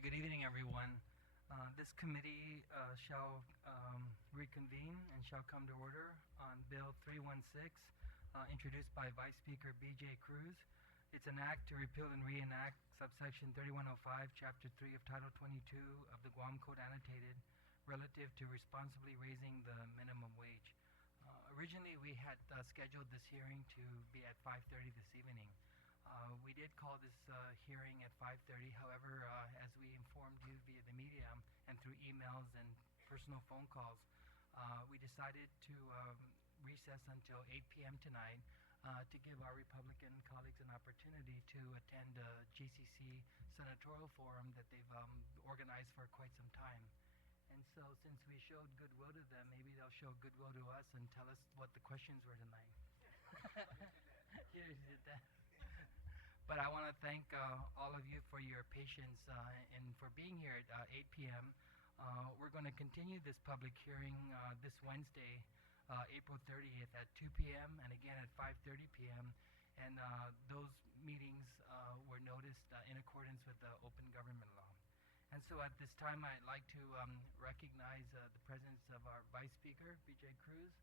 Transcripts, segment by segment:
good evening, everyone. This committee shall reconvene and shall come to order on Bill 316, introduced by Vice Speaker B.J. Cruz. It's an act to repeal and reenact subsection 3105, Chapter 3 of Title 22 of the Guam Code Annotated, relative to responsibly raising the minimum wage. Originally, we had scheduled this hearing to be at 5:30 this evening. We did call this hearing at 5:30. However, as we informed you via the media and through emails and personal phone calls, we decided to recess until 8 p.m. tonight to give our Republican colleagues an opportunity to attend a GCC senatorial forum that they've organized for quite some time. And so since we showed goodwill to them, maybe they'll show goodwill to us and tell us what the questions were tonight. You did that. But I want to thank all of you for your patience and for being here at 8 p.m. We're going to continue this public hearing this Wednesday, April 30th at 2 p.m. and again at 5:30 p.m. And those meetings were noticed in accordance with the Open Government Law. And so at this time, I'd like to recognize the presence of our Vice Speaker, B.J. Cruz,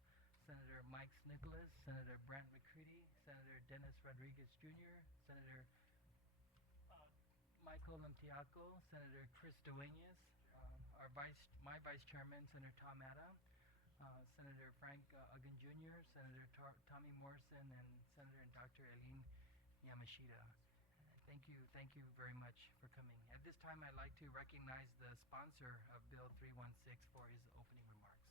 Senator Mike Nicholas, Senator Brant McCready, Senator Dennis Rodriguez Jr., Senator Michael Lamtiaco, Senator Chris Dueñas, my Vice Chairman, Senator Tom Atta, Senator Frank Uggan Jr., Senator Tommy Morrison, and Senator and Dr. Eileen Yamashita. Thank you very much for coming. At this time, I'd like to recognize the sponsor of Bill 316 for his opening remarks.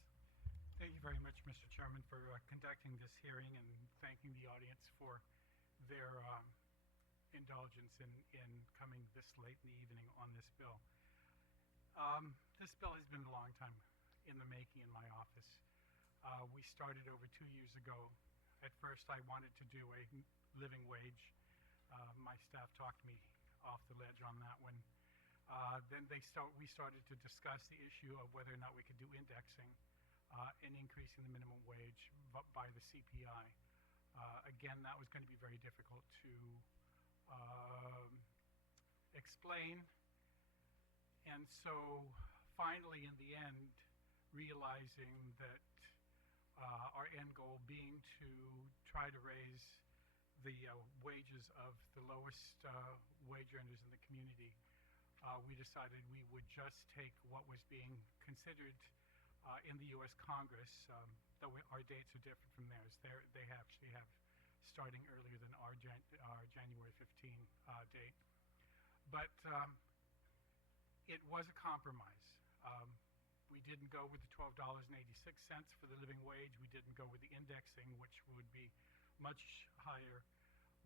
Thank you very much, Mr. Chairman, for conducting this hearing and thanking the audience for their indulgence in coming this late in the evening on this bill. This bill has been a long time in the making in my office. We started over 2 years ago. At first, I wanted to do a living wage. My staff talked me off the ledge on that one. Then we started to discuss the issue of whether or not we could do indexing and increasing the minimum wage by the CPI. Again, that was going to be very difficult to explain. And so finally, in the end, realizing that our end goal being to try to raise the wages of the lowest wage earners in the community, we decided we would just take what was being considered in the U.S. Congress, though our dates are different from theirs. They actually have starting earlier than our January 15 date. But it was a compromise. We didn't go with the $12.86 for the living wage. We didn't go with the indexing, which would be much higher.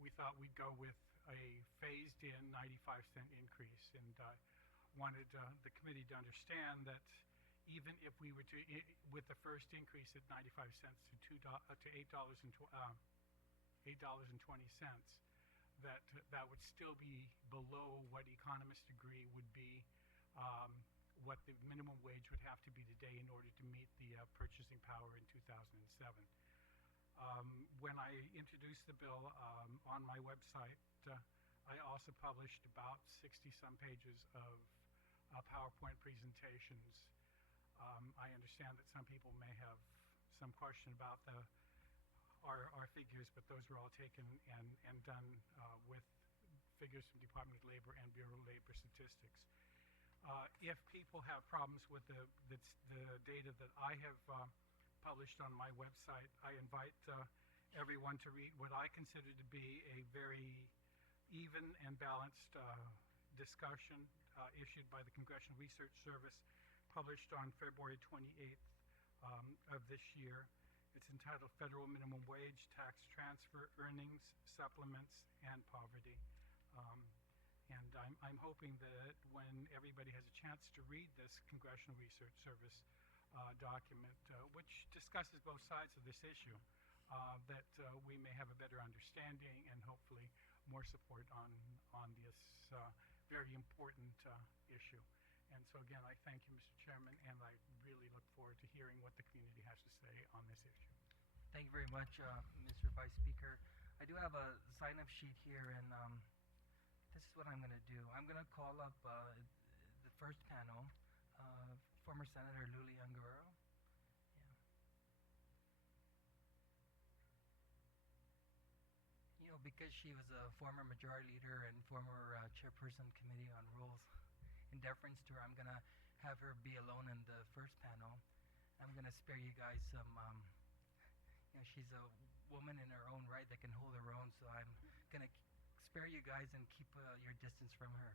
We thought we'd go with a phased-in 95-cent increase, and wanted the committee to understand that even if we were to, with the first increase at 95 cents to $8.20, that would still be below what economists agree would be what the minimum wage would have to be today in order to meet the purchasing power in 2007. When I introduced the bill on my website, I also published about 60-some pages of PowerPoint presentations. I understand that some people may have some question about our figures, but those were all taken and done with figures from Department of Labor and Bureau of Labor Statistics. If people have problems with the data that I have published on my website, I invite everyone to read what I consider to be a very even and balanced discussion issued by the Congressional Research Service, published on February 28th of this year. It's entitled Federal Minimum Wage, Tax Transfer, Earnings, Supplements, and Poverty. And I'm hoping that when everybody has a chance to read this Congressional Research Service document, which discusses both sides of this issue, that we may have a better understanding and hopefully more support on this very important issue. And so again, I thank you, Mr. Chairman, and I really look forward to hearing what the community has to say on this issue. Thank you very much, Mr. Vice Speaker. I do have a sign-up sheet here, and this is what I'm going to do. I'm going to call up first panel, former Senator Luli Guerrero. Yeah. You know, because she was a former majority leader and former chairperson committee on rules, in deference to her, I'm gonna have her be alone in the first panel. I'm gonna spare you guys some. You know, she's a woman in her own right that can hold her own, so I'm gonna spare you guys and keep your distance from her.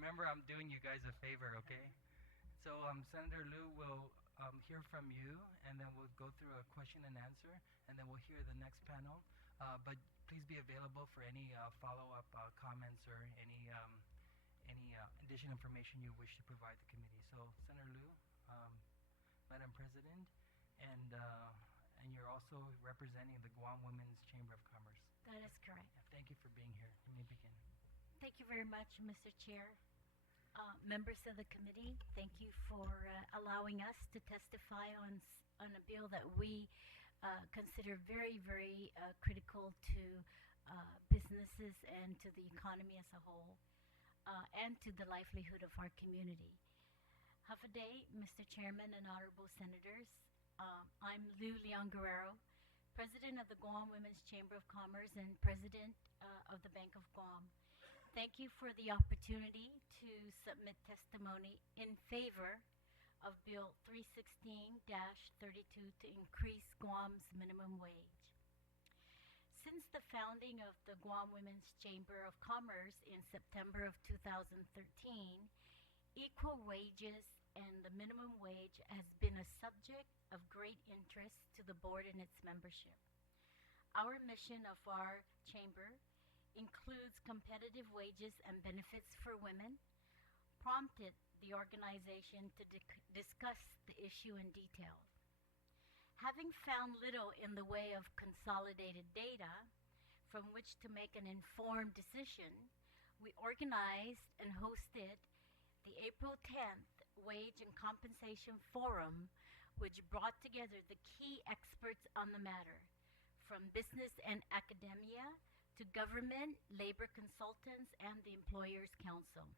Remember, I'm doing you guys a favor, okay? So Senator Liu will hear from you, and then we'll go through a question and answer, and then we'll hear the next panel. But please be available for any follow-up comments or any additional information you wish to provide the committee. So Senator Liu, Madam President, and you're also representing the Guam Women's Chamber of Commerce. That is correct. Yeah, thank you for being here. You may begin. Thank you very much, Mr. Chair. Members of the committee, thank you for allowing us to testify on a bill that we consider very, very critical to businesses and to the economy as a whole, and to the livelihood of our community. Have a day, Mr. Chairman and Honorable Senators. I'm Liu Guerrero, President of the Guam Women's Chamber of Commerce and President of the Bank of Guam. Thank you for the opportunity to submit testimony in favor of Bill 316-32 to increase Guam's minimum wage. Since the founding of the Guam Women's Chamber of Commerce in September of 2013, equal wages and the minimum wage has been a subject of great interest to the board and its membership. Our mission of our chamber includes competitive wages and benefits for women, prompted the organization to discuss the issue in detail. Having found little in the way of consolidated data from which to make an informed decision, we organized and hosted the April 10th Wage and Compensation Forum, which brought together the key experts on the matter, from business and academia to government, labor consultants, and the Employers Council.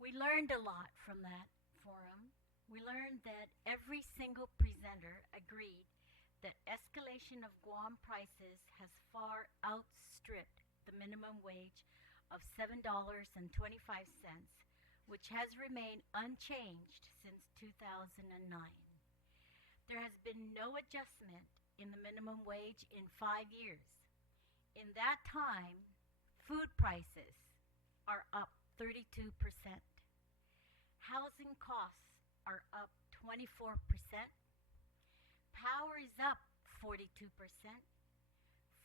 We learned a lot from that forum. We learned that every single presenter agreed that escalation of Guam prices has far outstripped the minimum wage of $7.25, which has remained unchanged since 2009. There has been no adjustment in the minimum wage in 5 years. In that time, food prices are up 32%. Housing costs are up 24%. Power is up 42%.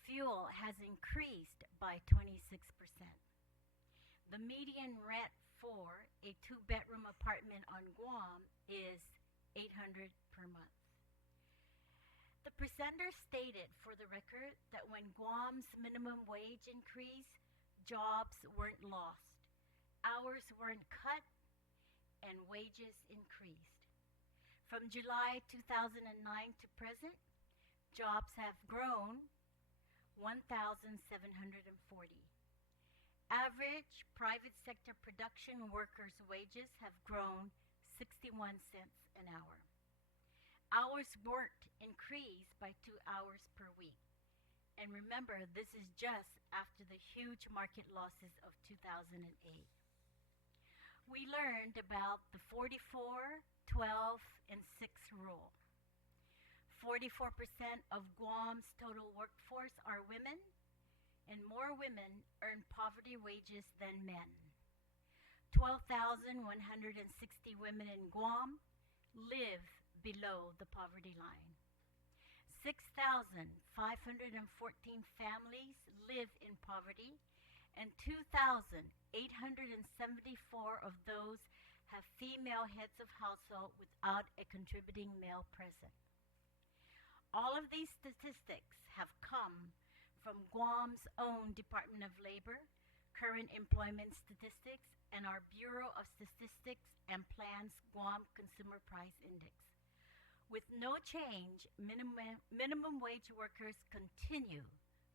Fuel has increased by 26%. The median rent for a 2-bedroom apartment on Guam is $800 per month. The presenter stated for the record that when Guam's minimum wage increased, jobs weren't lost, hours weren't cut, and wages increased. From July 2009 to present, jobs have grown 1,740. Average private sector production workers' wages have grown 61 cents an hour. Hours worked increased by 2 hours per week. And remember, this is just after the huge market losses of 2008. We learned about the 44, 12, and 6 rule. 44% of Guam's total workforce are women, and more women earn poverty wages than men. 12,160 women in Guam live below the poverty line. 6,514 families live in poverty, and 2,874 of those have female heads of household without a contributing male present. All of these statistics have come from Guam's own Department of Labor, Current Employment Statistics, and our Bureau of Statistics and Plans Guam Consumer Price Index. With no change, minimum wage workers continue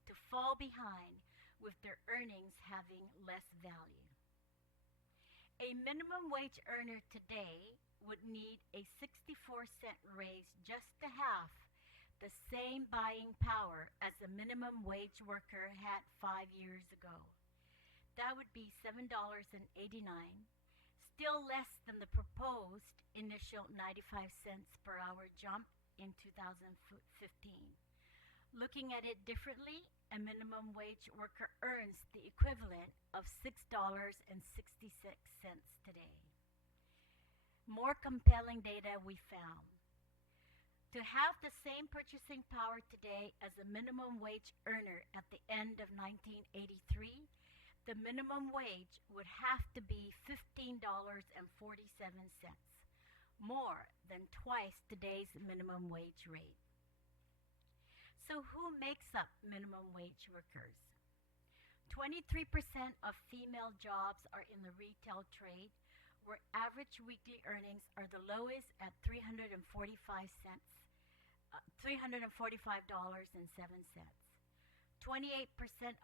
to fall behind with their earnings having less value. A minimum wage earner today would need a 64-cent raise just to have the same buying power as a minimum wage worker had 5 years ago. That would be $7.89, still less than the proposed initial 95 cents per hour jump in 2015. Looking at it differently, a minimum wage worker earns the equivalent of $6.66 today. More compelling data we found. To have the same purchasing power today as a minimum wage earner at the end of 1983, the minimum wage would have to be $15.47, more than twice today's minimum wage rate. So who makes up minimum wage workers? 23% of female jobs are in the retail trade, where average weekly earnings are the lowest at $345.07. 28%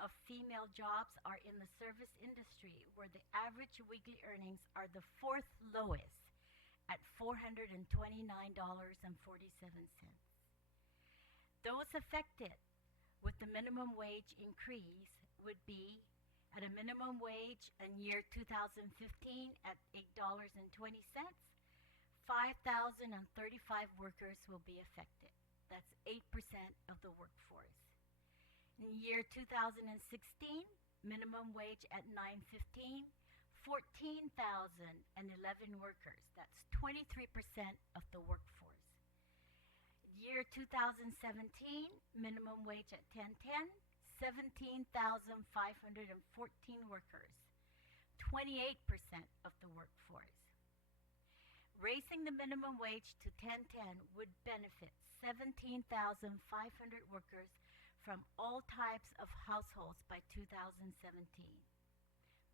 of female jobs are in the service industry, where the average weekly earnings are the fourth lowest at $429.47. Those affected with the minimum wage increase would be at a minimum wage in year 2015 at $8.20, 5,035 workers will be affected. That's 8% of the workforce. In year 2016, minimum wage at $9.15, 14,011 workers. That's 23% of the workforce. Year 2017, minimum wage at $10.10, 17,514 workers, 28% of the workforce. Raising the minimum wage to $10.10 would benefit 17,500 workers from all types of households by 2017.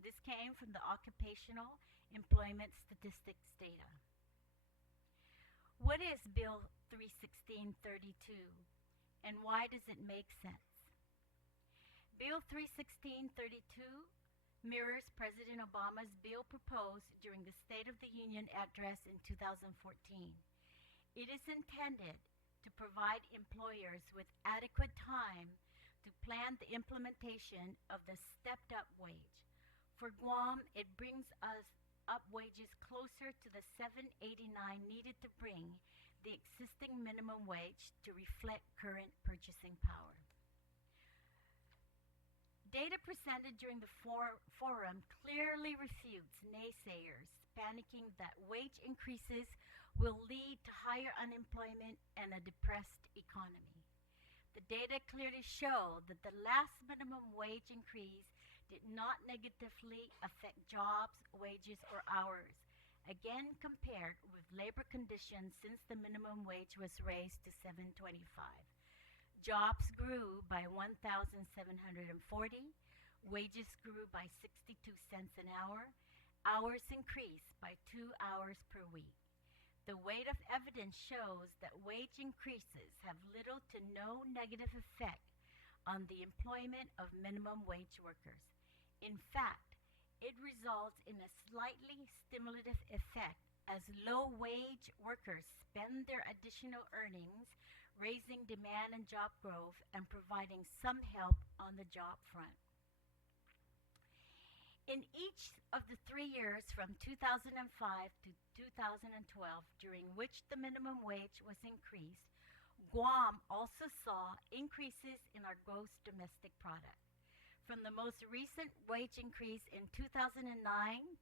This came from the Occupational Employment Statistics data. What is Bill 316.32 and why does it make sense? Bill 316.32 mirrors President Obama's bill proposed during the State of the Union address in 2014. It is intended to provide employers with adequate time to plan the implementation of the stepped-up wage. For Guam, it brings us up wages closer to the $7.89 needed to bring the existing minimum wage to reflect current purchasing power. Data presented during the forum clearly refutes naysayers panicking that wage increases will lead to higher unemployment and a depressed economy. The data clearly show that the last minimum wage increase did not negatively affect jobs, wages, or hours, again compared with labor conditions since the minimum wage was raised to $7.25. Jobs grew by 1,740, wages grew by 62 cents an hour, hours increased by 2 hours per week. The weight of evidence shows that wage increases have little to no negative effect on the employment of minimum wage workers. In fact, it results in a slightly stimulative effect as low-wage workers spend their additional earnings raising demand and job growth and providing some help on the job front. In each of the 3 years from 2005 to 2012, during which the minimum wage was increased, Guam also saw increases in our gross domestic product. From the most recent wage increase in 2009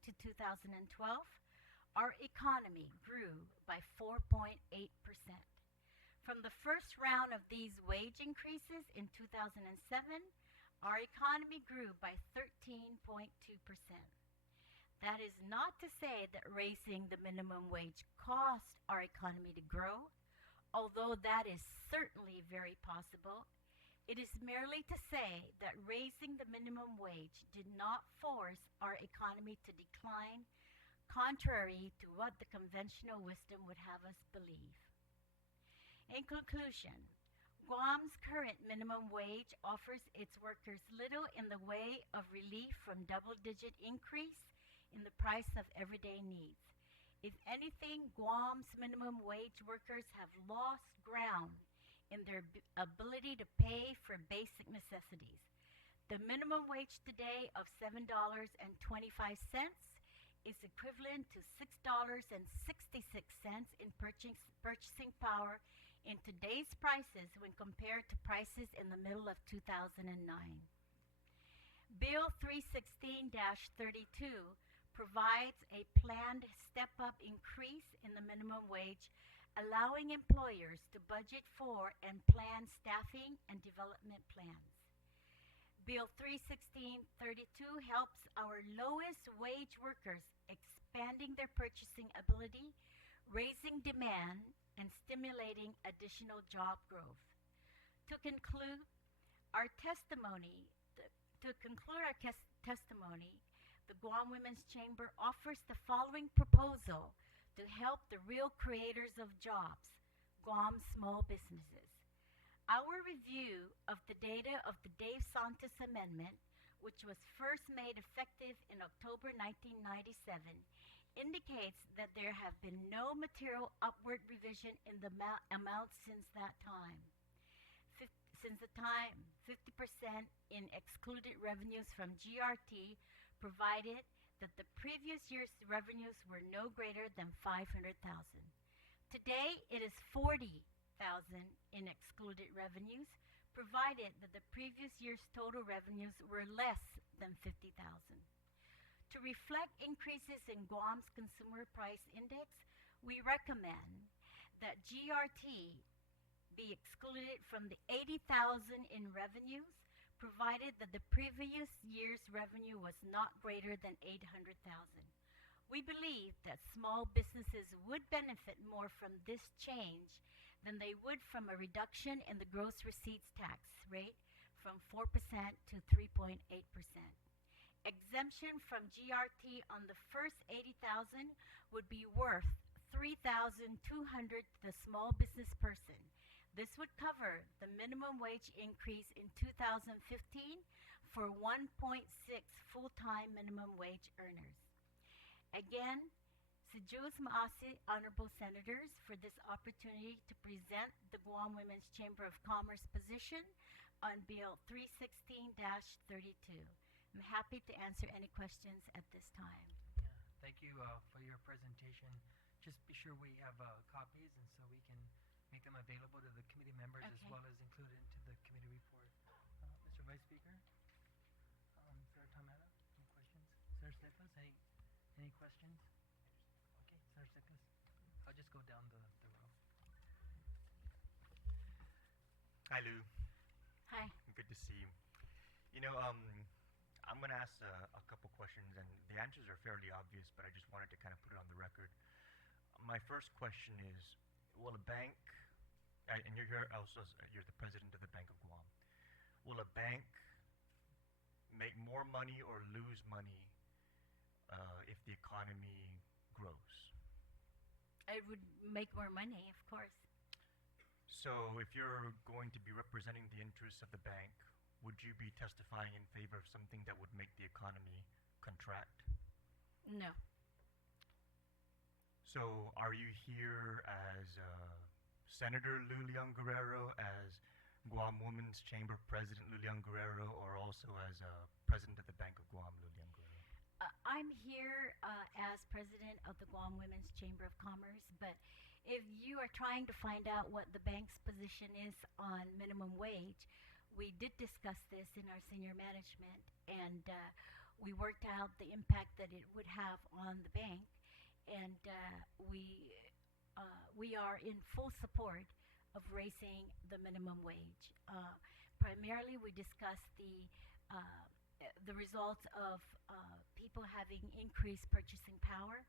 to 2012, our economy grew by 4.8%. From the first round of these wage increases in 2007, our economy grew by 13.2%. That is not to say that raising the minimum wage caused our economy to grow, although that is certainly very possible. It is merely to say that raising the minimum wage did not force our economy to decline, contrary to what the conventional wisdom would have us believe. In conclusion, Guam's current minimum wage offers its workers little in the way of relief from double-digit increase in the price of everyday needs. If anything, Guam's minimum wage workers have lost ground in their ability to pay for basic necessities. The minimum wage today of $7.25 is equivalent to $6.66 in purchasing power in today's prices when compared to prices in the middle of 2009. Bill 316-32 provides a planned step-up increase in the minimum wage, allowing employers to budget for and plan staffing and development plans. Bill 316-32 helps our lowest wage workers expanding their purchasing ability, raising demand, and stimulating additional job growth. To conclude our testimony, the Guam Women's Chamber offers the following proposal to help the real creators of jobs, Guam small businesses. Our review of the data of the Dave Santos Amendment, which was first made effective in October 1997, indicates that there have been no material upward revision in the amount since that time. Since the time, 50% in excluded revenues from GRT, provided that the previous year's revenues were no greater than $500,000. Today, it is $40,000 in excluded revenues, provided that the previous year's total revenues were less than $50,000. To reflect increases in Guam's Consumer Price Index, we recommend that GRT be excluded from the $80,000 in revenues, provided that the previous year's revenue was not greater than $800,000. We believe that small businesses would benefit more from this change than they would from a reduction in the gross receipts tax rate from 4% to 3.8%. Exemption from GRT on the first $80,000 would be worth $3,200 to the small business person. This would cover the minimum wage increase in 2015 for 1.6 full-time minimum wage earners. Again, Sijus Maasi, Honorable Senators, for this opportunity to present the Guam Women's Chamber of Commerce position on Bill 316-32. I'm happy to answer any questions at this time. Yeah, thank you for your presentation. Just be sure we have copies, and so we can make them available to the committee members as well as include it into the committee report. Mr. Vice Speaker, Senator Tamara, any questions? Senator Cephas, any questions? Okay, Senator Cephas. I'll just go down the row. Hi, Lou. Hi. Good to see you. You know, I'm going to ask a couple questions, and the answers are fairly obvious, but I just wanted to kind of put it on the record. My first question is, will a bank, and you're here also, you're the president of the Bank of Guam, will a bank make more money or lose money if the economy grows? It would make more money, of course. So if you're going to be representing the interests of the bank, would you be testifying in favor of something that would make the economy contract? No. So are you here as Senator Lulian Guerrero, as Guam Women's Chamber President Lulian Guerrero, or also as President of the Bank of Guam, Lulian Guerrero? I'm here as president of the Guam Women's Chamber of Commerce, but if you are trying to find out what the bank's position is on minimum wage, we did discuss this in our senior management, and we worked out the impact that it would have on the bank, and we are in full support of raising the minimum wage. Primarily, we discussed the results of people having increased purchasing power,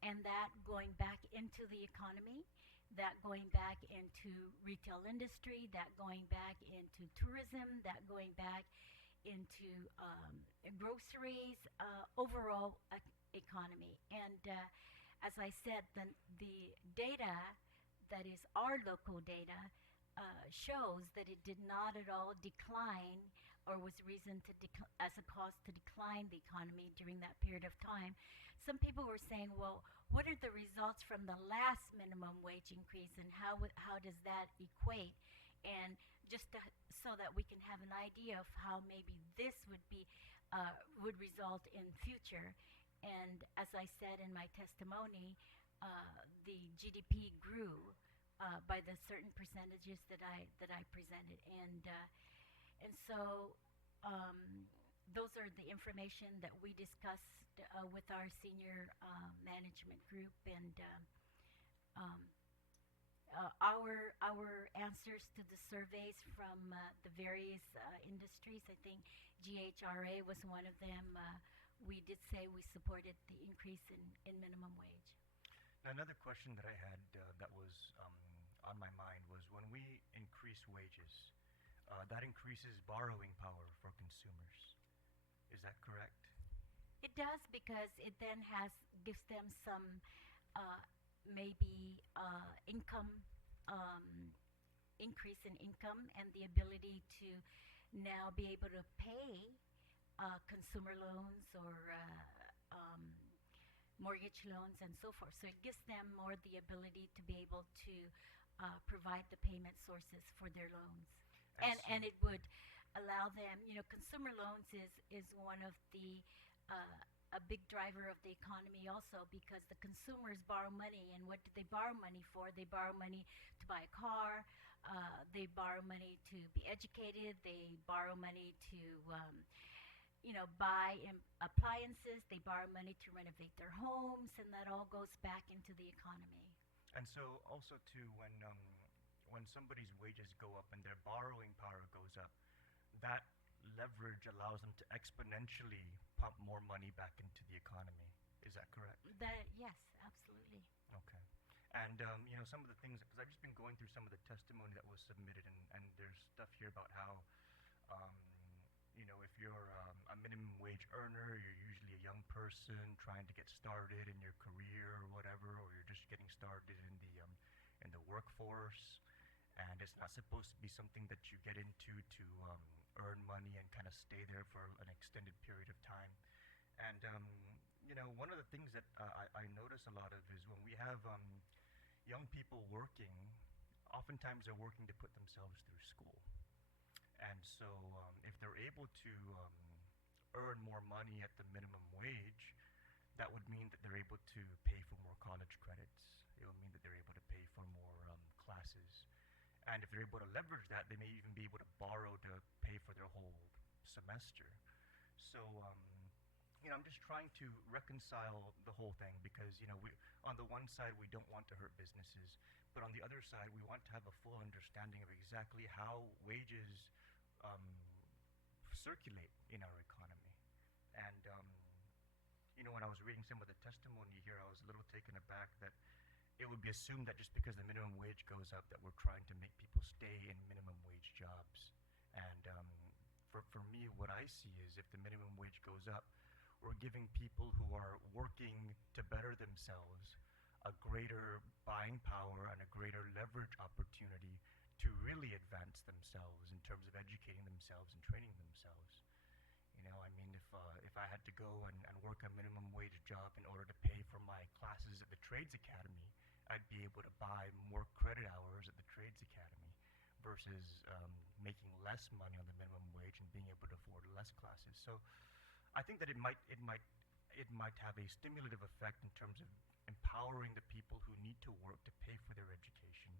and that going back into the economy, that going back into retail industry, that going back into tourism, that going back into groceries, overall economy. And as I said, the data that is our local data shows that it did not at all decline or was reason to as a cause to decline the economy during that period of time. Some people were saying, well, what are the results from the last minimum wage increase and how does that equate? And just so that we can have an idea of how maybe this would result in future. And as I said in my testimony, the GDP grew by the certain percentages that I presented, and so those are the information that we discussed with our senior management group, and our answers to the surveys from the various industries. I think GHRA was one of them. We did say we supported the increase in minimum wage. Now, another question that I had that was on my mind was when we increase wages, that increases borrowing power for consumers. Is that correct? It does, because it then gives them some maybe income increase in income and the ability to now be able to pay consumer loans or mortgage loans and so forth. So it gives them more the ability to be able to provide the payment sources for their loans. And it would allow them, consumer loans is one of the a big driver of the economy also, because the consumers borrow money, and what do they borrow money for? They borrow money to buy a car, they borrow money to be educated, they borrow money to buy appliances, they borrow money to renovate their homes, and that all goes back into the economy. And so also too, when somebody's wages go up and their borrowing power goes up, that leverage allows them to exponentially pump more money back into the economy. Is that correct? Yes, absolutely. Okay. And some of the things, because I've just been going through some of the testimony that was submitted, and there's stuff here about how if you're a minimum wage earner, you're usually a young person trying to get started in your career or whatever, or you're just getting started in the workforce, and it's not supposed to be something that you get into to earn money and kind of stay there for an extended period of time. And one of the things that I notice a lot of is when we have young people working, oftentimes they're working to put themselves through school. And so if they're able to earn more money at the minimum wage, that would mean that they're able to pay for more college credits. It would mean that they're able to pay for more classes. And if they're able to leverage that, they may even be able to borrow to pay for their whole semester. So, I'm just trying to reconcile the whole thing, because, we, on the one side, we don't want to hurt businesses, but on the other side, we want to have a full understanding of exactly how wages circulate in our economy. And, when I was reading some of the testimony here, I was a little taken aback that it would be assumed that just because the minimum wage goes up that we're trying to make people stay in minimum wage jobs. And for me, what I see is if the minimum wage goes up, we're giving people who are working to better themselves a greater buying power and a greater leverage opportunity to really advance themselves in terms of educating themselves and training themselves. If I had to go and work a minimum wage job in order to pay for my classes at the Trades Academy, I'd be able to buy more credit hours at the Trades Academy versus making less money on the minimum wage and being able to afford less classes. So I think that it might have a stimulative effect in terms of empowering the people who need to work to pay for their education,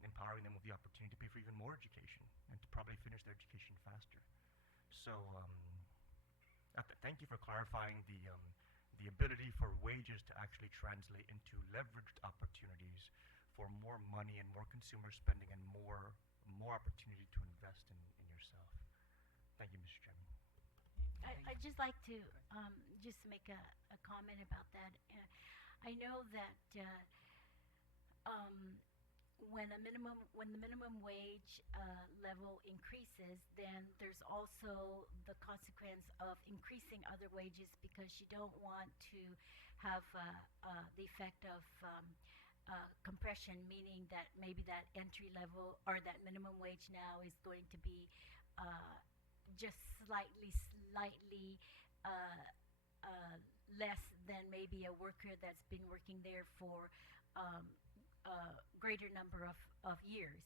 empowering them with the opportunity to pay for even more education and to probably finish their education faster. So thank you for clarifying the ability for wages to actually translate into leveraged opportunities for more money and more consumer spending and more opportunity to invest in yourself. Thank you, Mr. Chairman. I'd just like to just make a comment about that. I know that when the minimum wage level increases, then there's also the consequence of increasing other wages, because you don't want to have the effect of compression, meaning that maybe that entry level or that minimum wage now is going to be just slightly uh, less than maybe a worker that's been working there for um, a greater number of years.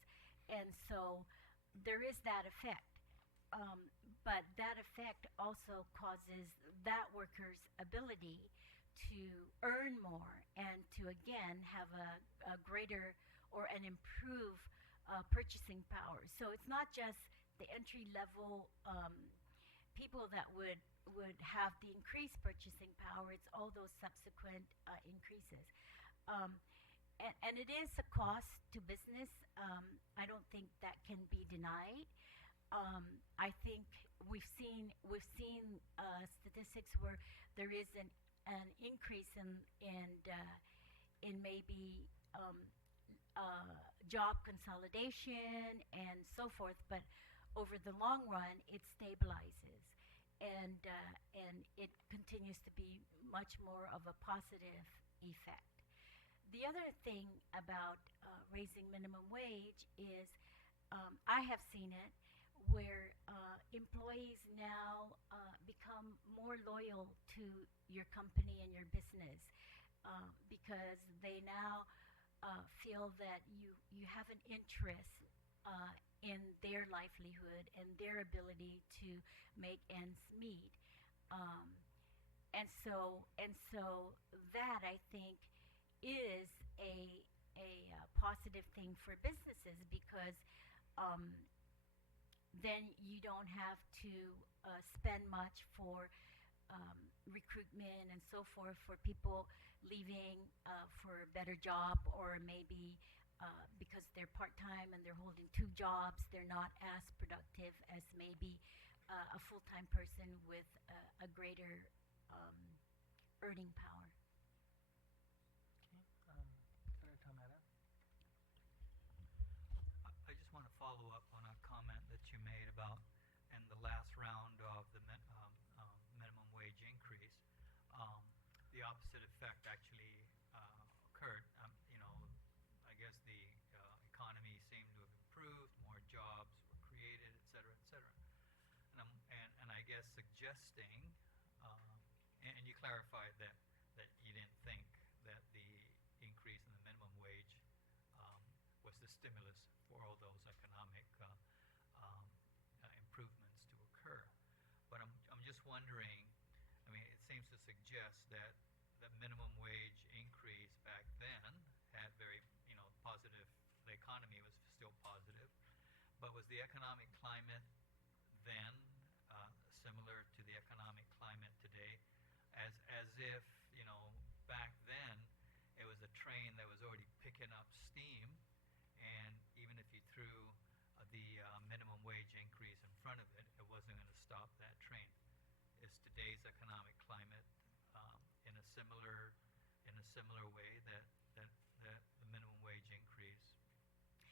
And so there is that effect. Um, but that effect also causes that worker's ability to earn more and to again have a greater or an improved purchasing power. So it's not just the entry level people that would have the increased purchasing power. It's all those subsequent increases. Um, and it is a cost to business. I don't think that can be denied. I think we've seen statistics where there is an increase in maybe job consolidation and so forth, but over the long run, it stabilizes, and it continues to be much more of a positive effect. The other thing about raising minimum wage is I have seen it where employees now become more loyal to your company and your business because they now feel that you have an interest in their livelihood and their ability to make ends meet. Um, and so that I think is a positive thing for businesses because um, then you don't have to spend much for recruitment and so forth for people leaving for a better job or maybe because they're part-time and they're holding two jobs, they're not as productive as maybe a full-time person with a greater earning power. Okay. Senator Tometa. I just want to follow up on a comment that you made about in the last round of the minimum wage increase. The opposite effect actually occurred. I guess the economy seemed to have improved, more jobs were created, et cetera, et cetera. And I guess suggesting, and you clarified that you didn't think that the increase in the minimum wage was the stimulus for all those economic improvements to occur. But I'm just wondering, I mean, it seems to suggest that the minimum wage increase back then had very, positive, the economy was still positive, but was the economic climate then similar to the economic climate today? As if, back then it was a train that was already picking up steam, and even if you threw the minimum wage increase in front of it, it wasn't going to stop that train. Is today's economic climate in a similar way that the minimum wage increase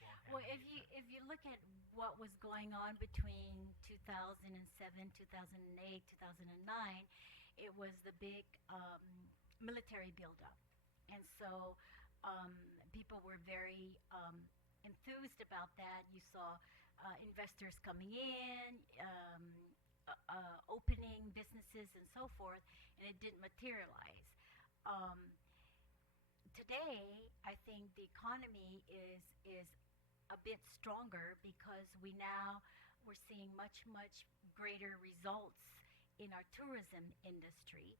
won't have Well, any if effect? you look at what was going on between 2007, 2008, 2009, it was the big military buildup, and so people were very enthused about that. You saw investors coming in, opening businesses, and so forth, and it didn't materialize. Um, Today, I think the economy is a bit stronger because we're seeing much greater results in our tourism industry.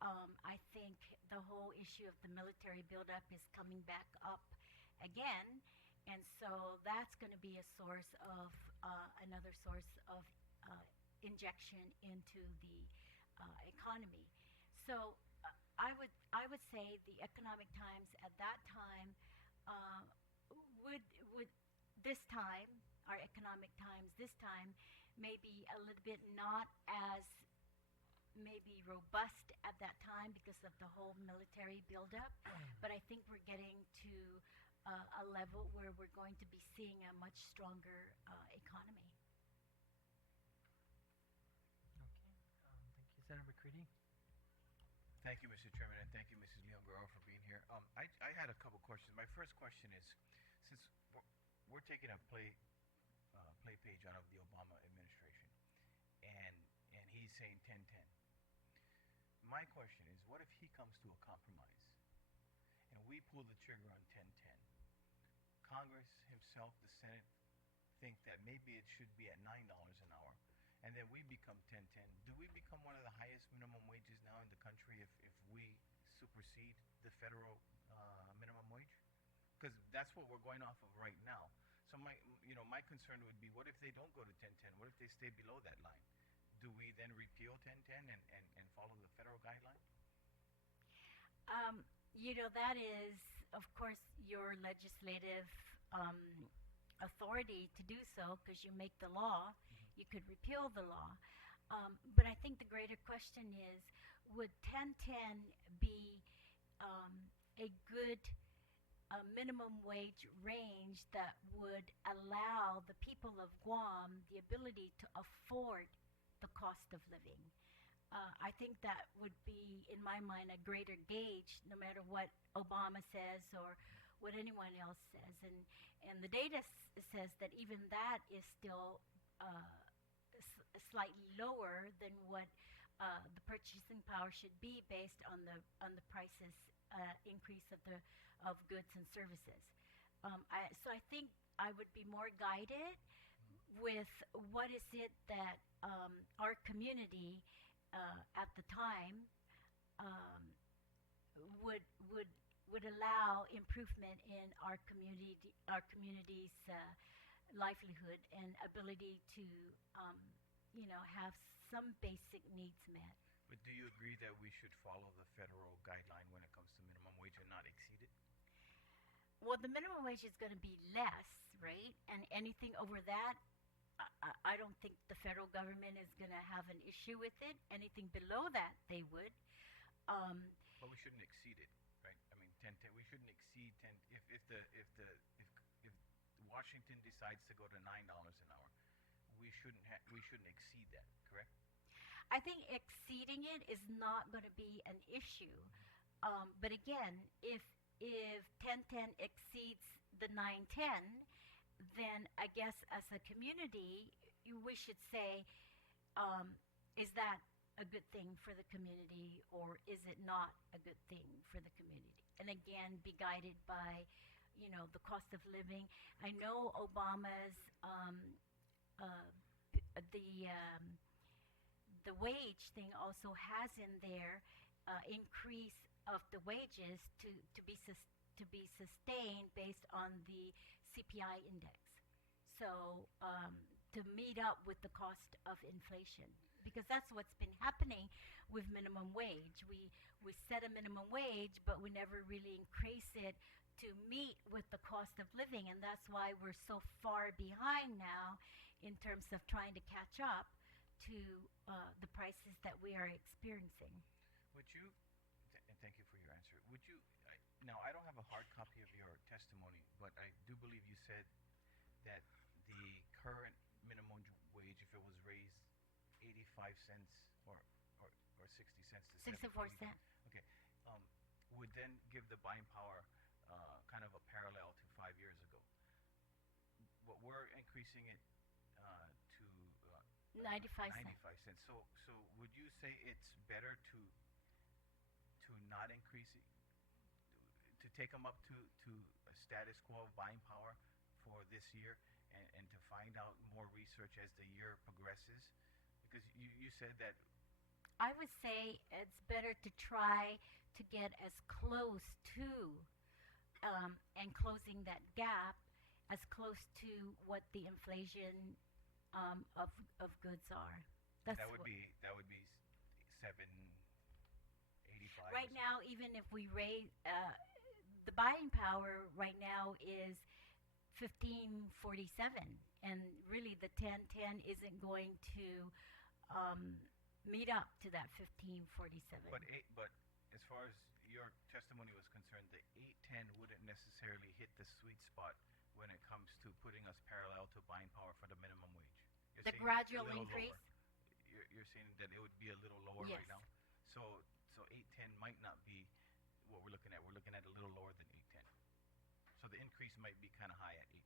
I think the whole issue of the military buildup is coming back up again, and so that's going to be a source of another source of injection into the economy. So I would say the economic times at that time uh, would this time our economic times this time maybe a little bit not as maybe robust at that time because of the whole military buildup, but I think we're getting to a level where we're going to be seeing a much stronger economy. Okay. Thank you, Senator McCready. Thank you, Mr. Chairman, and thank you, Mrs. Leon Guerrero, for being here. I had a couple questions. My first question is, since we're taking a play page out of the Obama administration, and he's saying 10-10. My question is, what if he comes to a compromise, and we pull the trigger on 10-10? Congress himself, the Senate, think that maybe it should be at $9 an hour, and then we become 10-10. Do we become one of the highest minimum wages now in the country if we supersede the federal minimum wage? Because that's what we're going off of right now. So my concern would be, what if they don't go to 10-10? What if they stay below that line? Do we then repeal 10-10 and follow the federal guideline? That is, of course, your legislative authority to do so, because you make the law. You could repeal the law. But I think the greater question is, would 10-10 be a good minimum wage range that would allow the people of Guam the ability to afford the cost of living? I think that would be, in my mind, a greater gauge, no matter what Obama says or what anyone else says. And the data says that even that is still slightly lower than what the purchasing power should be based on the prices increase of goods and services. So I think I would be more guided with what is it that our community at the time would allow improvement in our community's livelihood and ability to have some basic needs met. But do you agree that we should follow the federal guideline when it comes to minimum wage and not exceed it? Well, the minimum wage is going to be less, right? And anything over that, I don't think the federal government is going to have an issue with it. Anything below that, they would. But we shouldn't exceed it, right? I mean, 10-10. We shouldn't exceed 10. If Washington decides to go to $9 an hour, we shouldn't exceed that, correct? I think exceeding it is not going to be an issue. But again, if 10-10 exceeds the 9-10, then I guess as a community, we should say, is that a good thing for the community, or is it not a good thing for the community? And again, be guided by, the cost of living. I know Obama's the wage thing also has in there increase of the wages to be sustained based on the CPI index. So to meet up with the cost of inflation, because that's what's been happening with minimum wage. We set a minimum wage, but we never really increase it to meet with the cost of living, and that's why we're so far behind now in terms of trying to catch up to the prices that we are experiencing. Would you, and thank you for your answer, now I don't have a hard copy of your testimony, but I do believe you said that the current minimum wage, if it was raised 85 cents or 60 cents to 64 cents. Okay, would then give the buying power kind of a parallel to 5 years ago. But we're increasing it to 95 cents. 95 cents. So would you say it's better to not increase it, to take them up to a status quo of buying power for this year, and to find out more research as the year progresses? Because you said that. I would say it's better to try to get as close to and closing that gap as close to what the inflation of goods are. That would be 7.85. Right now, even if we raise the buying power right now is 15.47, and really the 10.10 isn't going to meet up to that 15.47. But as far as your testimony was concerned, the 8.10 wouldn't necessarily hit the sweet spot when it comes to putting us parallel to buying power for the minimum wage. The gradual increase? You're saying that it would be a little lower yes. right now? So 8.10 the increase might be kind of high at 810.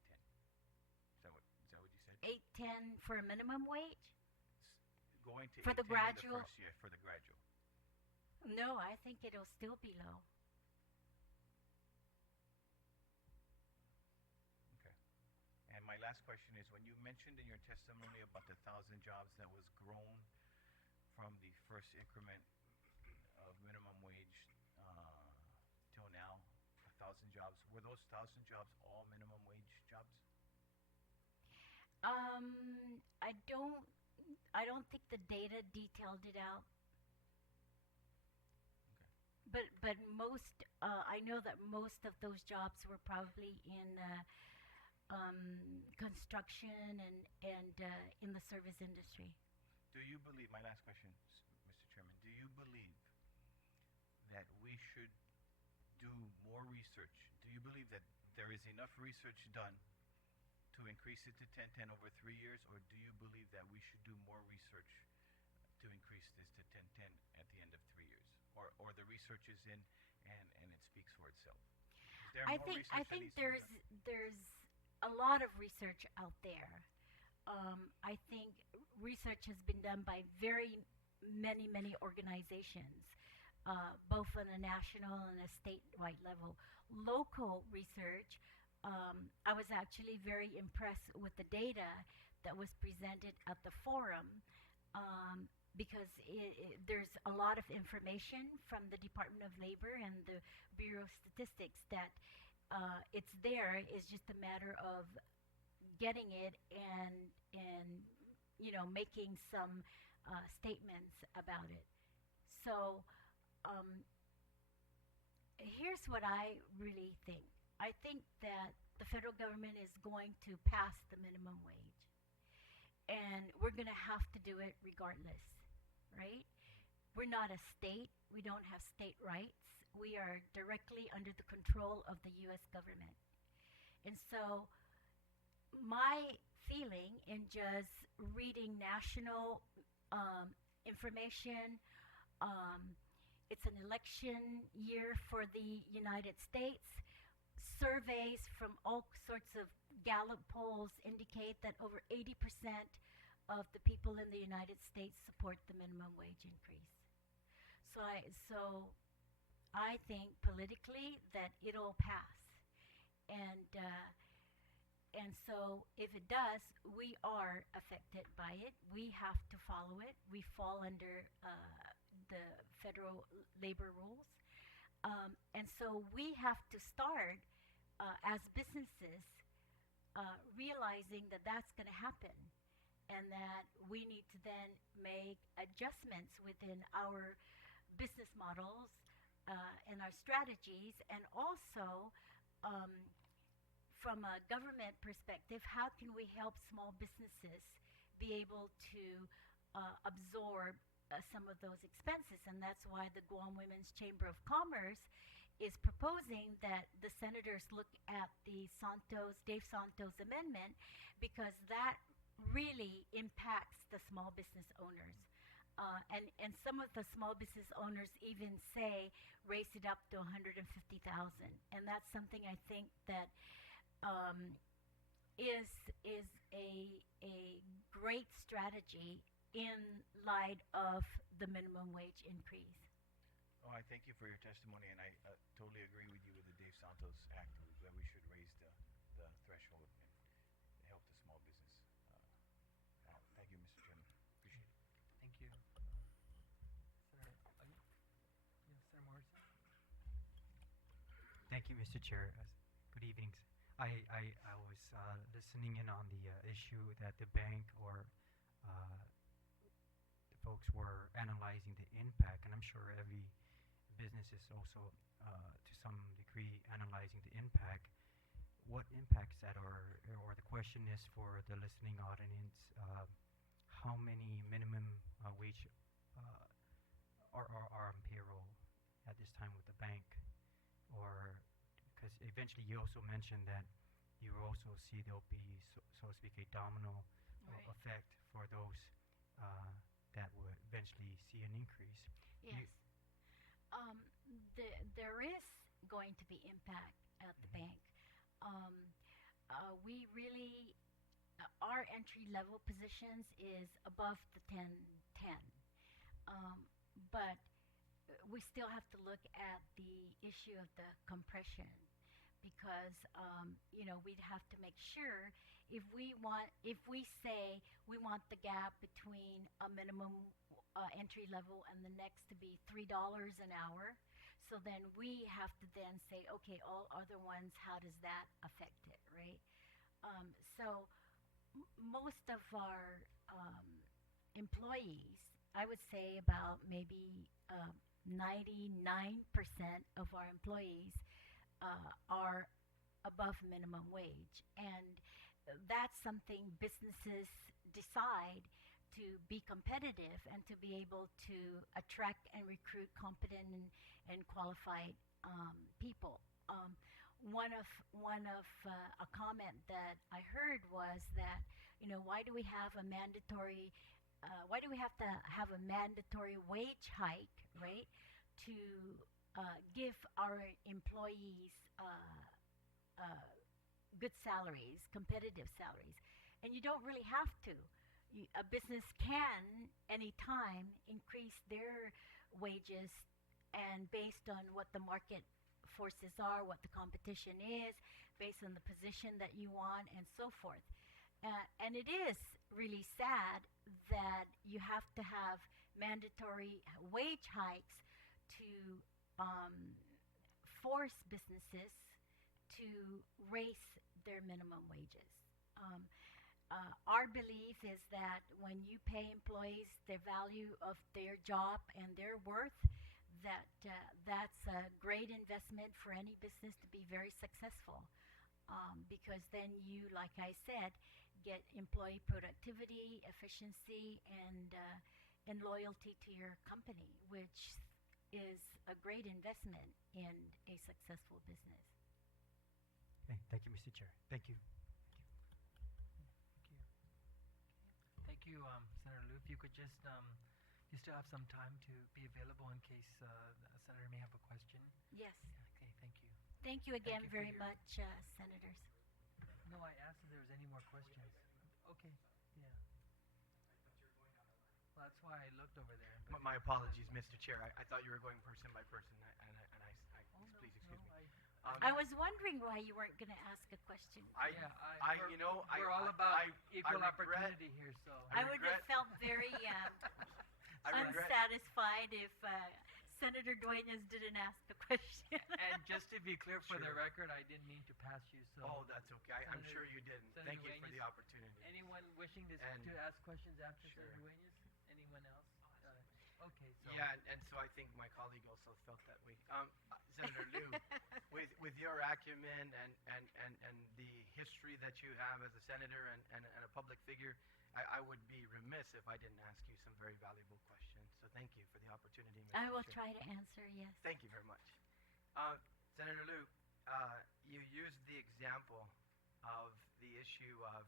Is that what you said? 810 for a minimum wage? Going to For the 810 in gradual? the first year for the gradual. No, I think it'll still be low. Okay. And my last question is, when you mentioned in your testimony about the 1,000 jobs that was grown from the first increment of minimum wage till now, 1,000 jobs, were those 1,000 jobs all minimum wage jobs? I don't think the data detailed it out. Okay. But most, I know that most of those jobs were probably in construction and in the service industry. Do you believe, my last question, Mr. Chairman, do you believe that we should do more research? Do you believe that there is enough research done to increase it to 1010 over 3 years, or do you believe that we should do more research to increase this to 1010 at the end of 3 years? Or the research is in and it speaks for itself? Is there I more think research that needs to be done? there's a lot of research out there. I think research has been done by very many organizations, both on a national and a statewide level. Local research, I was actually very impressed with the data that was presented at the forum, because there's a lot of information from the Department of Labor and the Bureau of Statistics that it's there. It's just a matter of getting it and making some statements about it. So here's what I really think. I think that the federal government is going to pass the minimum wage, and we're going to have to do it regardless, right? We're not a state. We don't have state rights. We are directly under the control of the U.S. government. And so my feeling in just reading national information, it's an election year for the United States. Surveys from all sorts of Gallup polls indicate that over 80% of the people in the United States support the minimum wage increase. So I think politically that it'll pass. And so if it does, we are affected by it. We have to follow it. We fall under the federal labor rules. And so we have to start as businesses realizing that that's going to happen, and that we need to then make adjustments within our business models and our strategies, and also from a government perspective, how can we help small businesses be able to absorb some of those expenses? And that's why the Guam Women's Chamber of Commerce is proposing that the senators look at the Dave Santos amendment, because that really impacts the small business owners. And some of the small business owners even say raise it up to $150,000. And that's something I think that is a great strategy in light of the minimum wage increase. Oh, I thank you for your testimony, and I totally agree with you with the Dave Santos Act that we should raise the threshold and help the small business. Thank you, Mr. Chairman. Appreciate it. Thank you. Sir Morrison? Thank you, Mr. Chair. Good evening. I was listening in on the issue that the bank or the folks were analyzing the impact, and I'm sure every business is also to some degree analyzing the impact. What impacts that are, or the question is for the listening audience, how many minimum wage are on payroll at this time with the bank? Or because eventually you also mentioned that you will also see there'll be, so to speak, a domino effect for those that would eventually see an increase. Yes. There is going to be impact at the bank. um, we really, our entry level positions is above the 1010. But we still have to look at the issue of the compression because we'd have to make sure if we say we want the gap between a minimum entry level and the next to be $3 an hour, so then we have to then say, okay, all other ones, how does that affect it, right? So most of our employees, I would say about maybe 99% of our employees are above minimum wage. And that's something businesses decide to be competitive and to be able to attract and recruit competent and qualified people. One of a comment that I heard was that, why do we have a mandatory why do we have to have a mandatory wage hike, right, to give our employees good salaries, competitive salaries? And you don't really have to. A business can, anytime, increase their wages and based on what the market forces are, what the competition is, based on the position that you want, and so forth. And it is really sad that you have to have mandatory wage hikes to force businesses to raise their minimum wages. Our belief is that when you pay employees the value of their job and their worth, that's a great investment for any business to be very successful. Because then you, like I said, get employee productivity, efficiency, and loyalty to your company, which is a great investment in a successful business. Okay, thank you, Mr. Chair. Thank you. Thank you, Senator Liu. If you could just, you still have some time to be available in case the Senator may have a question. Yes. Okay, thank you. Thank you again you for very your- much, Senators. No, I asked if there was any more questions. Okay, yeah. Well, that's why I looked over there. but- My apologies, Mr. Chair. I thought you were going person by person, Oh, no, please excuse no, me. I was wondering why you weren't going to ask a question. Yeah, we're we're all about equal regret- opportunity here, so. I would have regret- felt very I regret, unsatisfied if Senator Duenas didn't ask the question. And just to be clear for the Sure. record, I didn't mean to pass you, so. oh, that's okay. I'm Senator- sure you didn't. Senator Thank you for the Duenas, opportunity. Anyone wishing to And- ask questions after Sure. Senator Duenas? Anyone else? Okay, so. Yeah, and so I think my colleague also felt that way. Senator Liu, with your acumen and the history that you have as a senator and a public figure, I would be remiss if I didn't ask you some very valuable questions. So thank you for the opportunity, Mr. I will Chair. try to answer, yes. Thank you very much. Senator Liu, you used the example of the issue of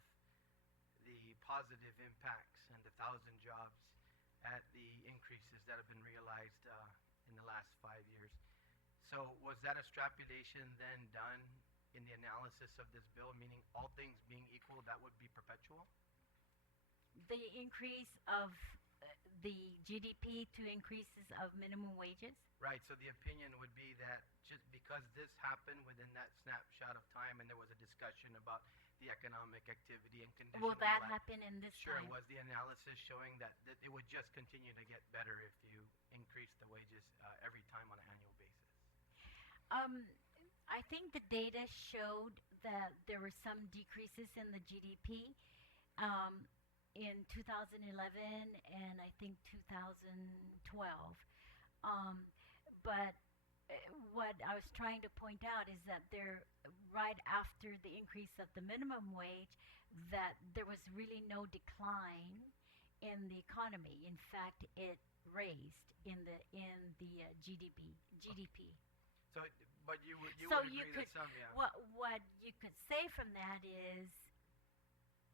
the positive impacts and the 1,000 jobs at the increases that have been realized in the last 5 years. So was that extrapolation then done in the analysis of this bill, meaning all things being equal, that would be perpetual? The increase of the GDP to increases of minimum wages? Right, so the opinion would be that just because this happened within that snapshot of time and there was a discussion about the economic activity and conditions. Will that happen in this Sure, time? was the analysis showing that it would just continue to get better if you increase the wages every time on an annual basis? I think the data showed that there were some decreases in the GDP in 2011 and I think 2012. But what I was trying to point out is that right after the increase of the minimum wage, that there was really no decline in the economy. In fact, it raised in the GDP. So, but you would So agree you that could- some, yeah. What you could say from that is,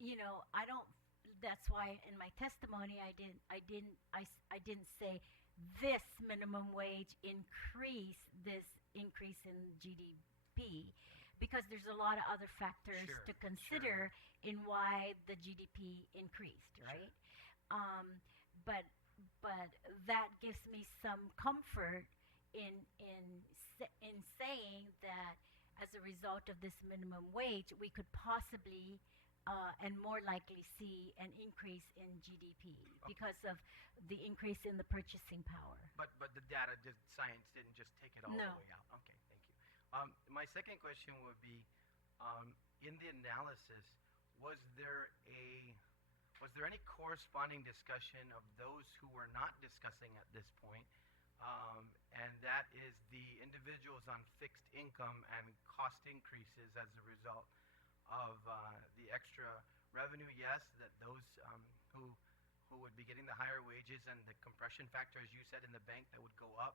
I don't. That's why in my testimony I didn't say this minimum wage increase in GDP, because there's a lot of other factors Sure, to consider in why the GDP increased, Sure. right? Um, but but that gives me some comfort in saying that as a result of this minimum wage, we could possibly and more likely see an increase in GDP because of the increase in the purchasing power. But the data, the science didn't just take it all No. the way out. Okay, thank you. My second question would be, in the analysis, was there a was there any corresponding discussion of those who were not discussing at this point, and that is the individuals on fixed income and cost increases as a result of the extra revenue? Yes, that those who would be getting the higher wages and the compression factor, as you said, in the bank that would go up,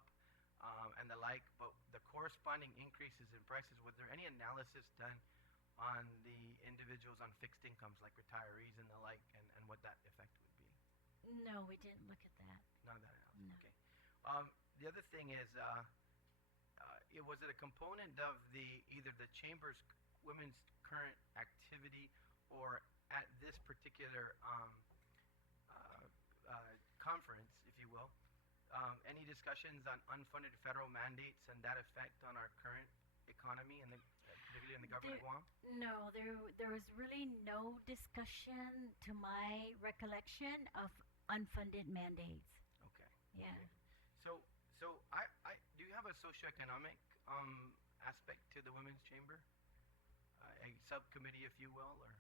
and the like, but the corresponding increases in prices, was there any analysis done on the individuals on fixed incomes like retirees and the like, and what that effect would be? No, we didn't look at that. None of that analysis. No. Okay. The other thing is, was it a component of the either the chamber's women's current activity, or at this particular conference, if you will, any discussions on unfunded federal mandates and that effect on our current economy and particularly in the government of Guam? No, there was really no discussion, to my recollection, of unfunded mandates. Okay. Yeah. Okay. So I do you have a socioeconomic aspect to the Women's Chamber? A subcommittee, if you will, or?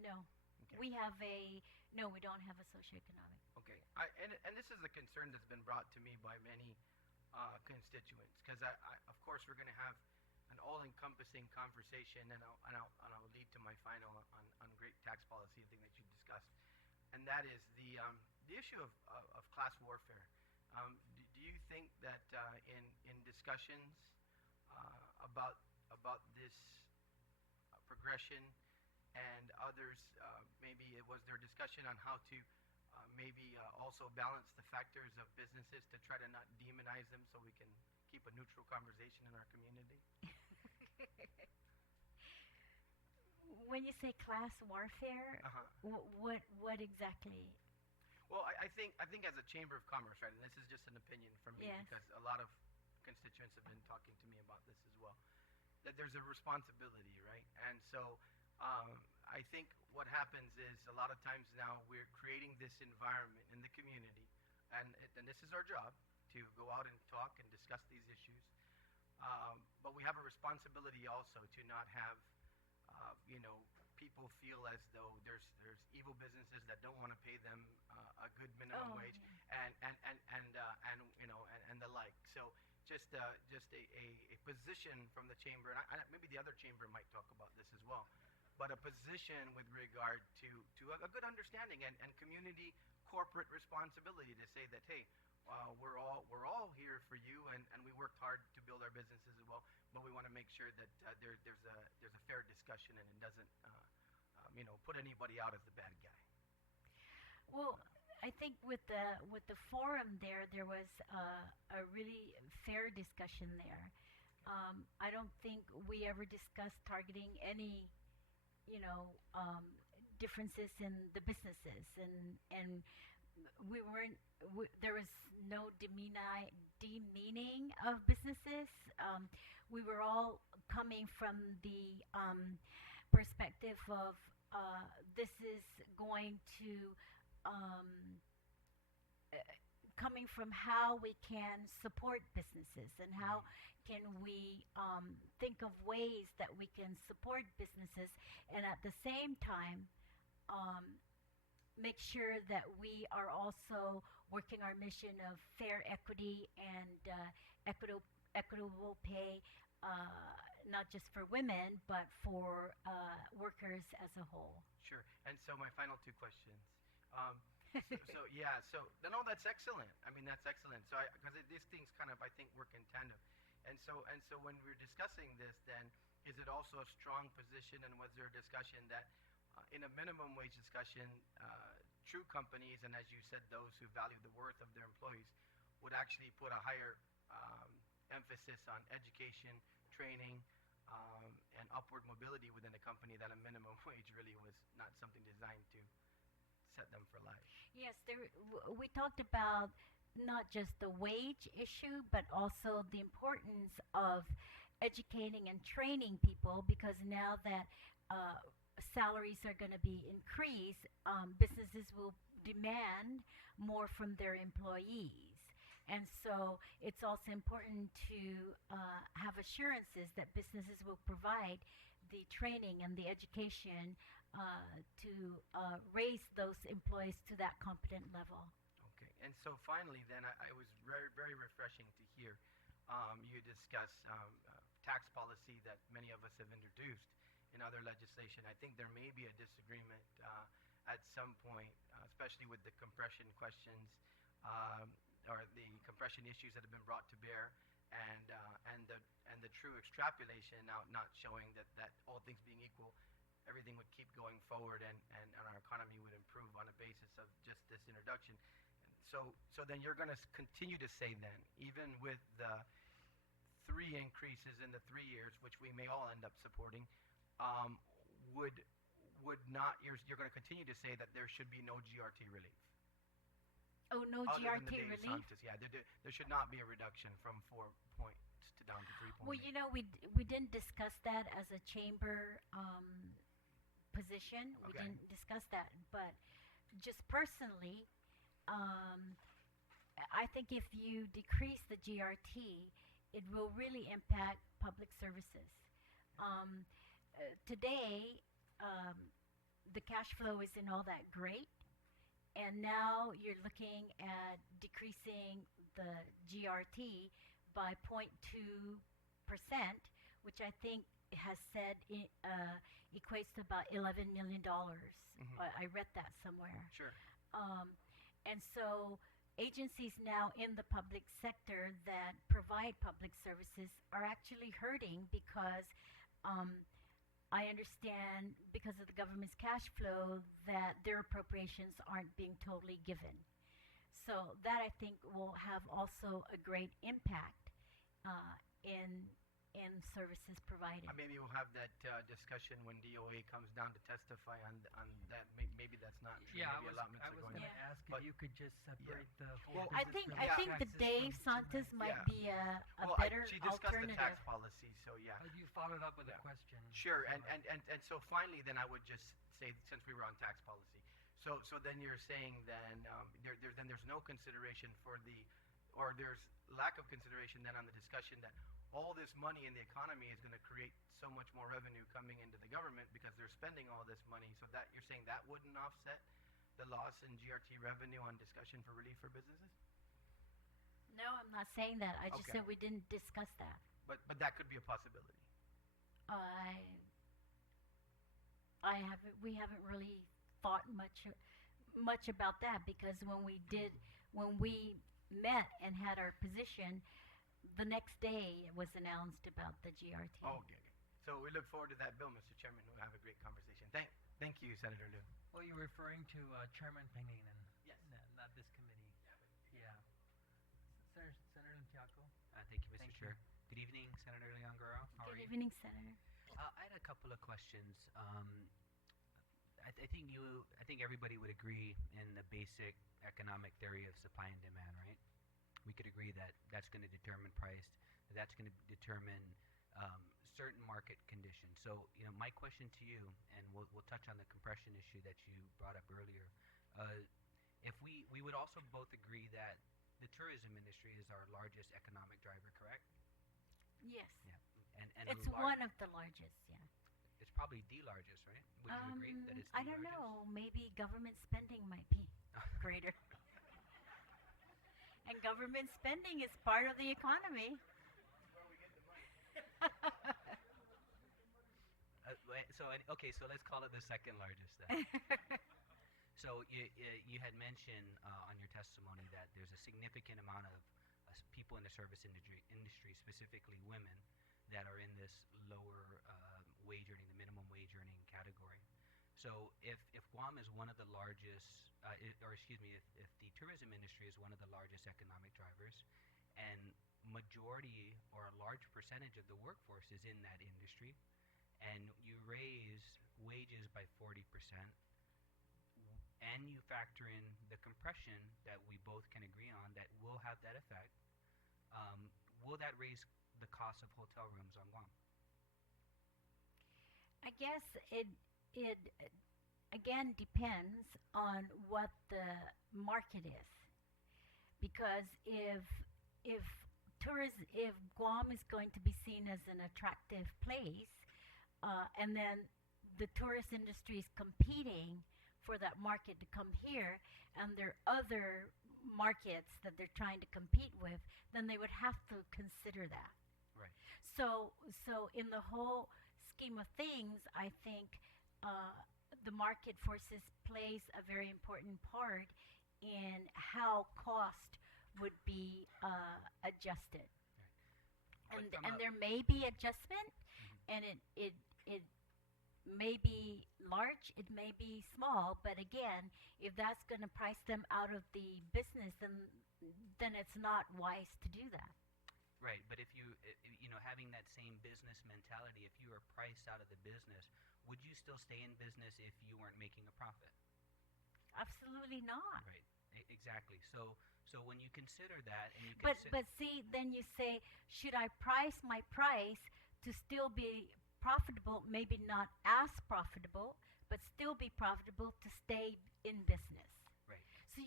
No. Okay. We don't have a socioeconomic. Okay. And this is a concern that's been brought to me by many constituents, because of course we're going to have an all-encompassing conversation, and I'll lead to my final on great tax policy, the thing that you discussed, and that is the issue of class warfare. Do you think that in discussions about this progression and others, maybe was there discussion on how to maybe also balance the factors of businesses to try to not demonize them so we can keep a neutral conversation in our community? When you say class warfare, what exactly? Well, I think as a Chamber of Commerce, right, and this is just an opinion from me, Yes. because a lot of constituents have been talking to me about this as well, that there's a responsibility, right? And so I think what happens is a lot of times now we're creating this environment in the community, and this is our job, to go out and talk and discuss these issues, but we have a responsibility also to not have people feel as though there's evil businesses that don't want to pay them a good minimum wage, Yeah. and the like. So just a position from the chamber, and maybe the other chamber might talk about this as well, but a position with regard to a good understanding and community corporate responsibility to say that, hey, we're all here for you, and we worked hard to build our businesses as well, but we want to make sure that there's a fair discussion and it doesn't put anybody out as the bad guy. Well, I think with the forum there was a really fair discussion there. I don't think we ever discussed targeting any, differences in the businesses, and we weren't. There was no demeaning of businesses. We were all coming from the perspective of this is going to coming from how we can support businesses and how can we think of ways that we can support businesses, and at the same time make sure that we are also working our mission of fair equity and equitable pay, not just for women, but for workers as a whole. Sure. And so my final two questions. No, that's excellent. I mean, that's excellent. So because these things kind of, I think, work in tandem. And so when we're discussing this, then is it also a strong position, and was there a discussion that in a minimum wage discussion, true companies, and as you said, those who value the worth of their employees, would actually put a higher emphasis on education, training, and upward mobility within a company that a minimum wage really was not something designed to set them for life. Yes, we talked about not just the wage issue, but also the importance of educating and training people, because now that salaries are going to be increased, businesses will demand more from their employees. And so it's also important to have assurances that businesses will provide the training and the education to raise those employees to that competent level. Okay, and so finally, then I was very, very refreshing to hear you discuss tax policy that many of us have introduced in other legislation. I think there may be a disagreement at some point, especially with the compression questions or the compression issues that have been brought to bear, and the true extrapolation out not showing that all things being equal, everything would keep going forward and our economy would improve on a basis of just this introduction. So then you're going to continue to say then, even with the 3 increases in the 3 years, which we may all end up supporting, would not, you're going to continue to say that there should be no GRT relief? Oh, no Other than GRT the de relief? Santis, yeah, there should not be a reduction from 4 points to down to 3 points. Well, you know, we didn't discuss that as a chamber position. We Okay. didn't discuss that. But just personally, I think if you decrease the GRT, it will really impact public services. Today, the cash flow isn't all that great. And now you're looking at decreasing the GRT by 0.2%, which I think has said equates to about $11 million. I read that somewhere. Sure. And so agencies now in the public sector that provide public services are actually hurting because I understand, because of the government's cash flow, that their appropriations aren't being totally given. So that, I think, will have also a great impact in services provided. Maybe we'll have that discussion when DOA comes down to testify on that. Maybe that's not true. Yeah, Maybe I was allotments are going going to up. ask But- if you could just separate the whole Well, I business think relief the taxes Dave from Santos two might Yeah. be a Well, better she discussed the tax alternative. policy, so yeah. But you followed up with Yeah. a question. Sure, and so finally, then I would just say, since we were on tax policy, so then you're saying then there's no consideration for or there's lack of consideration then on the discussion that all this money in the economy is going to create so much more revenue coming into the government because they're spending all this money. So that you're saying that wouldn't offset the loss in GRT revenue on discussion for relief for businesses? No, I'm not saying that. I just Okay. said we didn't discuss that. But that could be a possibility. We haven't really thought much about that, because when we met and had our position, the next day it was announced about the GRT. Oh, okay. So we look forward to that bill, Mr. Chairman. We'll have a great conversation. Thank you, Senator Liu. Well, you're referring to Chairman Pangilinan. Yes. Not this committee. Yeah. Senator Tiaco. Thank you, Mr. Thank Chair. Good evening, Senator Leon Guerrero. How are Good you? evening, Senator. I had a couple of questions. I think everybody would agree in the basic economic theory of supply and demand, right? We could agree that that's going to determine price, that's going to determine certain market conditions. So, my question to you, and we'll touch on the compression issue that you brought up earlier. If we would also both agree that the tourism industry is our largest economic driver, correct? Yes. Yeah. And It's one of the largest, yeah. It's probably the largest, right? Would you agree that it's the I don't largest? know. Maybe government spending might be greater. And government spending is part of the economy. So let's call it the second largest then. So you had mentioned on your testimony that there's a significant amount of people in the service industry, specifically women, that are in this lower wage earning, the minimum wage earning category. So if Guam is one of the largest, if the tourism industry is one of the largest economic drivers, and majority or a large percentage of the workforce is in that industry, and you raise wages by 40%, and you factor in the compression that we both can agree on that will have that effect, will that raise the cost of hotel rooms on Guam? I guess it again depends on what the market is, because if Guam is going to be seen as an attractive place, and then the tourist industry is competing for that market to come here, and there are other markets that they're trying to compete with, then they would have to consider that. Right. So in the whole scheme of things, I think the market forces plays a very important part in how cost would be adjusted. Right. And there may be adjustment, and it may be large, it may be small, but again, if that's going to price them out of the business, then it's not wise to do that. Right, but if you having that same business mentality, if you were priced out of the business, would you still stay in business if you weren't making a profit? Absolutely not. Right, exactly. So when you consider that, and you but see, then you say, should I price my price to still be profitable, maybe not as profitable, but still be profitable to stay in business? Right. So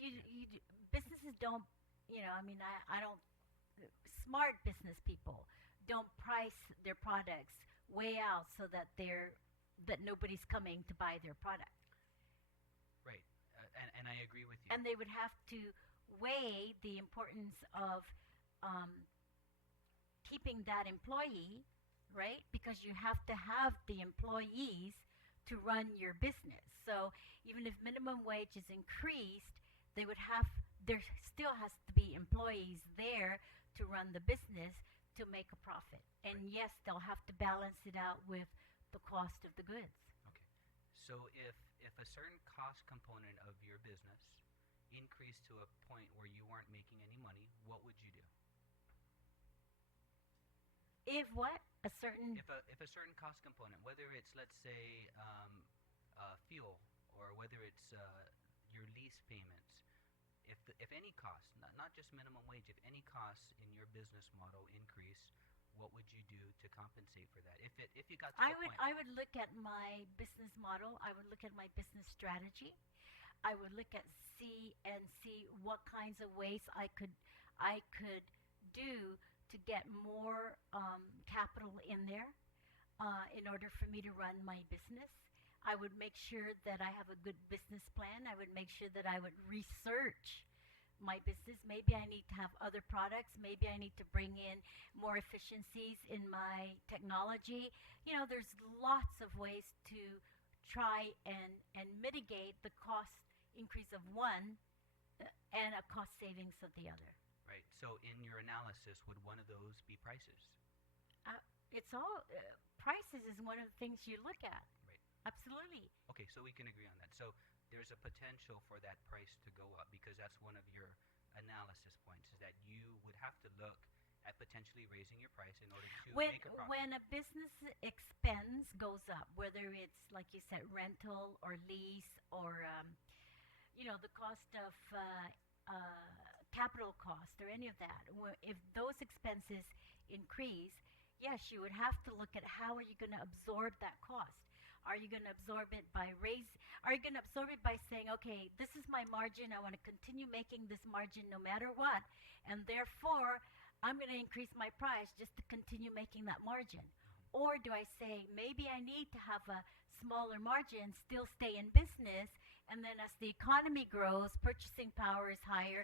businesses don't, I don't, smart business people don't price their products way out so that nobody's coming to buy their product. Right, and I agree with you. And they would have to weigh the importance of keeping that employee, right? Because you have to have the employees to run your business. So even if minimum wage is increased, there still has to be employees there to run the business to make a profit. And right. Yes, they'll have to balance it out with the cost of the goods. Okay. So if a certain cost component of your business increased to a point where you weren't making any money, what would you do? If what? A certain... If a certain cost component, whether it's, let's say, fuel, or whether it's your lease payments, if any cost, not just minimum wage, if any costs in your business model increase, what would you do to compensate for that? If you got to I the would point, I would look at my business model. I would look at my business strategy. I would look at see what kinds of ways I could do to get more capital in there in order for me to run my business. I would make sure that I have a good business plan. I would make sure that I would research my business. Maybe I need to have other products. Maybe I need to bring in more efficiencies in my technology. There's lots of ways to try and mitigate the cost increase of one and a cost savings of the other. right? So in your analysis, would one of those be prices? It's all prices is one of the things you look at. Right. Absolutely. Okay, so we can agree on that. So there's a potential for that price to go up because that's one of your analysis points, is that you would have to look at potentially raising your price in order to make a profit. When a business expense goes up, whether it's, like you said, rental or lease or, the cost of capital cost or any of that, if those expenses increase, yes, you would have to look at how are you going to absorb that cost. Are you going to absorb it by are you going to absorb it by saying, okay, this is my margin, I want to continue making this margin no matter what, and therefore I'm going to increase my price just to continue making that margin? Or do I say, maybe I need to have a smaller margin, still stay in business, and then as the economy grows, purchasing power is higher,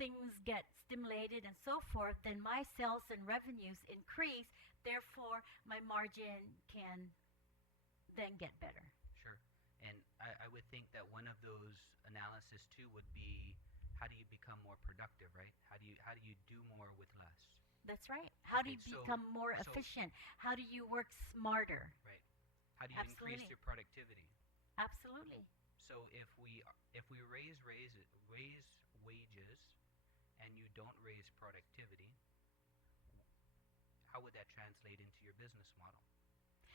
things get stimulated and so forth, then my sales and revenues increase, therefore my margin can then get better. Sure. And I would think that one of those analysis too would be, how do you become more productive, right? How do you do more with less? That's right. How do Okay, you become more efficient? How do you work smarter? Right. How do you increase Absolutely. your productivity? Absolutely. So if we raise wages and you don't raise productivity, how would that translate into your business model?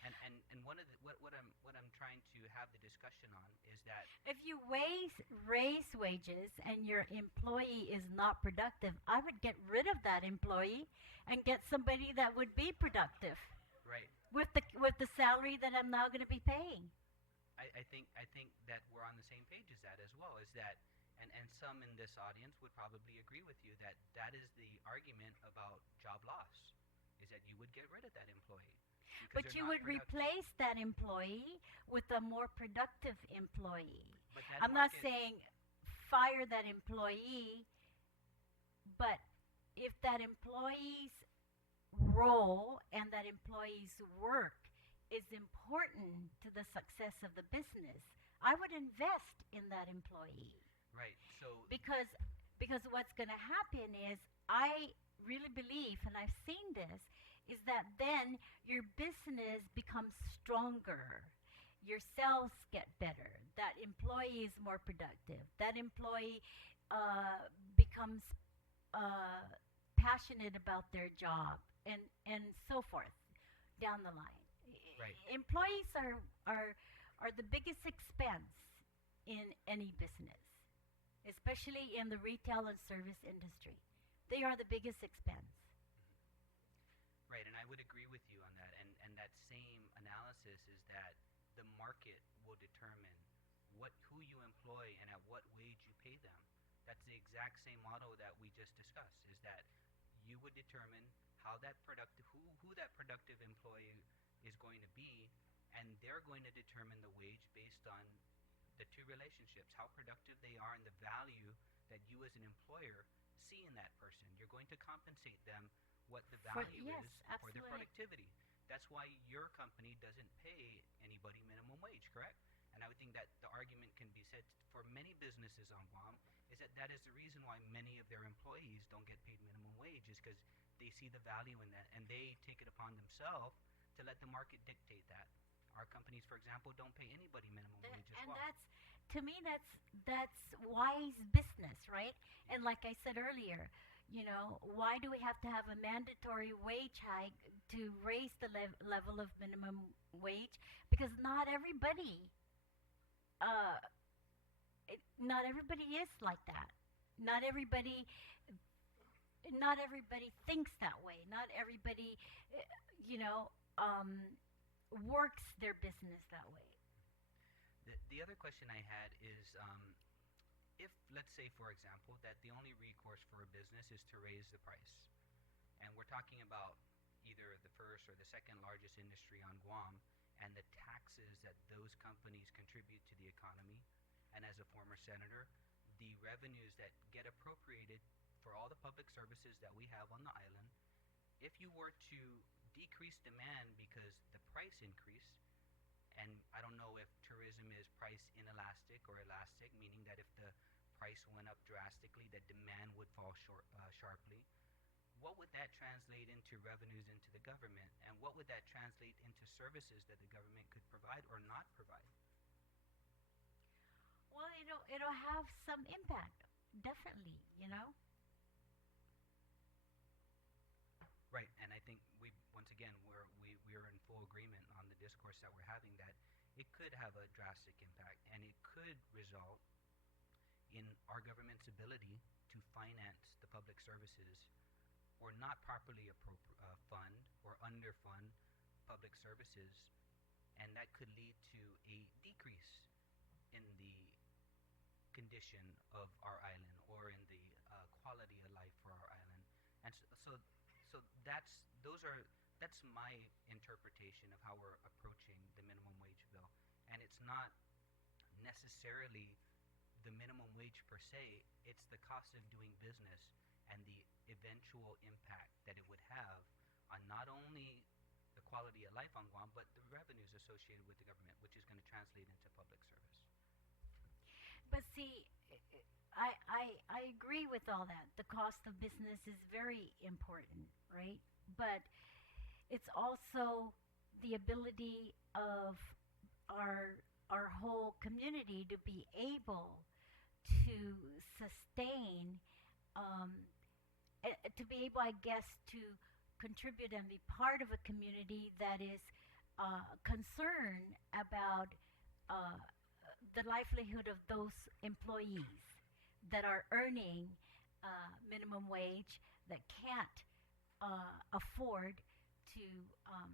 And one of the, what I'm trying to have the discussion on is that If you raise wages and your employee is not productive, I would get rid of that employee and get somebody that would be productive right. with the salary that I'm now going to be paying. I think that we're on the same page as that as well. Is that and some in this audience would probably agree with you that that is the argument about job loss, is that you would get rid of that employee. But you would replace that employee with a more productive employee. I'm not saying fire that employee, but if that employee's role and that employee's work is important to the success of the business, I would invest in that employee. Right. So because what's going to happen is, I really believe, and I've seen this, is that then your business becomes stronger. Your sales get better. That employee is more productive. That employee becomes passionate about their job, and so forth down the line. Right. Employees are the biggest expense in any business, especially in the retail and service industry. They are the biggest expense. Right, and I would agree with you on that. And that same analysis is that the market will determine who you employ and at what wage you pay them. That's the exact same model that we just discussed, is that you would determine how that who that productive employee is going to be, and they're going to determine the wage based on the two relationships, how productive they are and the value that you as an employer see in that person. You're going to compensate them what the value is for their productivity. That's why your company doesn't pay anybody minimum wage, correct? And I would think that the argument can be said for many businesses on Guam is that is the reason why many of their employees don't get paid minimum wage, is because they see the value in that and they take it upon themselves to let the market dictate that. Our companies, for example, don't pay anybody minimum wage as well. And to me, that's wise business, right? And like I said earlier, why do we have to have a mandatory wage hike to raise the level of minimum wage? Because not everybody is like that. Not everybody thinks that way. Not everybody, works their business that way. The other question I had is, if, let's say, for example, that the only recourse for a business is to raise the price, and we're talking about either the first or the second largest industry on Guam, and the taxes that those companies contribute to the economy, and as a former senator, the revenues that get appropriated for all the public services that we have on the island, if you were to decrease demand because the price increased, and I don't know if tourism is price inelastic or elastic, meaning that if the price went up drastically, that demand would fall sharply. What would that translate into revenues into the government? And what would that translate into services that the government could provide or not provide? Well, it'll have some impact, definitely, Right, and I think once again we're in full agreement on the discourse that we're having, that it could have a drastic impact, and it could result in our government's ability to finance the public services, or not properly fund or underfund public services, and that could lead to a decrease in the condition of our island, or in the quality of life for our island. And so that's my interpretation of how we're approaching the minimum wage bill. And it's not necessarily the minimum wage per se, it's the cost of doing business and the eventual impact that it would have on not only the quality of life on Guam, but the revenues associated with the government, which is going to translate into public service. But see, I agree with all that. The cost of business is very important, right? But it's also the ability of our whole community to be able to sustain, to be able, I guess, to contribute and be part of a community that is concerned about uh, the livelihood of those employees that are earning minimum wage, that can't afford to um,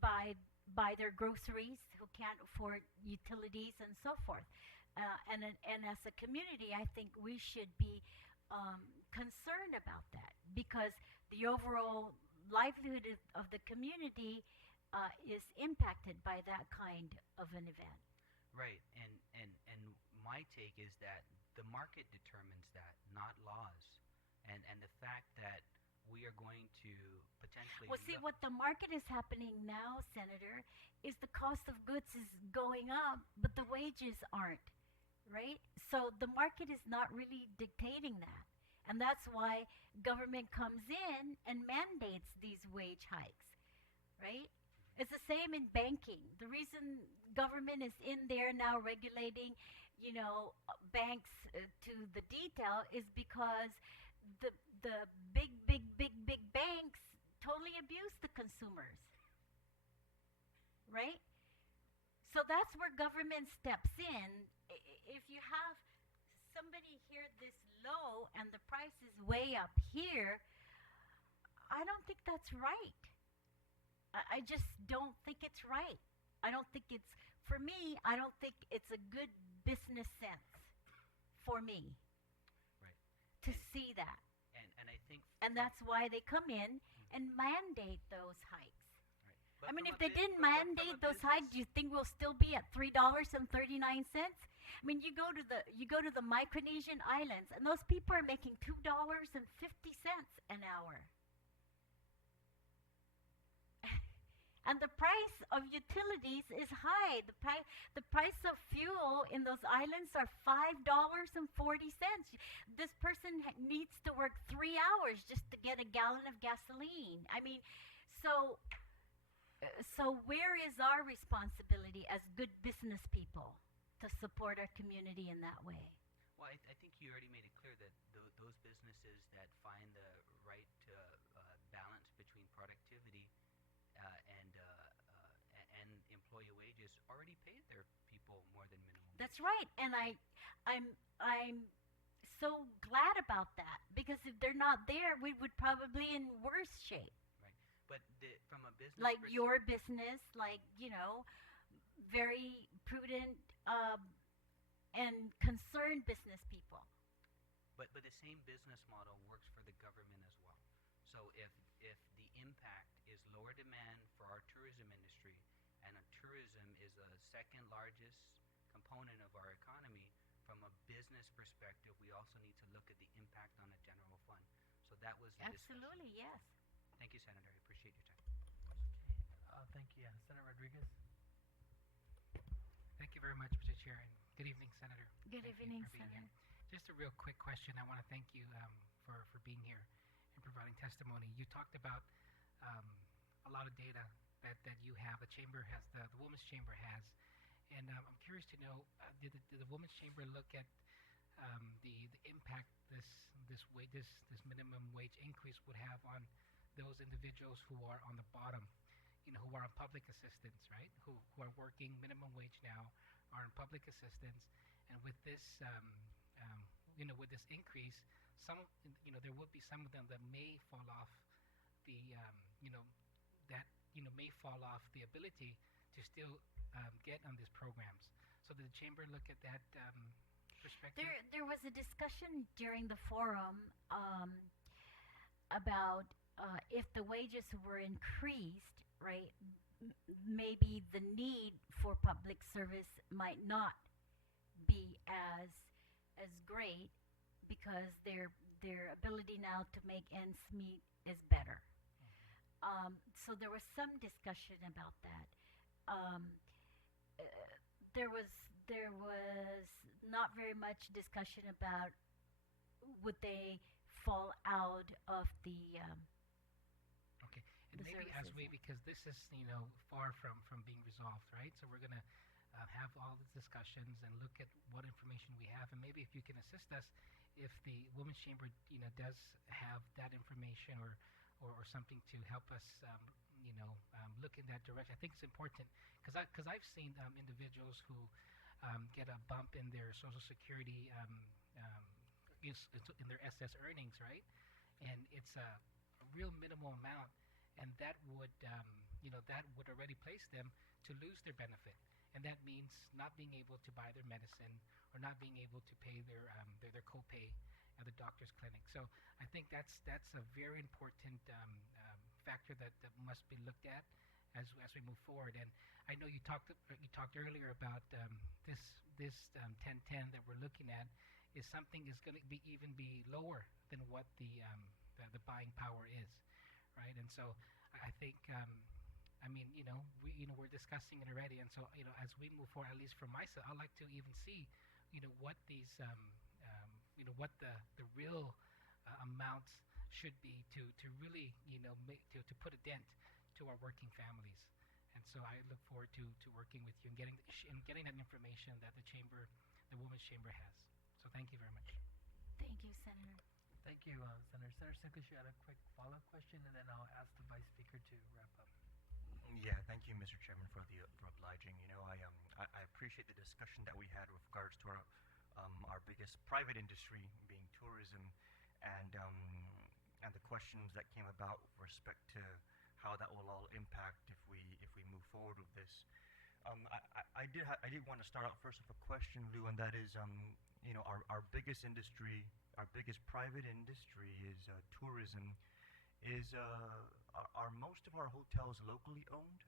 buy buy their groceries, who can't afford utilities and so forth. And as a community, I think we should be concerned about that, because the overall livelihood of the community is impacted by that kind of an event. Right, and my take is that the market determines that, not laws, and the fact that we are going to potentially. Well, see, what the market is happening now, Senator, is the cost of goods is going up, but the wages aren't, right? So the market is not really dictating that. And that's why government comes in and mandates these wage hikes, right? It's the same in banking. The reason government is in there now regulating, banks to the detail is because the big banks totally abuse the consumers, right? So that's where government steps in. If you have somebody here this low and the price is way up here, I don't think that's right. I just don't think it's right. I don't think it's, for me, I don't think it's a good business sense for me Right. to see that. And I think. And that's why they come in and mandate those hikes. Right. I mean, from if a they bus- didn't but from a mandate those hikes, do business- you think we'll still be at $3.39? I mean, you go to the Micronesian Islands, and those people are making $2.50 an hour. And the price of utilities is high. The price of fuel in those islands are $5.40. This person needs to work 3 hours just to get a gallon of gasoline. I mean, so where is our responsibility as good business people to support our community in that way? Well, I think you already made it clear that those businesses that find the right balance between productivity and employee wages already pay their people more than minimum. That's right, and I'm so glad about that, because if they're not there, we would probably in worse shape. Right, but from a business Like your business, very prudent and concerned business people. But the same business model works for the government as well. So if the impact is lower demand for our tourism industry, and tourism is the second largest component of our economy, from a business perspective, we also need to look at the impact on the general fund. So that was the discussion. Absolutely, yes. Thank you, Senator. I appreciate your time. Thank you. Senator Rodriguez. Thank you very much, Mr. Chair, and good evening, Senator. Good Thank you evening, for being Senator. here. Just a real quick question. I want to thank you for being here and providing testimony. You talked about a lot of data that you have, the Chamber has, the Women's Chamber has. And I'm curious to know, did the Women's Chamber look at the impact this minimum wage increase would have on those individuals who are on the bottom, who are on public assistance, right? Who are working minimum wage now, are on public assistance, and with this, with this increase, there would be some of them that may fall off may fall off the ability to still get on these programs. So did the Chamber look at that perspective? There was a discussion during the forum about if the wages were increased, right, maybe the need for public service might not be as great, because their ability now to make ends meet is better. So there was some discussion about that. There was not very much discussion about would they fall out of the Okay, and the maybe as services, we, yeah. because this is far from being resolved, right? So we're gonna have all these discussions and look at what information we have, and maybe if you can assist us, if the Women's Chamber does have that information, or something to help us, look in that direction. I think it's important because I've seen individuals who get a bump in their Social Security, in their SS earnings, right? And it's a real minimal amount, and that would already place them to lose their benefit, and that means not being able to buy their medicine or not being able to pay their copay at the doctor's clinic. So I think that's a very important factor that must be looked at as we move forward. And I know you talked earlier about this 1010 that we're looking at is something is going to be lower than what the buying power is, right? And so I think we're discussing it already, and so as we move forward, at least for myself, I'd like to even see what these what the real amounts should be to really to put a dent to our working families. And so I look forward to working with you and getting that information that the Women's Chamber has. So thank you very much. Thank you, Senator. Thank you, Senator. Senator Simkus, you had a quick follow-up question, and then I'll ask the Vice Speaker to wrap up. Yeah, thank you, Mr. Chairman, for obliging. I appreciate the discussion that we had with regards to our biggest private industry being tourism, and the questions that came about with respect to how that will all impact if we move forward with this. I did want to start out first with a question, Lou, and that is our biggest industry, our biggest private industry is tourism. Are most of our hotels locally owned?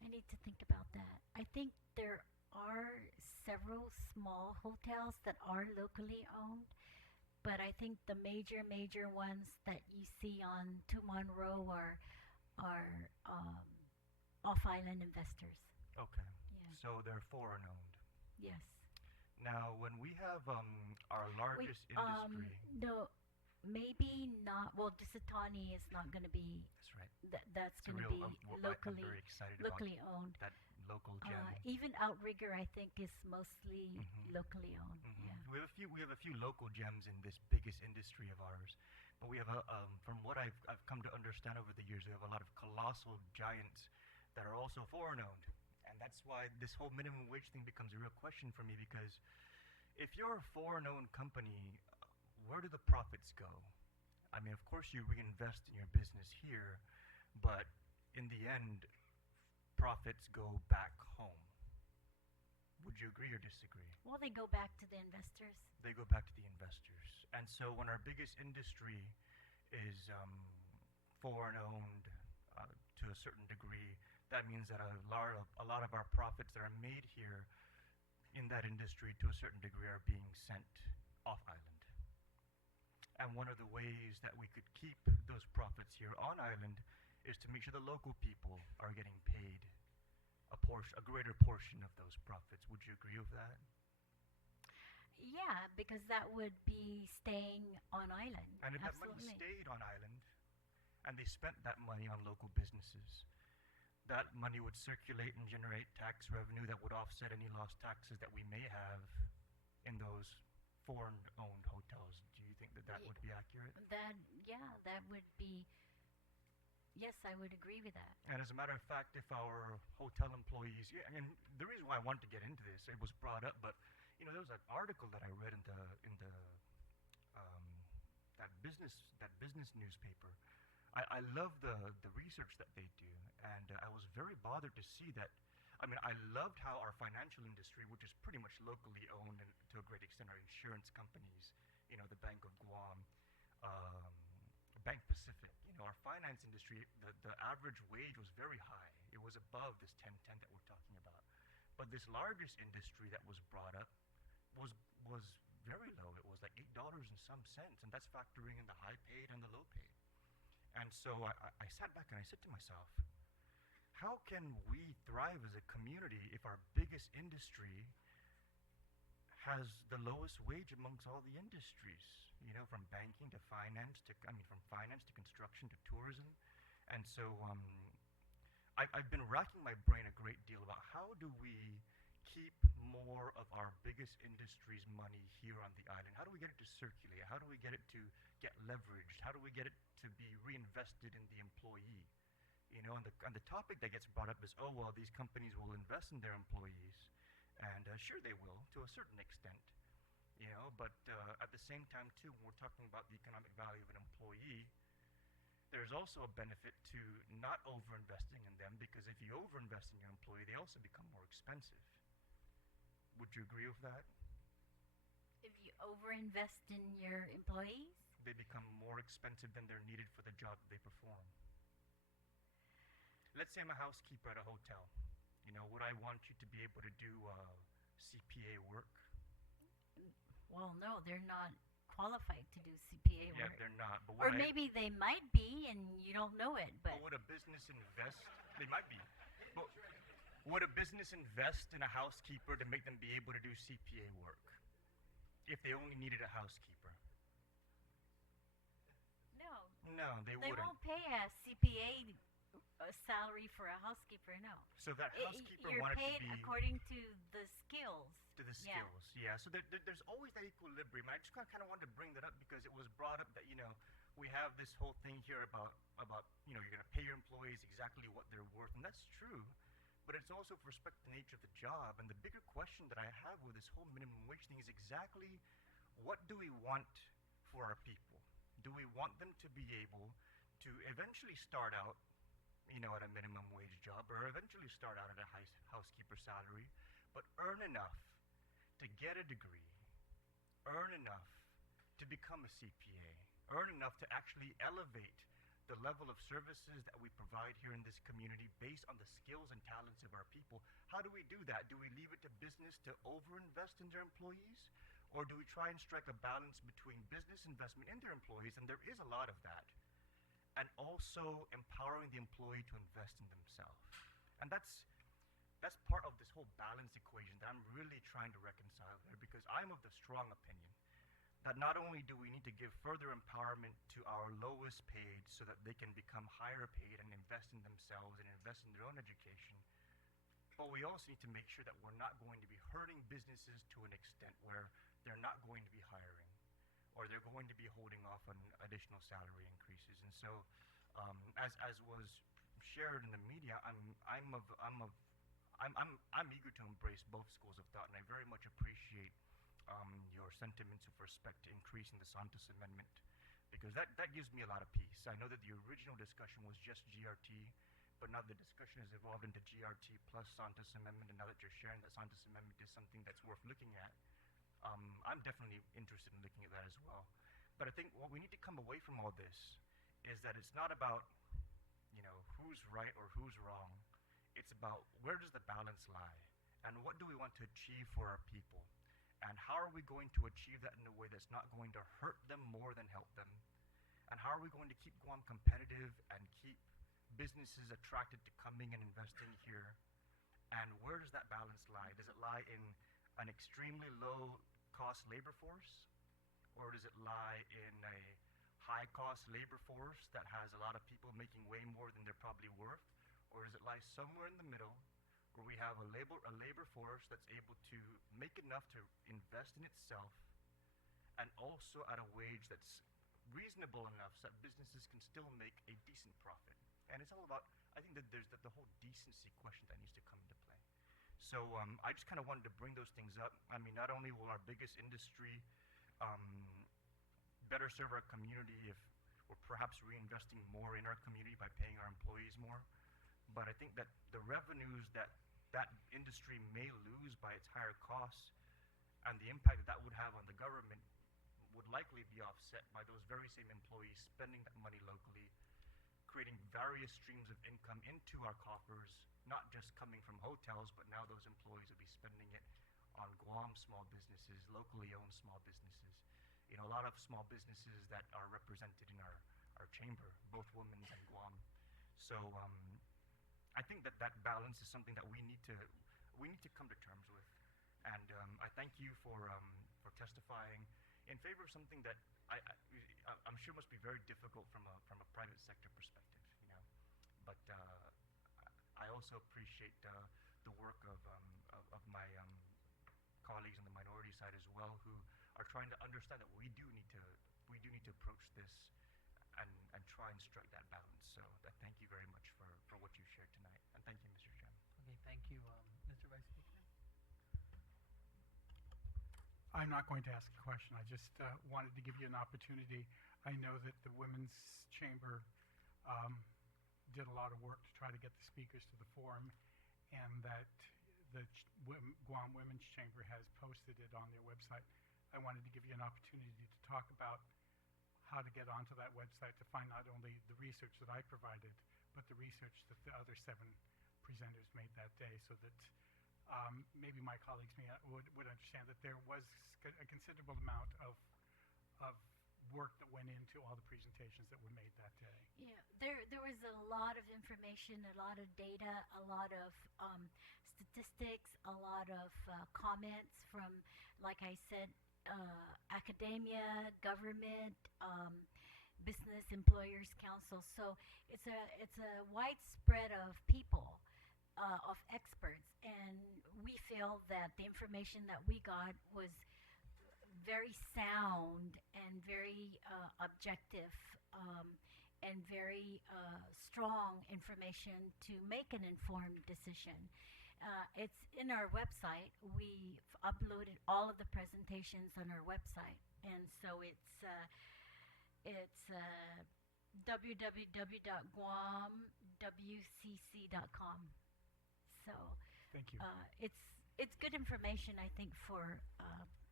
I need to think about that. I think there are several small hotels that are locally owned, but I think the major ones that you see on to Monroe are off-island investors. Okay. Yeah. So they're foreign owned. Yes. Now, when we have our largest industry. No, maybe not. Well, Disatani is not going to be. That's right. That's It's a going to real, be I'm locally very excited locally about owned. that local gem. Even Outrigger, I think, is mostly locally owned. Mhm. Yeah. We have a few local gems in this biggest industry of ours, but we have from what I've come to understand over the years, we have a lot of colossal giants that are also foreign owned, and that's why this whole minimum wage thing becomes a real question for me, because if you're a foreign owned company, where do the profits go? I mean, of course you reinvest in your business here, but in the end, profits go back home. Would you agree or disagree? Well, they go back to the investors. They go back to the investors. And so when our biggest industry is foreign owned to a certain degree, that means that a lot of our profits that are made here in that industry to a certain degree are being sent off island. And one of the ways that we could keep those profits here on island is to make sure the local people are getting paid a greater portion of those profits. Would you agree with that? Yeah, because that would be staying on island. And if Absolutely. that money stayed on island, and they spent that money on local businesses, that money would circulate and generate tax revenue that would offset any lost taxes that we may have in those foreign-owned hotels. Do you think that would be accurate? That would be. Yes, I would agree with that. And as a matter of fact, if our hotel employees, and the reason why I wanted to get into this, it was brought up, but there was an article that I read in the that business newspaper. I love the research that they do, and I was very bothered to see that. I mean, I loved how our financial industry, which is pretty much locally owned, and to a great extent, our insurance companies, the Bank of Guam, Bank Pacific, our finance industry, the average wage was very high. It was above this 1010 that we're talking about. But this largest industry that was brought up was very low. It was like $8 and some cents, and that's factoring in the high paid and the low paid. And so I sat back and I said to myself, how can we thrive as a community if our biggest industry has the lowest wage amongst all the industries? From banking to finance from finance to construction to tourism. And so I've been racking my brain a great deal about how do we keep more of our biggest industry's money here on the island? How do we get it to circulate? How do we get it to get leveraged? How do we get it to be reinvested in the employee? You know, and the topic that gets brought up is, oh, well, these companies will invest in their employees. And sure, they will, to a certain extent. You know, but at the same time, too, when we're talking about the economic value of an employee, there's also a benefit to not over-investing in them, because if you over-invest in your employee, they also become more expensive. Would you agree with that? If you overinvest in your employees, They become more expensive than they're needed for the job that they perform. Let's say I'm a housekeeper at a hotel. You know, would I want you to be able to do CPA work? well, no, they're not qualified to do CPA Yeah, work. they're not. But Or would maybe they might be and you don't know it, but would a business invest? They might be. But would a business invest in a housekeeper to make them be able to do CPA work if they only needed a housekeeper? no. No, they They wouldn't. won't pay a CPA salary for a housekeeper, no. So that housekeeper You're wanted paid to be according to the skills. to the Yeah. skills. Yeah. So there's always that equilibrium. I just kind of wanted to bring that up because it was brought up that, you know, we have this whole thing here about you know, you're going to pay your employees exactly what they're worth, and that's true. But it's also with respect to the nature of the job. And the bigger question that I have with this whole minimum wage thing is exactly what do we want for our people? Do we want them to be able to eventually start out, you know, at a minimum wage job, or eventually start out at a housekeeper salary, but earn enough to get a degree, earn enough to become a CPA, earn enough to actually elevate the level of services that we provide here in this community based on the skills and talents of our people? How do we do that? Do we leave it to business to overinvest in their employees? Or do we try and strike a balance between business investment in their employees, and there is a lot of that, and also empowering the employee to invest in themselves? And that's part of this whole balance equation that I'm really trying to reconcile there, because I'm of the strong opinion that not only do we need to give further empowerment to our lowest paid so that they can become higher paid and invest in themselves and invest in their own education, but we also need to make sure that we're not going to be hurting businesses to an extent where they're not going to be hiring, or they're going to be holding off on additional salary increases. And so, as was shared in the media, I'm eager to embrace both schools of thought, and I very much appreciate your sentiments with respect to increasing the Santos Amendment, because that gives me a lot of peace. I know that the original discussion was just GRT, but now the discussion has evolved into GRT plus Santos Amendment, and now that you're sharing that Santos Amendment is something that's worth looking at, I'm definitely interested in looking at that as well. But I think what we need to come away from all this is that it's not about, you know, who's right or who's wrong. It's about where does the balance lie, and what do we want to achieve for our people, and how are we going to achieve that in a way that's not going to hurt them more than help them, and how are we going to keep Guam competitive and keep businesses attracted to coming and investing here, and where does that balance lie? Does it lie in an extremely low cost labor force, or does it lie in a high cost labor force that has a lot of people making way more than they're probably worth, or does it lie somewhere in the middle where we have a labor force that's able to make enough to invest in itself, and also at a wage that's reasonable enough so that businesses can still make a decent profit? And it's all about, I think that there's the whole decency question that needs to come into play. So I just kind of wanted to bring those things up. I mean, not only will our biggest industry better serve our community if we're perhaps reinvesting more in our community by paying our employees more, but I think that the revenues that industry may lose by its higher costs and the impact that would have on the government would likely be offset by those very same employees spending that money locally, creating various streams of income into our coffers, not just coming from hotels, but now those employees will be spending it on Guam small businesses, locally owned small businesses. You know, a lot of small businesses that are represented in our chamber, both women's and Guam. So I think that balance is something that we need to come to terms with. And I thank you for testifying in favor of something that I'm sure must be very difficult from a private sector perspective, you know. But I also appreciate the work of my colleagues on the minority side as well, who are trying to understand that we do need to try and strike that balance. So thank you very much for what you shared tonight. And thank you, Mr. Chairman. Okay, thank you, Mr. Vice Speaker. I'm not going to ask a question. I just wanted to give you an opportunity. I know that the Women's Chamber did a lot of work to try to get the speakers to the forum, and that the Guam Women's Chamber has posted it on their website. I wanted to give you an opportunity to talk about how to get onto that website to find not only the research that I provided, but the research that the other 7 presenters made that day, so that maybe my colleagues would understand that there was a considerable amount of work that went into all the presentations that were made that day. Yeah, there was a lot of information, a lot of data, a lot of statistics, a lot of comments from, like I said, academia, government, business employers council. So it's a widespread of people, of experts, and we feel that the information that we got was very sound and very objective, and very strong information to make an informed decision. It's in our website. We've uploaded all of the presentations on our website, and so it's www.guamwcc.com. So Thank you. it's good information, I think, for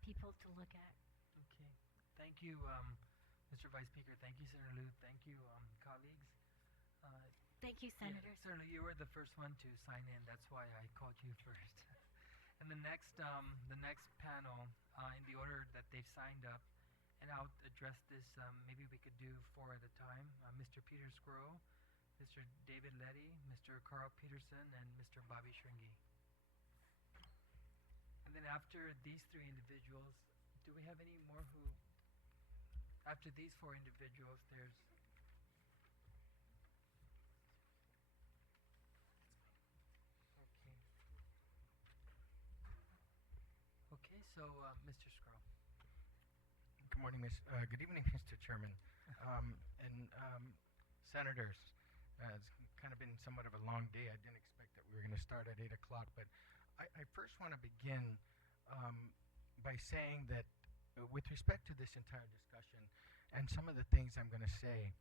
people to look at. Okay, thank you, Mr. Vice Speaker. Thank you, Senator Liu. Thank you, colleagues. Thank you, Senators. Yeah, certainly, you were the first one to sign in. That's why I called you first. And the next panel, in the order that they've signed up, and I'll address this. Maybe we could do 4 at a time. Mr. Peter Squirrel, Mr. David Letty, Mr. Carl Peterson, and Mr. Bobby Shringi. And then after these 3 individuals, do we have any more who? After these 4 individuals, there's. Okay, so Mr. Squirrel. Good morning, good evening, Mr. Chairman, and senators. It's kind of been somewhat of a long day. I didn't expect that we were going to start at 8 o'clock, but I first want to begin by saying that with respect to this entire discussion and some of the things I'm going to say,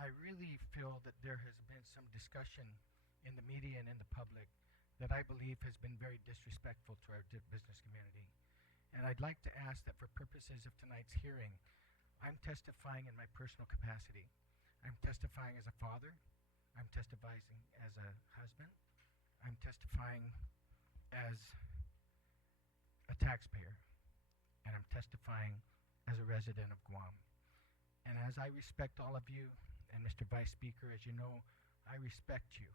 I really feel that there has been some discussion in the media and in the public that I believe has been very disrespectful to our business community. And I'd like to ask that for purposes of tonight's hearing, I'm testifying in my personal capacity. I'm testifying as a father. I'm testifying as a husband. I'm testifying as a taxpayer. And I'm testifying as a resident of Guam. And as I respect all of you, and Mr. Vice Speaker, as you know, I respect you.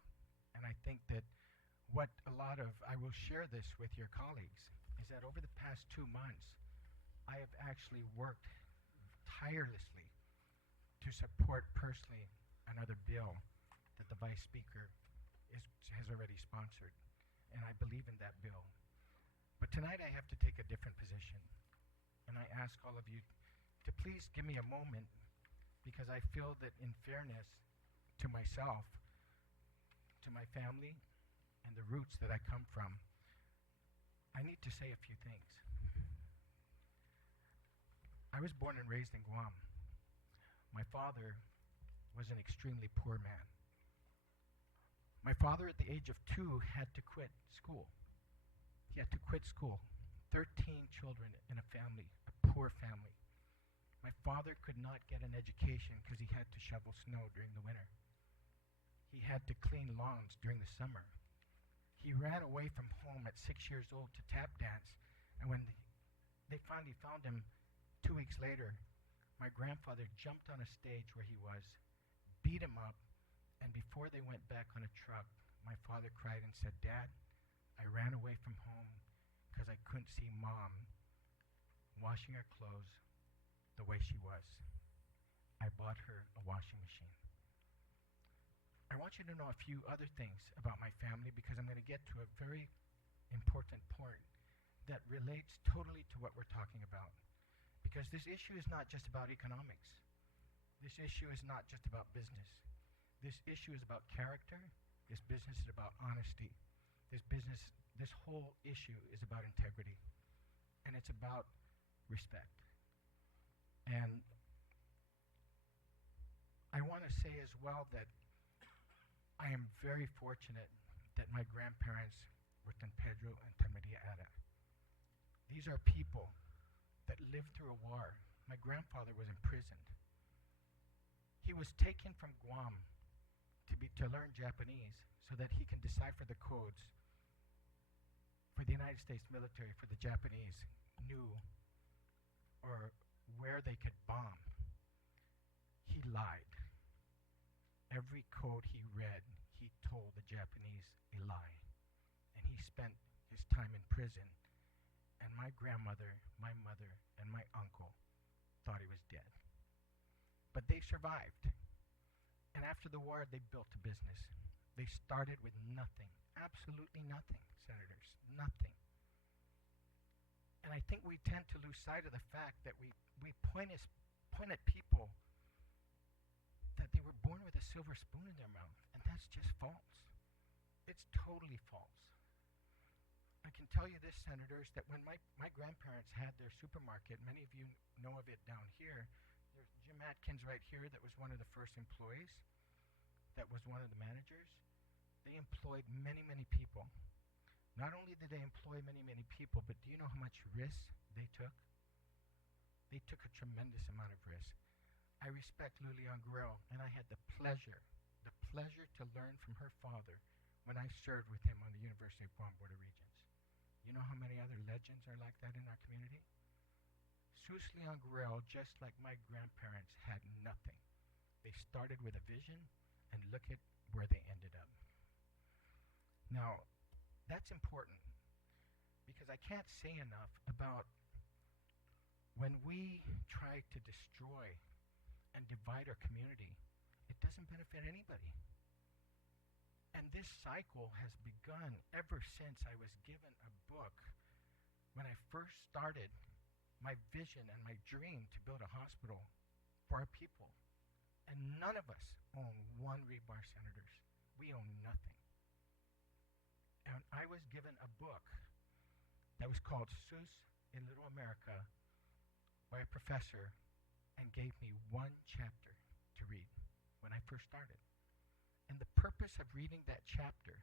And I think that I will share this with your colleagues, is that over the past 2 months, I have actually worked tirelessly to support personally another bill that the Vice Speaker has already sponsored. And I believe in that bill. But tonight I have to take a different position. And I ask all of you to please give me a moment, because I feel that in fairness to myself, to my family, and the roots that I come from, I need to say a few things. I was born and raised in Guam. My father was an extremely poor man. My father, at the age of 2, had to quit school. He had to quit school. 13 children in a family, a poor family. My father could not get an education because he had to shovel snow during the winter. He had to clean lawns during the summer. He ran away from home at 6 years old to tap dance, and when they finally found him 2 weeks later, my grandfather jumped on a stage where he was, beat him up, and before they went back on a truck, my father cried and said, "Dad, I ran away from home because I couldn't see Mom washing her clothes the way she was. I bought her a washing machine." I want you to know a few other things about my family, because I'm going to get to a very important point that relates totally to what we're talking about. Because this issue is not just about economics. This issue is not just about business. This issue is about character. This business is about honesty. This whole issue is about integrity. And it's about respect. And I want to say as well that I am very fortunate that my grandparents were Tan Pedro and Tan Maria Ada. These are people that lived through a war. My grandfather was imprisoned. He was taken from Guam to learn Japanese so that he can decipher the codes for the United States military, for the Japanese knew or where they could bomb. He lied. Every code he read, he told the Japanese a lie. And he spent his time in prison. And my grandmother, my mother, and my uncle thought he was dead. But they survived. And after the war, they built a business. They started with nothing, absolutely nothing, senators, nothing. And I think we tend to lose sight of the fact that we point at people that they were born with a silver spoon in their mouth, and that's just false. It's totally false. I can tell you this, senators, that when my grandparents had their supermarket, many of you know of it down here. There's Jim Atkins right here that was one of the first employees, that was one of the managers. They employed many, many people. Not only did they employ many, many people, but do you know how much risk they took? They took a tremendous amount of risk. I respect Lulian Guerrero, and I had the pleasure to learn from her father when I served with him on the University of Guam Board of Regents. You know how many other legends are like that in our community? Sus Leon Guerrero, just like my grandparents, had nothing. They started with a vision, and look at where they ended up. Now, that's important, because I can't say enough about when we try to destroy and divide our community, it doesn't benefit anybody. And this cycle has begun ever since I was given a book when I first started my vision and my dream to build a hospital for our people. And none of us own one rebar, senators. We own nothing. And I was given a book that was called Sus in Little America by a professor, and gave me one chapter to read when I first started. And the purpose of reading that chapter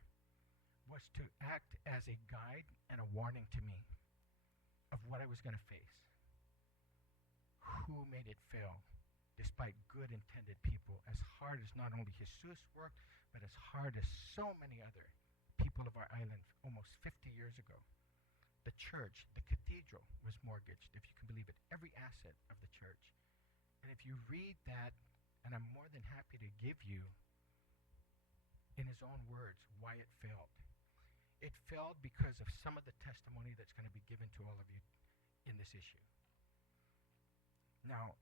was to act as a guide and a warning to me of what I was going to face. Who made it fail, despite good intended people, as hard as not only Jesus worked, but as hard as so many other people of our island almost 50 years ago. The church, the cathedral, was mortgaged, if you can believe it, every asset of the church. And if you read that, and I'm more than happy to give you, in his own words, why it failed. It failed because of some of the testimony that's going to be given to all of you in this issue. Now,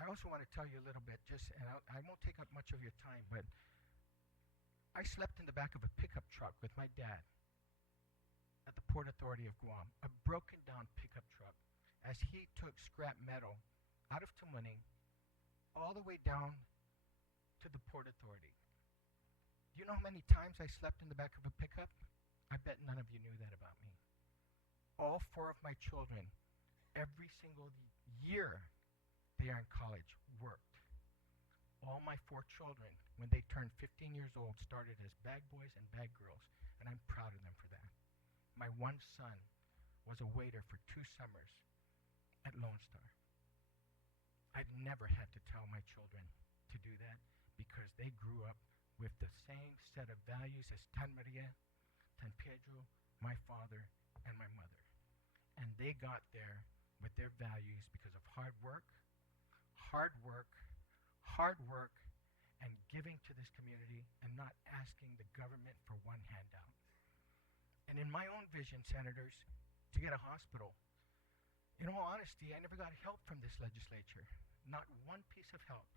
I also want to tell you a little bit, and I won't take up much of your time, but I slept in the back of a pickup truck with my dad at the Port Authority of Guam, a broken down pickup truck, as he took scrap metal out of Tumuning all the way down to the Port Authority. Do you know how many times I slept in the back of a pickup? I bet none of you knew that about me. All 4 of my children, every single year they are in college, worked. All my 4 children, when they turned 15 years old, started as bag boys and bag girls, and I'm proud of them for that. My one son was a waiter for 2 summers at Lone Star. I've never had to tell my children to do that because they grew up with the same set of values as Tan Maria, Tan Pedro, my father, and my mother. And they got there with their values because of hard work, and giving to this community and not asking the government for one handout. And in my own vision, senators, to get a hospital, in all honesty, I never got help from this legislature. Not one piece of help.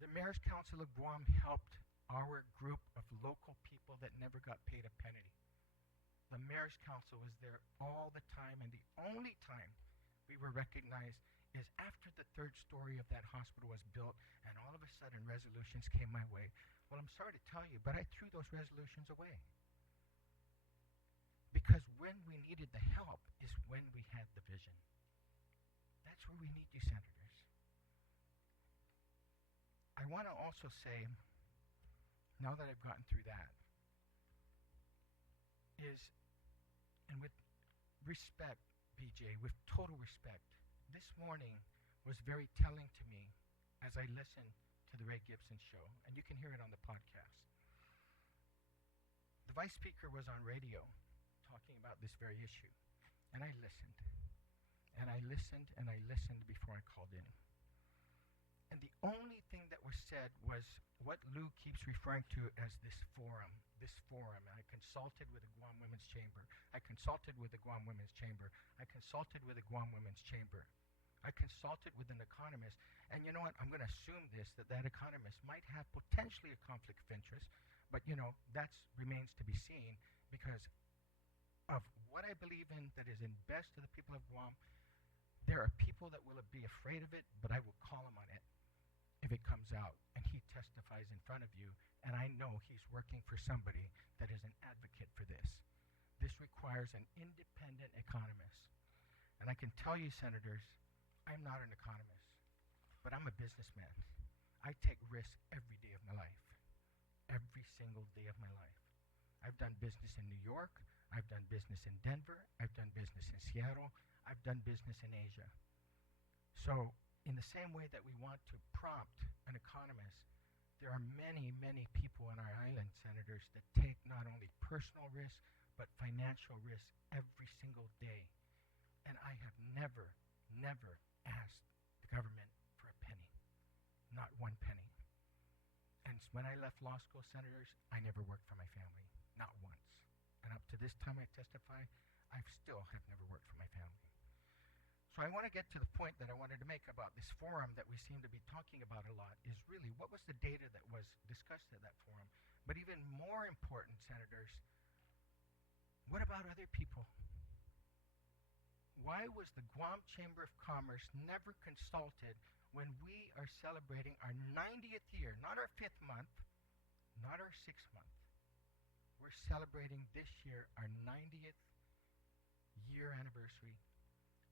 The Mayor's Council of Guam helped our group of local people that never got paid a penny. The Mayor's Council was there all the time, and the only time we were recognized is after the third story of that hospital was built and all of a sudden resolutions came my way. Well, I'm sorry to tell you, but I threw those resolutions away. Because when we needed the help is when we had the vision. That's where we need you, senators. I want to also say, now that I've gotten through that, is, and with respect, BJ, with total respect, this morning was very telling to me as I listened to the Ray Gibson show, and you can hear it on the podcast. The vice speaker was on radio talking about this very issue, and I listened, and I listened, and I listened before I called in. And the only thing that was said was what Lou keeps referring to as this forum. And I consulted with the Guam Women's Chamber. I consulted with the Guam Women's Chamber. I consulted with the Guam Women's Chamber. I consulted with an economist. And you know what? I'm going to assume this, that economist might have potentially a conflict of interest. But, that remains to be seen because of what I believe in that is in best to the people of Guam. There are people that will be afraid of it, but I will call him on it if it comes out and he testifies in front of you, and I know he's working for somebody that is an advocate for this. This requires an independent economist. And I can tell you, senators, I'm not an economist, but I'm a businessman. I take risks every day of my life. Every single day of my life. I've done business in New York. I've done business in Denver. I've done business in Seattle. I've done business in Asia. So, in the same way that we want to prompt an economist, there are many, many people in our island, senators, that take not only personal risk, but financial risk every single day. And I have never asked the government for a penny. Not one penny. And when I left law school, senators, I never worked for my family. Not once. And up to this time I testify, I still have never worked for my family. So I want to get to the point that I wanted to make about this forum that we seem to be talking about a lot is really what was the data that was discussed at that forum. But even more important, senators, what about other people? Why was the Guam Chamber of Commerce never consulted when we are celebrating our 90th year, not our 5th month, not our 6th month. We're celebrating this year our 90th year anniversary.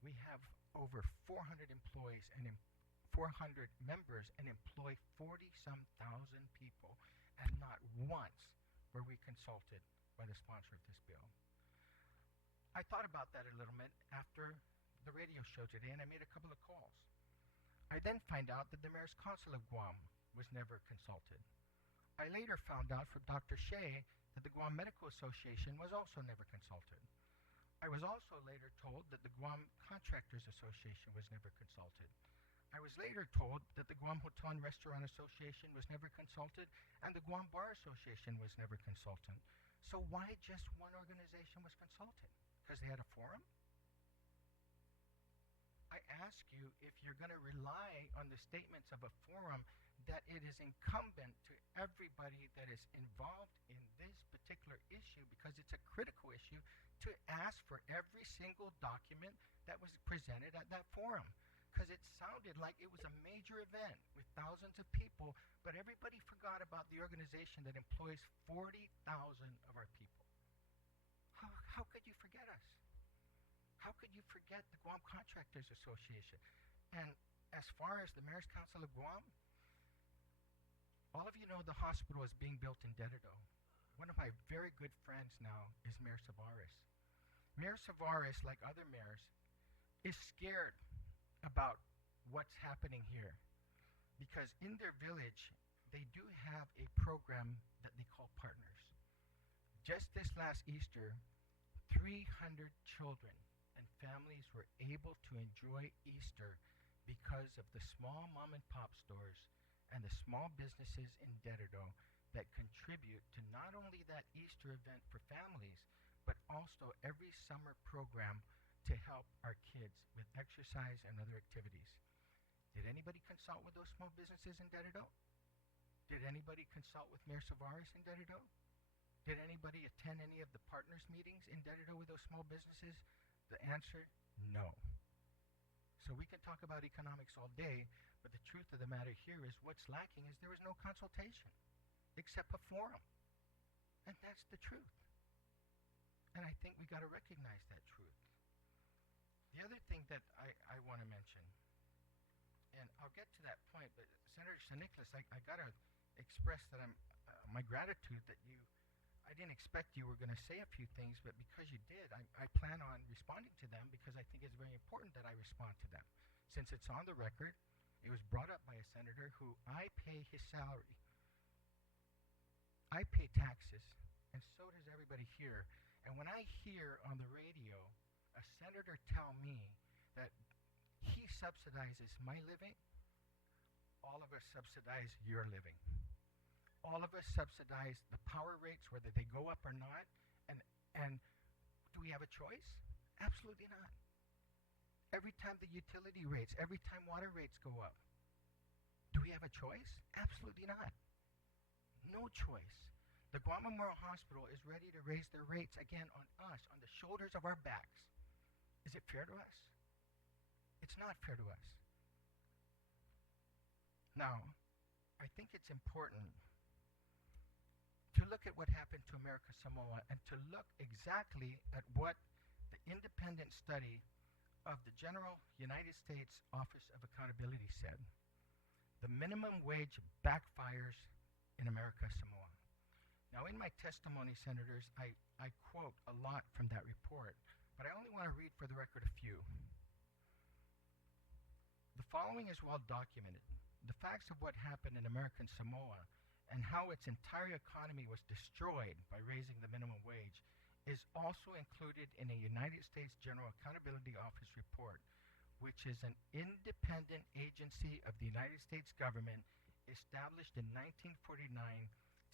We have over 400 employees and 400 members and employ 40-some thousand people, and not once were we consulted by the sponsor of this bill. I thought about that a little bit after the radio show today, and I made a couple of calls. I then find out that the Mayor's Council of Guam was never consulted. I later found out from Dr. Shea that the Guam Medical Association was also never consulted. I was also later told that the Guam Contractors Association was never consulted. I was later told that the Guam Hotel and Restaurant Association was never consulted, and the Guam Bar Association was never consulted. So why just one organization was consulted? Because they had a forum? I ask you, if you're going to rely on the statements of a forum, that it is incumbent to everybody that is involved in this particular issue, because it's a critical issue, to ask for every single document that was presented at that forum. Because it sounded like it was a major event with thousands of people, but everybody forgot about the organization that employs 40,000 of our people. How could you forget us? How could you forget the Guam Contractors Association? And as far as the Mayor's Council of Guam, all of you know the hospital is being built in Dededo. One of my very good friends now is Mayor Savares. Mayor Savares, like other mayors, is scared about what's happening here, because in their village they do have a program that they call Partners. Just this last Easter, 300 children and families were able to enjoy Easter because of the small mom and pop stores and the small businesses in Dededo that contribute to not only that Easter event for families, but also every summer program to help our kids with exercise and other activities. Did anybody consult with those small businesses in Dededo? Did anybody consult with Mayor Savares in Dededo? Did anybody attend any of the partners meetings in Dededo with those small businesses? The answer, no. So we can talk about economics all day, but the truth of the matter here is what's lacking is there was no consultation except a forum. And that's the truth. And I think we got to recognize that truth. The other thing that I want to mention, and I'll get to that point, but Senator San Nicolas, I got to express that my gratitude that I didn't expect you were going to say a few things, but because you did, I plan on responding to them because I think it's very important that I respond to them. Since it's on the record, it was brought up by a senator who I pay his salary. I pay taxes, and so does everybody here. And when I hear on the radio a senator tell me that he subsidizes my living, all of us subsidize your living. All of us subsidize the power rates, whether they go up or not. And do we have a choice? Absolutely not. Every time the utility rates, every time water rates go up, do we have a choice? Absolutely not. No choice. The Guam Memorial Hospital is ready to raise their rates again on us, on the shoulders of our backs. Is it fair to us? It's not fair to us. Now, I think it's important to look at what happened to America Samoa and to look exactly at what the independent study of the General United States Office of Accountability said. The minimum wage backfires in America Samoa. Now, in my testimony, Senators, I quote a lot from that report, but I only want to read for the record a few. The following is well documented. The facts of what happened in American Samoa and how its entire economy was destroyed by raising the minimum wage is also included in a United States General Accountability Office report, which is an independent agency of the United States government established in 1949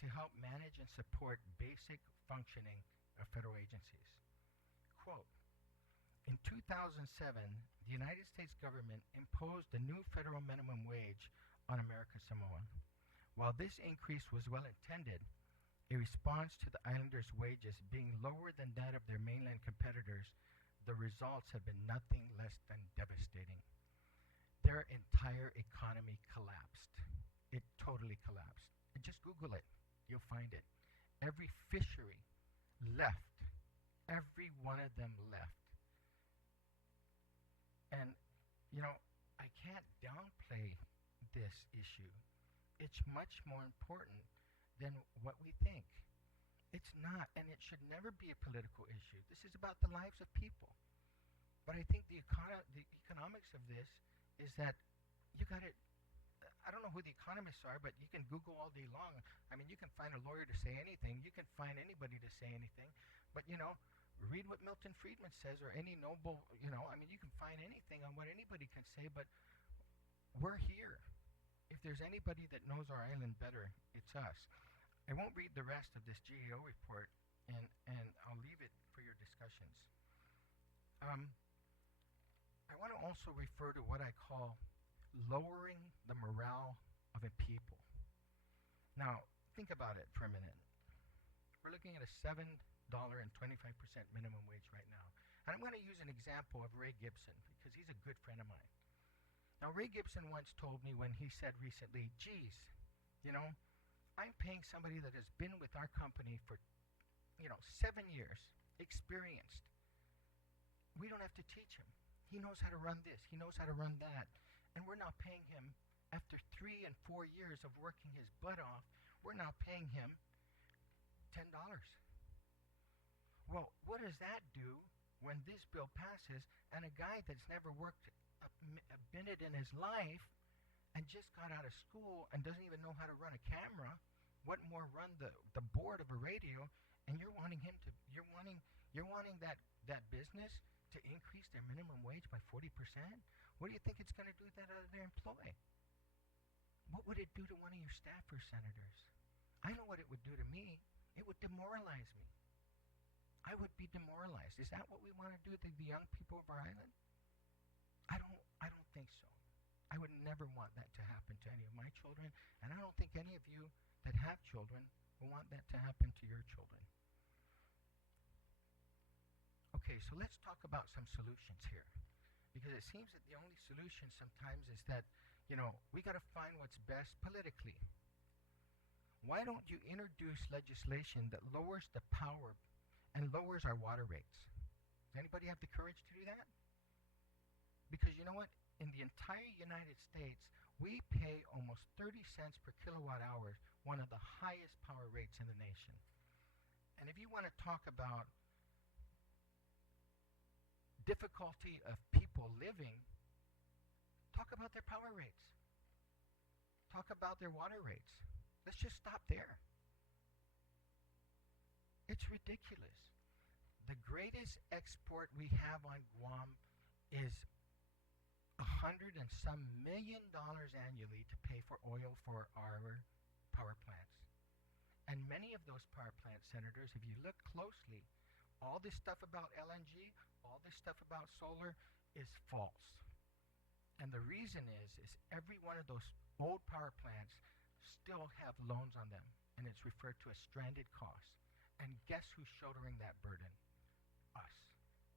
to help manage and support basic functioning of federal agencies. Quote, in 2007, the United States government imposed a new federal minimum wage on America Samoa. While this increase was well intended, a response to the islanders' wages being lower than that of their mainland competitors, the results have been nothing less than devastating. Their entire economy collapsed. It totally collapsed. And just Google it. You'll find it. Every fishery left. Every one of them left. And, you know, I can't downplay this issue. It's much more important than what we think. It's not, and it should never be a political issue. This is about the lives of people. But I think the economics of this is that you got to, I don't know who the economists are, but you can Google all day long. I mean, you can find a lawyer to say anything. You can find anybody to say anything. But, you know, read what Milton Friedman says or any noble, you know, I mean, you can find anything on what anybody can say, but we're here. If there's anybody that knows our island better, it's us. I won't read the rest of this GAO report, and I'll leave it for your discussions. I want to also refer to what I call lowering the morale of a people. Now, think about it for a minute. We're looking at a $7.25 minimum wage right now. And I'm going to use an example of Ray Gibson, because he's a good friend of mine. Now, Ray Gibson once told me when he said recently, geez, you know, I'm paying somebody that has been with our company for, 7 years, experienced. We don't have to teach him. He knows how to run this. He knows how to run that. And we're now paying him, after 3 and 4 years of working his butt off, we're now paying him $10. Well, what does that do when this bill passes and a guy that's never worked a minute in his life and just got out of school and doesn't even know how to run a camera, what more run the board of a radio, and you're wanting that business to increase their minimum wage by 40%? What do you think it's going to do to that other employee? What would it do to one of your staffers, Senators? I know what it would do to me. It would demoralize me. I would be demoralized. Is that what we want to do to the young people of our island? I don't think so. I would never want that to happen to any of my children, and I don't think any of you that have children will want that to happen to your children. Okay, so let's talk about some solutions here, because it seems that the only solution sometimes is that, we got to find what's best politically. Why don't you introduce legislation that lowers the power and lowers our water rates? Does anybody have the courage to do that? Because you know what? In the entire United States, we pay almost 30 cents per kilowatt hour, one of the highest power rates in the nation. And if you want to talk about difficulty of people living, talk about their power rates. Talk about their water rates. Let's just stop there. It's ridiculous. The greatest export we have on Guam is $100 and some million annually to pay for oil for our power plants. And many of those power plants, senators, if you look closely, all this stuff about LNG, all this stuff about solar is false. And the reason is every one of those old power plants still have loans on them, and it's referred to as stranded costs. And guess who's shouldering that burden? Us.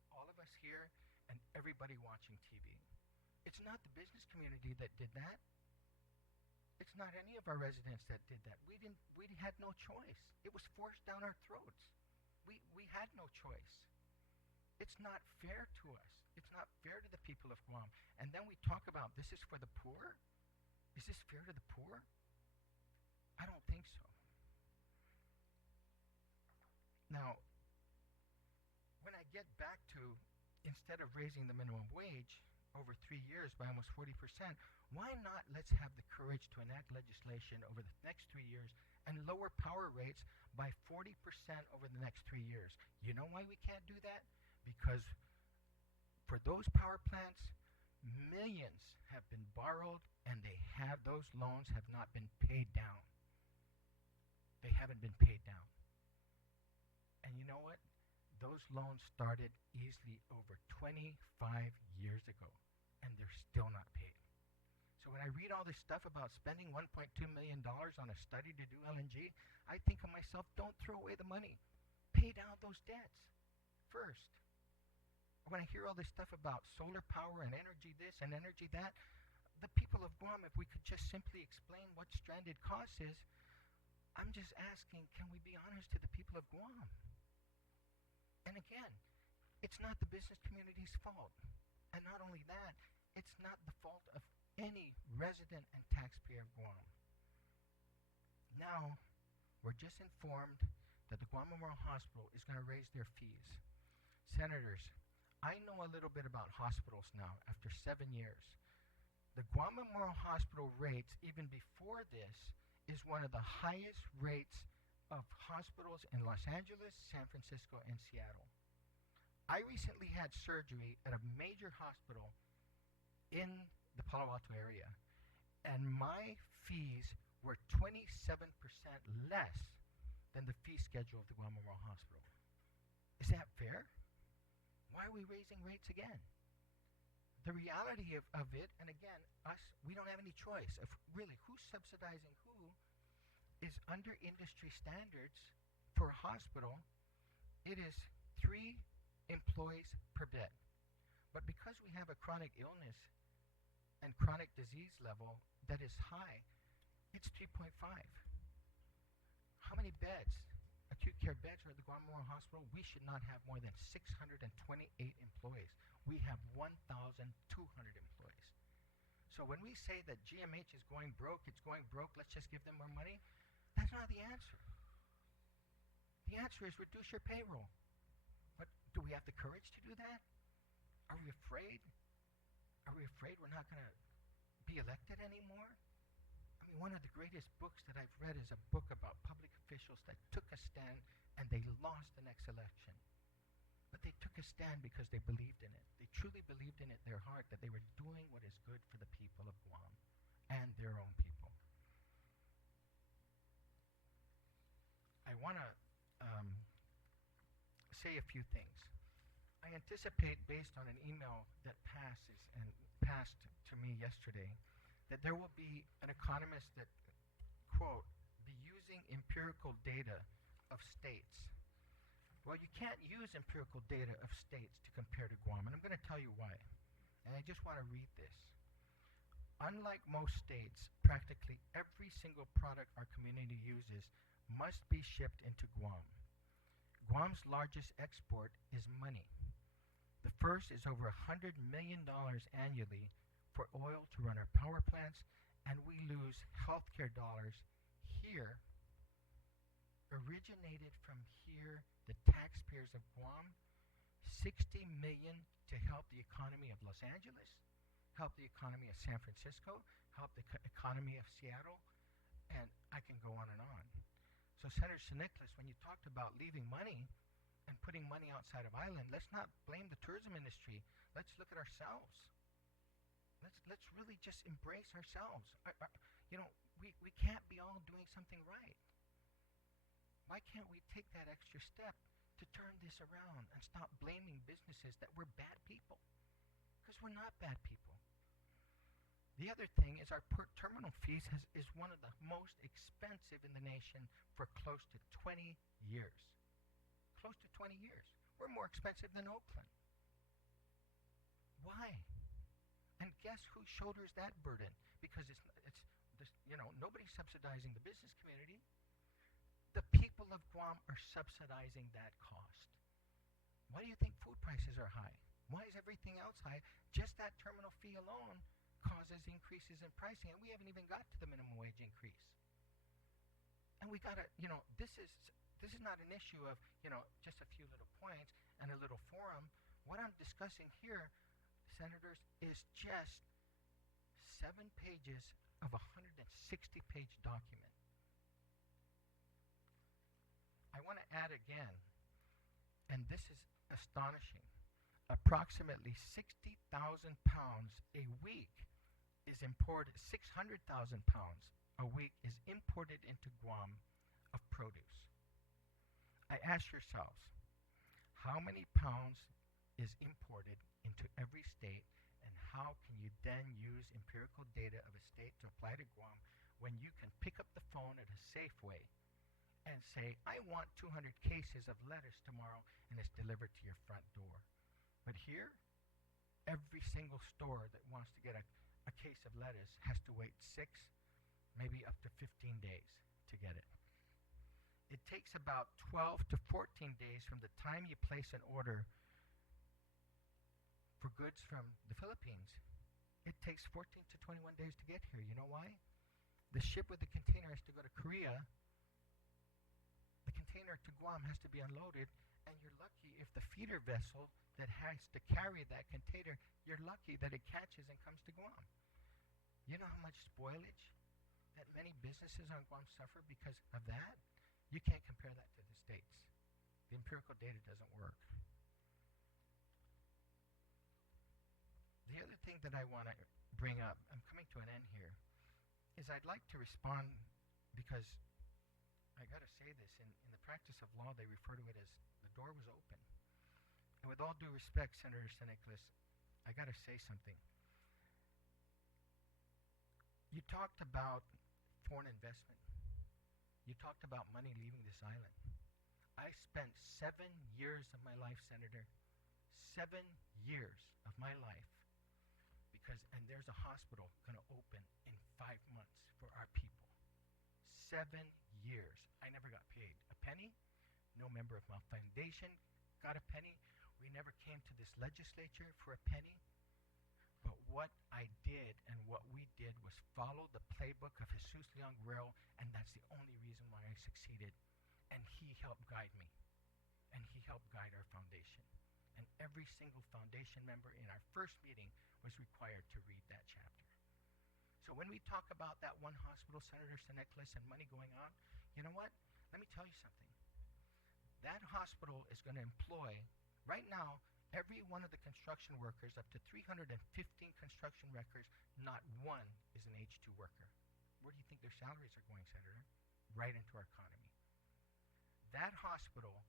All of us here and everybody watching TV. It's not the business community that did that. It's not any of our residents that did that. We had no choice. It was forced down our throats. We had no choice. It's not fair to us. It's not fair to the people of Guam. And then we talk about this is for the poor? Is this fair to the poor? I don't think so. Now, when I get back to, instead of raising the minimum wage over 3 years by almost 40%, why not let's have the courage to enact legislation over the next 3 years and lower power rates by 40% over the next 3 years? You know why we can't do that? Because for those power plants, millions have been borrowed and those loans have not been paid down. They haven't been paid down. And you know what? Those loans started easily over 25 years ago, and they're still not paid. So when I read all this stuff about spending $1.2 million on a study to do LNG, I think of myself, don't throw away the money. Pay down those debts first. When I hear all this stuff about solar power and energy this and energy that, the people of Guam, if we could just simply explain what stranded cost is, I'm just asking, can we be honest to the people of Guam? And again, it's not the business community's fault. And not only that, it's not the fault of any resident and taxpayer of Guam. Now, we're just informed that the Guam Memorial Hospital is going to raise their fees. Senators, I know a little bit about hospitals now after 7 years. The Guam Memorial Hospital rates, even before this, is one of the highest rates of hospitals in Los Angeles, San Francisco, and Seattle. I recently had surgery at a major hospital in the Palo Alto area, and my fees were 27% less than the fee schedule of the Guam Memorial Hospital. Is that fair? Why are we raising rates again? The reality of it, and again, us, we don't have any choice. If really, who's subsidizing who is under industry standards for a hospital. It is 3 employees per bed. But because we have a chronic illness and chronic disease level that is high, it's 3.5. How many beds, acute care beds, are at the Guam Memorial Hospital? We should not have more than 628 employees. We have 1,200 employees. So when we say that GMH is going broke, let's just give them more money, that's not the answer. The answer is reduce your payroll. But do we have the courage to do that? Are we afraid? Are we afraid we're not going to be elected anymore? I mean, one of the greatest books that I've read is a book about public officials that took a stand and they lost the next election. But they took a stand because they believed in it. They truly believed in it in their heart that they were doing what is good for the people of Guam and their own people. I want to say a few things. I anticipate, based on an email that passed to me yesterday, that there will be an economist that, quote, be using empirical data of states. Well, you can't use empirical data of states to compare to Guam, and I'm going to tell you why. And I just want to read this. Unlike most states, practically every single product our community uses must be shipped into Guam. Guam's largest export is money. The first is over $100 million annually for oil to run our power plants, and we lose healthcare dollars here, originated from here, the taxpayers of Guam, $60 million to help the economy of Los Angeles, help the economy of San Francisco, help the economy of Seattle, and I can go on and on. So Senator Nicholas, when you talked about leaving money and putting money outside of island, let's not blame the tourism industry. Let's look at ourselves. Let's really just embrace ourselves. We can't be all doing something right. Why can't we take that extra step to turn this around and stop blaming businesses that we're bad people? Because we're not bad people. The other thing is our port terminal fees is one of the most expensive in the nation for close to 20 years. Close to 20 years. We're more expensive than Oakland. Why? And guess who shoulders that burden? Because nobody's subsidizing the business community. The people of Guam are subsidizing that cost. Why do you think food prices are high? Why is everything else high? Just that terminal fee alone causes increases in pricing, and we haven't even got to the minimum wage increase. And we gotta, this is not an issue of, just a few little points and a little forum. What I'm discussing here, senators, is just 7 pages of a 160-page document. I want to add again, and this is astonishing, approximately 60,000 pounds a week is imported, 600,000 pounds a week is imported into Guam of produce. I ask yourselves, how many pounds is imported into every state, and how can you then use empirical data of a state to apply to Guam when you can pick up the phone at a Safeway and say, I want 200 cases of lettuce tomorrow, and it's delivered to your front door. But here, every single store that wants to get a case of lettuce has to wait 6, maybe up to 15 days to get it. It takes about 12 to 14 days from the time you place an order for goods from the Philippines. It takes 14 to 21 days to get here. You know why? The ship with the container has to go to Korea. The container to Guam has to be unloaded, and you're lucky if the feeder vessel that has to carry that container, you're lucky that it catches and comes to Guam. You know how much spoilage that many businesses on Guam suffer because of that? You can't compare that to the States. The empirical data doesn't work. The other thing that I want to bring up, I'm coming to an end here, is I'd like to respond because I got to say this, in the practice of law, they refer to it as the door was open. And with all due respect, Senator Nicholas, I got to say something. You talked about foreign investment. You talked about money leaving this island. I spent 7 years of my life, Senator, 7 years of my life, and there's a hospital going to open in 5 months for our people. 7 years. I never got paid a penny. No member of my foundation got a penny. We never came to this legislature for a penny. But what I did and what we did was follow the playbook of Jesus Leon Guerrero, and that's the only reason why I succeeded. And he helped guide me. And he helped guide our foundation. And every single foundation member in our first meeting was required to read that chapter. So when we talk about that one hospital, Senator Nicholas, and money going on, you know what? Let me tell you something. That hospital is going to employ, right now, every one of the construction workers, up to 315 construction workers, not one is an H2 worker. Where do you think their salaries are going, Senator? Right into our economy. That hospital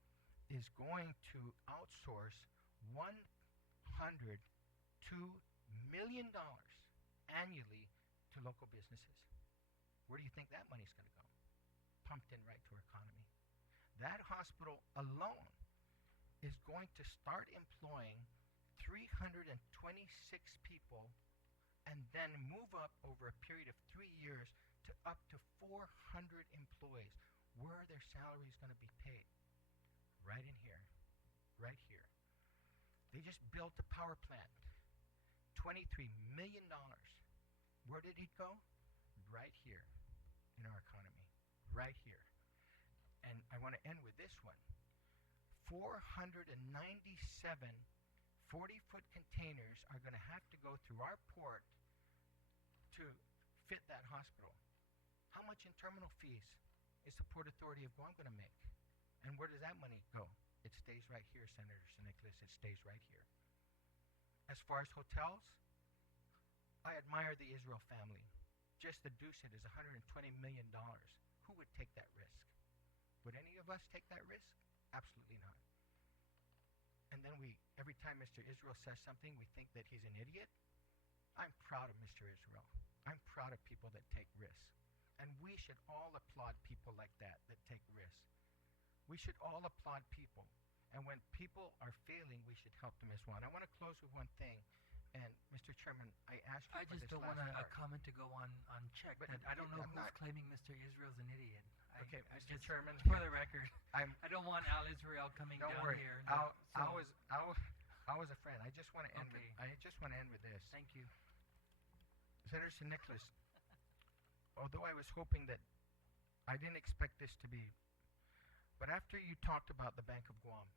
is going to outsource $102 million annually to local businesses. Where do you think that money's going to go? Pumped in right to our economy. That hospital alone is going to start employing 326 people and then move up over a period of 3 years to up to 400 employees. Where are their salaries going to be paid? Right in here. Right here. They just built a power plant. $23 million. Where did it go? Right here in our economy. Right here. And I want to end with this one. 497 40-foot containers are going to have to go through our port to fit that hospital. How much in terminal fees is the Port Authority of Guam going to make? And where does that money go? It stays right here, Senator Nicholas. It stays right here. As far as hotels, I admire the Israel family. Just the Dusit is $120 million. Who would take that risk? Would any of us take that risk? Absolutely not. And then every time Mr. Israel says something, we think that he's an idiot. I'm proud of Mr. Israel. I'm proud of people that take risks. And we should all applaud people like that take risks. We should all applaud people. And when people are failing, we should help them as well. And I want to close with one thing. And Mr. Chairman, I asked you I for just this don't want last a part. comment to go unchecked. But I don't know I'm who's not- claiming Mr. Israel's an idiot. Okay, I Mr. just- Chairman, for the record, I'm I don't want Al Israel coming Don't down worry. here. I was a friend. I just want to end Okay. with this. Thank you. Senator Nicholas, although I was hoping that I didn't expect this to be, but after you talked about the Bank of Guam,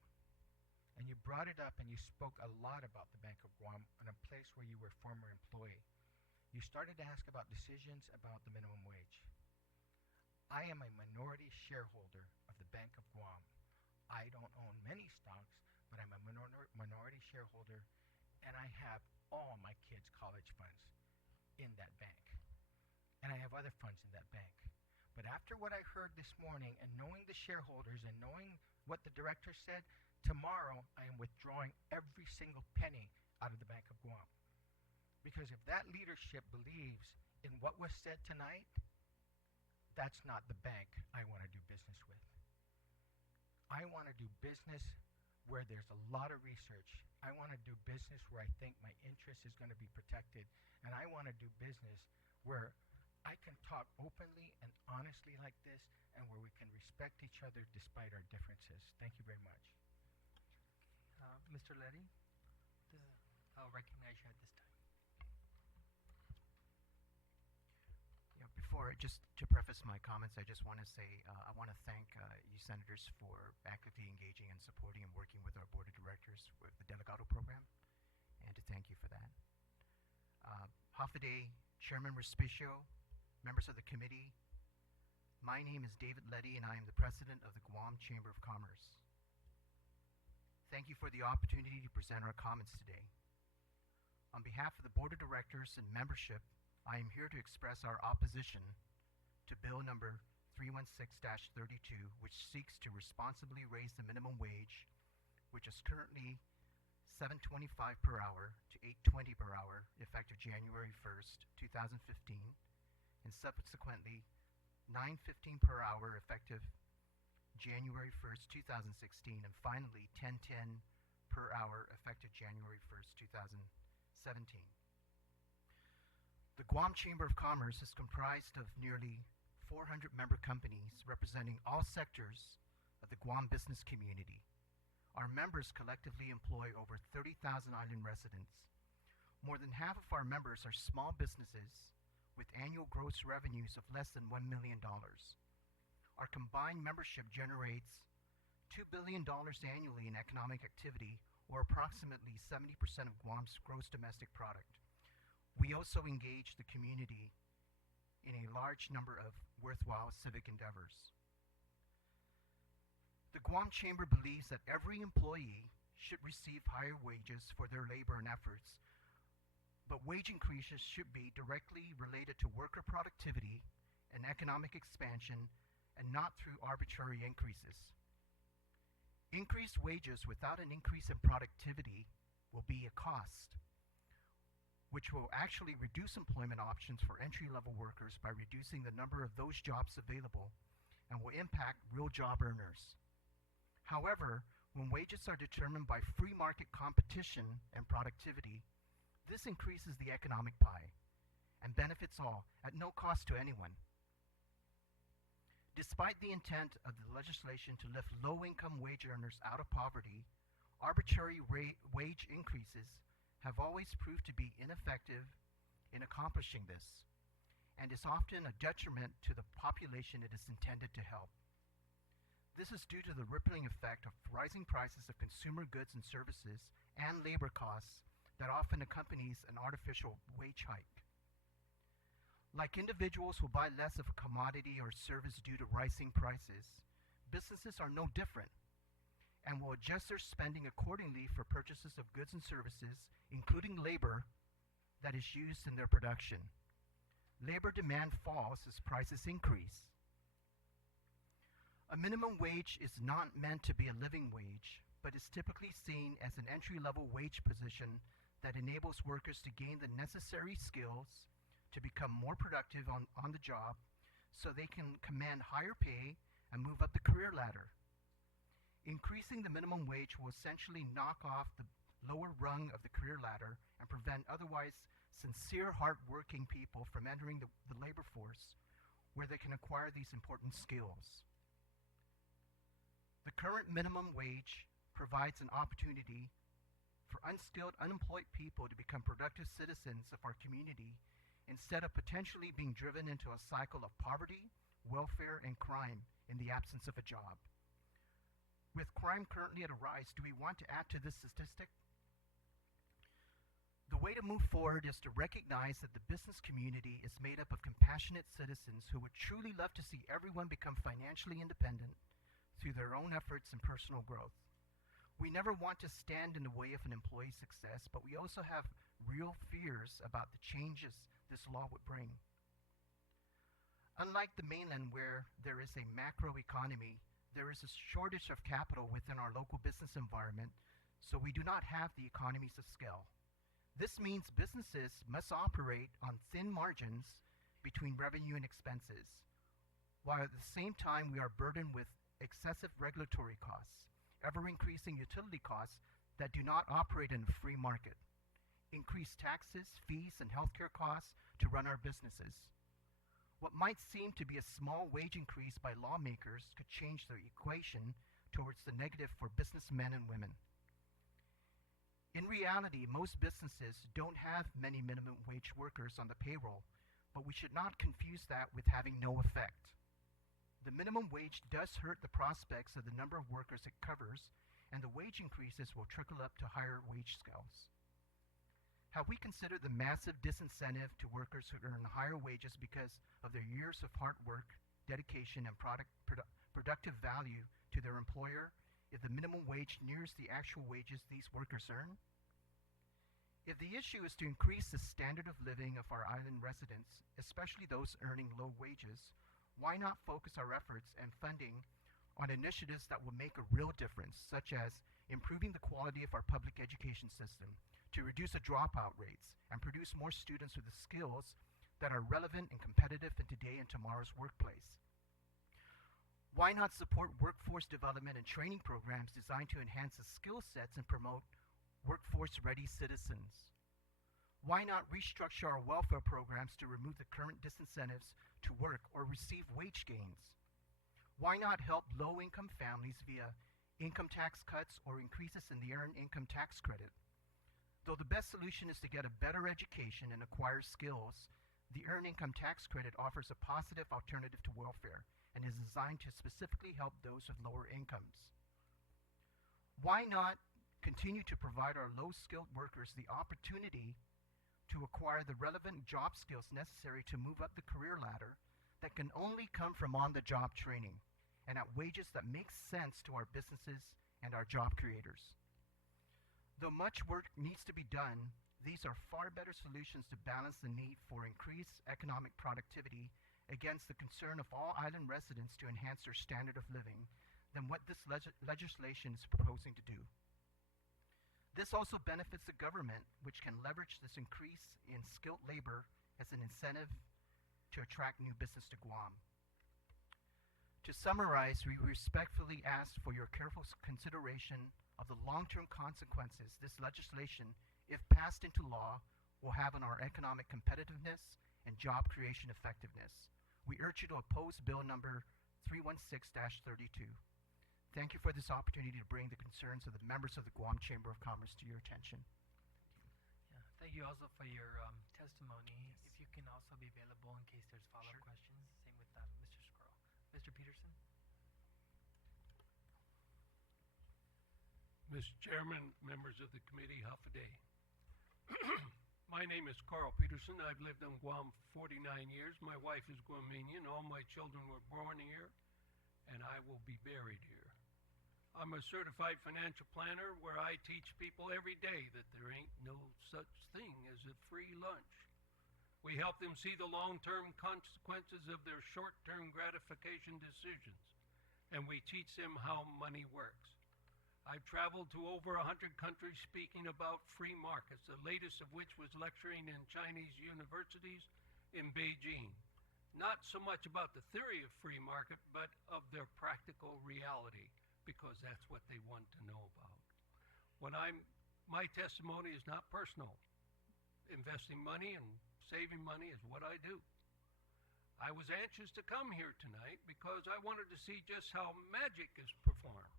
and you brought it up and you spoke a lot about the Bank of Guam in a place where you were a former employee, you started to ask about decisions about the minimum wage. I am a minority shareholder of the Bank of Guam. I don't own many stocks, but I'm a minority shareholder, and I have all my kids' college funds in that bank. And I have other funds in that bank. But after what I heard this morning, and knowing the shareholders and knowing what the director said, tomorrow I am withdrawing every single penny out of the Bank of Guam. Because if that leadership believes in what was said tonight, that's not the bank I want to do business with. I want to do business where there's a lot of research. I want to do business where I think my interest is going to be protected. And I want to do business where I can talk openly and honestly like this, and where we can respect each other despite our differences. Thank you very much. Mr. Letty, I'll recognize you at this time. Yeah, before, just to preface my comments, I just want to say I want to thank you senators for actively engaging and supporting and working with our board of directors with the Delegado program, and to thank you for that. Hafaday, Chairman Respicio, members of the committee, my name is David Letty, and I am the president of the Guam Chamber of Commerce. Thank you for the opportunity to present our comments today. On behalf of the board of directors and membership, I am here to express our opposition to Bill number 316-32, which seeks to responsibly raise the minimum wage, which is currently $7.25 per hour to $8.20 per hour, effective January 1st, 2015, and subsequently $9.15 per hour, effective January 1st, 2016, and finally $10.10 per hour, effective January 1st, 2017. The Guam Chamber of Commerce is comprised of nearly 400 member companies representing all sectors of the Guam business community. Our members collectively employ over 30,000 island residents. More than half of our members are small businesses with annual gross revenues of less than $1 million. Our combined membership generates $2 billion annually in economic activity, or approximately 70% of Guam's gross domestic product. We also engage the community in a large number of worthwhile civic endeavors. The Guam Chamber believes that every employee should receive higher wages for their labor and efforts, but wage increases should be directly related to worker productivity and economic expansion, and not through arbitrary increases. Increased wages without an increase in productivity will be a cost, which will actually reduce employment options for entry-level workers by reducing the number of those jobs available, and will impact real job earners. However, When wages are determined by free market competition and productivity, this increases the economic pie and benefits all at no cost to anyone. Despite the intent of the legislation to lift low-income wage earners out of poverty, arbitrary wage increases have always proved to be ineffective in accomplishing this, and is often a detriment to the population it is intended to help. This is due to the rippling effect of rising prices of consumer goods and services and labor costs that often accompanies an artificial wage hike. Like individuals who buy less of a commodity or service due to rising prices, businesses are no different and will adjust their spending accordingly for purchases of goods and services, including labor, that is used in their production. Labor demand falls as prices increase. A minimum wage is not meant to be a living wage, but is typically seen as an entry-level wage position that enables workers to gain the necessary skills to become more productive on the job so they can command higher pay and move up the career ladder. Increasing the minimum wage will essentially knock off the lower rung of the career ladder and prevent otherwise sincere, hard-working people from entering the labor force where they can acquire these important skills. The current minimum wage provides an opportunity for unskilled, unemployed people to become productive citizens of our community instead of potentially being driven into a cycle of poverty, welfare, and crime in the absence of a job. With crime currently at a rise, do we want to add to this statistic? The way to move forward is to recognize that the business community is made up of compassionate citizens who would truly love to see everyone become financially independent through their own efforts and personal growth. We never want to stand in the way of an employee's success, but we also have real fears about the changes this law would bring. Unlike the mainland, where there is a macro economy, there is a shortage of capital within our local business environment, so we do not have the economies of scale. This means businesses must operate on thin margins between revenue and expenses, while at the same time we are burdened with excessive regulatory costs, ever-increasing utility costs that do not operate in a free market, increased taxes, fees, and healthcare costs to run our businesses. What might seem to be a small wage increase by lawmakers could change the equation towards the negative for businessmen and women. In reality, most businesses don't have many minimum wage workers on the payroll, but we should not confuse that with having no effect. The minimum wage does hurt the prospects of the number of workers it covers, and the wage increases will trickle up to higher wage scales. Have we considered the massive disincentive to workers who earn higher wages because of their years of hard work, dedication, and productive value to their employer if the minimum wage nears the actual wages these workers earn? If the issue is to increase the standard of living of our island residents, especially those earning low wages, why not focus our efforts and funding on initiatives that will make a real difference, such as improving the quality of our public education system, to reduce the dropout rates and produce more students with the skills that are relevant and competitive in today and tomorrow's workplace? Why not support workforce development and training programs designed to enhance the skill sets and promote workforce-ready citizens? Why not restructure our welfare programs to remove the current disincentives to work or receive wage gains? Why not help low-income families via income tax cuts or increases in the earned income tax credit? Though the best solution is to get a better education and acquire skills, the earned income tax credit offers a positive alternative to welfare and is designed to specifically help those with lower incomes. Why not continue to provide our low-skilled workers the opportunity to acquire the relevant job skills necessary to move up the career ladder that can only come from on-the-job training and at wages that make sense to our businesses and our job creators? Though much work needs to be done, these are far better solutions to balance the need for increased economic productivity against the concern of all island residents to enhance their standard of living than what this legislation is proposing to do. This also benefits the government, which can leverage this increase in skilled labor as an incentive to attract new business to Guam. To summarize, we respectfully ask for your careful consideration of the long-term consequences this legislation, if passed into law, will have on our economic competitiveness and job creation effectiveness. We urge you to oppose Bill number 316-32. Thank you for this opportunity to bring the concerns of the members of the Guam Chamber of Commerce to your attention. Yeah, thank you also for your testimony. If you can also be available in case there's follow-up questions. Same with Mr. Squirrel. Mr. Peterson? Mr. Chairman, members of the committee, Hafaday. My name is Carl Peterson. I've lived on Guam 49 years. My wife is Guamanian. All my children were born here, and I will be buried here. I'm a certified financial planner where I teach people every day that there ain't no such thing as a free lunch. We help them see the long-term consequences of their short-term gratification decisions, and we teach them how money works. I've traveled to over 100 countries speaking about free markets, the latest of which was lecturing in Chinese universities in Beijing. Not so much about the theory of free market, but of their practical reality, because that's what they want to know about. My testimony is not personal. Investing money and saving money is what I do. I was anxious to come here tonight because I wanted to see just how magic is performed.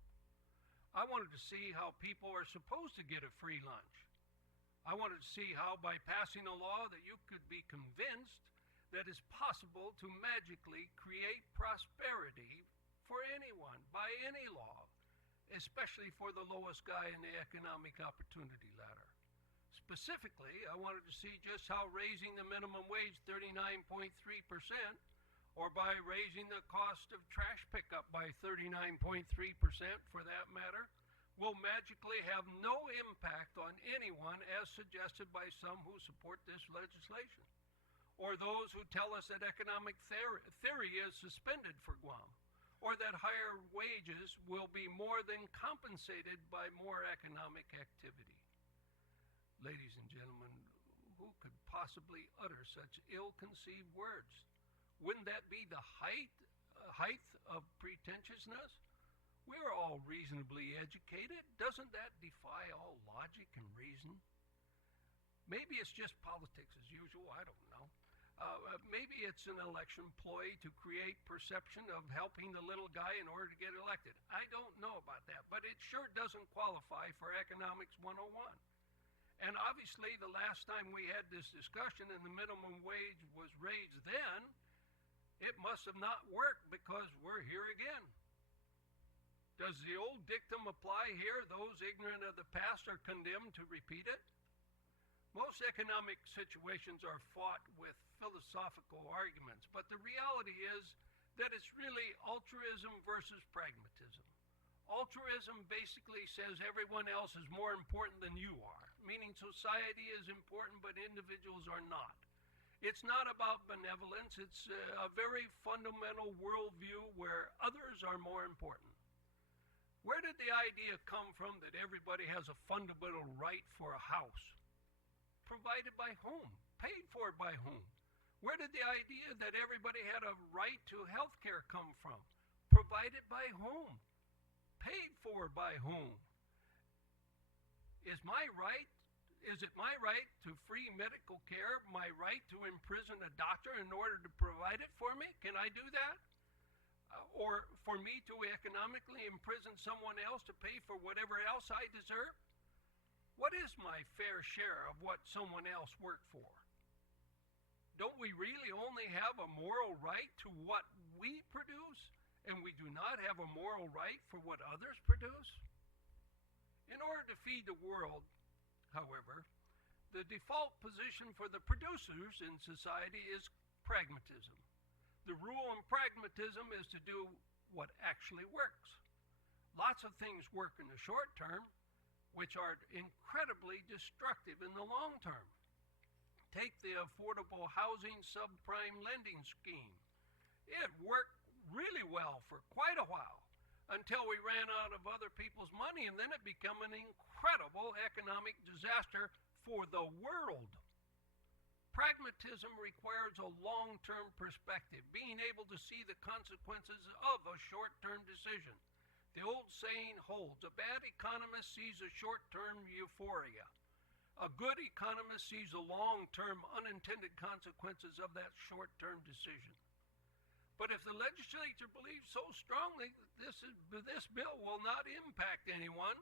I wanted to see how people are supposed to get a free lunch. I wanted to see how by passing a law that you could be convinced that it's possible to magically create prosperity for anyone, by any law, especially for the lowest guy in the economic opportunity ladder. Specifically, I wanted to see just how raising the minimum wage 39.3%, or by raising the cost of trash pickup by 39.3% for that matter, will magically have no impact on anyone as suggested by some who support this legislation, or those who tell us that economic theory is suspended for Guam, or that higher wages will be more than compensated by more economic activity. Ladies and gentlemen, who could possibly utter such ill-conceived words? Wouldn't that be the height of pretentiousness? We're all reasonably educated. Doesn't that defy all logic and reason? Maybe it's just politics as usual. I don't know. Maybe it's an election ploy to create perception of helping the little guy in order to get elected. I don't know about that, but it sure doesn't qualify for Economics 101. And obviously, the last time we had this discussion and the minimum wage was raised then, it must have not worked because we're here again. Does the old dictum apply here? Those ignorant of the past are condemned to repeat it? Most economic situations are fought with philosophical arguments, but the reality is that it's really altruism versus pragmatism. Altruism basically says everyone else is more important than you are, meaning society is important but individuals are not. It's not about benevolence. It's a very fundamental worldview where others are more important. Where did the idea come from that everybody has a fundamental right for a house? Provided by whom? Paid for by whom? Where did the idea that everybody had a right to health care come from? Provided by whom? Paid for by whom? Is it my right to free medical care, my right to imprison a doctor in order to provide it for me? Can I do that? Or for me to economically imprison someone else to pay for whatever else I deserve? What is my fair share of what someone else worked for? Don't we really only have a moral right to what we produce, and we do not have a moral right for what others produce? In order to feed the world, however, the default position for the producers in society is pragmatism. The rule in pragmatism is to do what actually works. Lots of things work in the short term, which are incredibly destructive in the long term. Take the affordable housing subprime lending scheme. It worked really well for quite a while until we ran out of other people's money, and then it became an incredible economic disaster for the world. Pragmatism requires a long-term perspective, being able to see the consequences of a short-term decision. The old saying holds, a bad economist sees a short-term euphoria. A good economist sees the long-term unintended consequences of that short-term decision. But if the legislature believes so strongly that this bill will not impact anyone,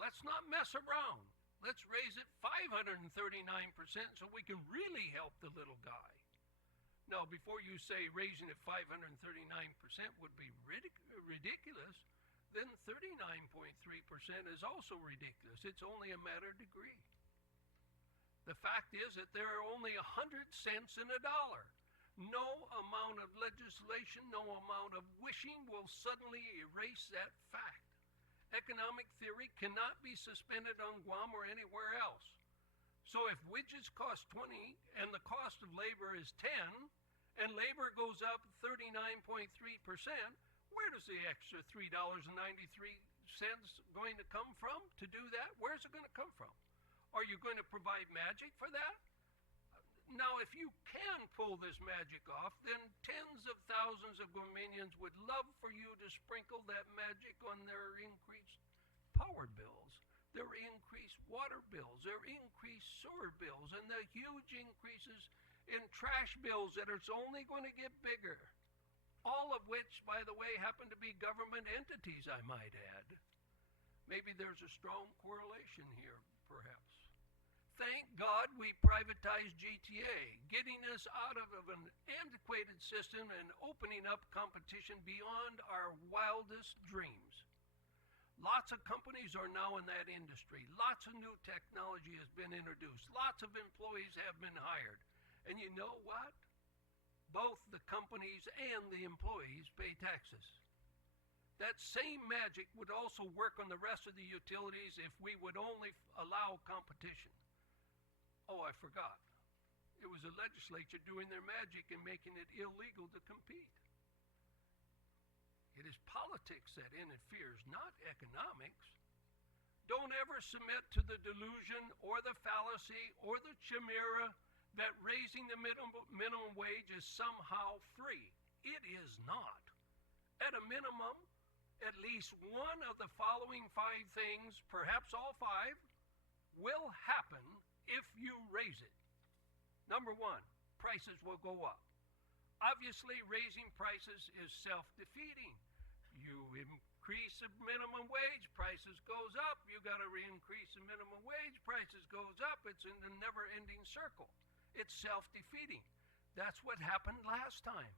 let's not mess around. Let's raise it 539% so we can really help the little guy. Now, before you say raising it 539% would be ridiculous, then 39.3% is also ridiculous. It's only a matter of degree. The fact is that there are only 100 cents in a dollar. No amount of legislation, no amount of wishing will suddenly erase that fact. Economic theory cannot be suspended on Guam or anywhere else. So if widgets cost 20 and the cost of labor is 10, and labor goes up 39.3%, where does the extra $3.93 going to come from to do that? Where's it going to come from? Are you going to provide magic for that? Now, if you can pull this magic off, then tens of thousands of Guamanians would love for you to sprinkle that magic on their increased power bills, their increased water bills, their increased sewer bills, and the huge increases in trash bills that it's only going to get bigger. All of which, by the way, happen to be government entities, I might add. Maybe there's a strong correlation here, perhaps. Thank God we privatized GTA, getting us out of an antiquated system and opening up competition beyond our wildest dreams. Lots of companies are now in that industry. Lots of new technology has been introduced. Lots of employees have been hired. And you know what? Both the companies and the employees pay taxes. That same magic would also work on the rest of the utilities if we would only allow competition. Oh, I forgot. It was the legislature doing their magic and making it illegal to compete. It is politics that interferes, not economics. Don't ever submit to the delusion or the fallacy or the chimera that raising the minimum wage is somehow free. It is not. At a minimum, at least one of the following 5 things, perhaps all 5, will happen if you raise it. Number 1, prices will go up. Obviously, raising prices is self-defeating. You increase the minimum wage, prices goes up. You got to increase the minimum wage, prices goes up. It's in a never-ending circle. It's self-defeating. That's what happened last time.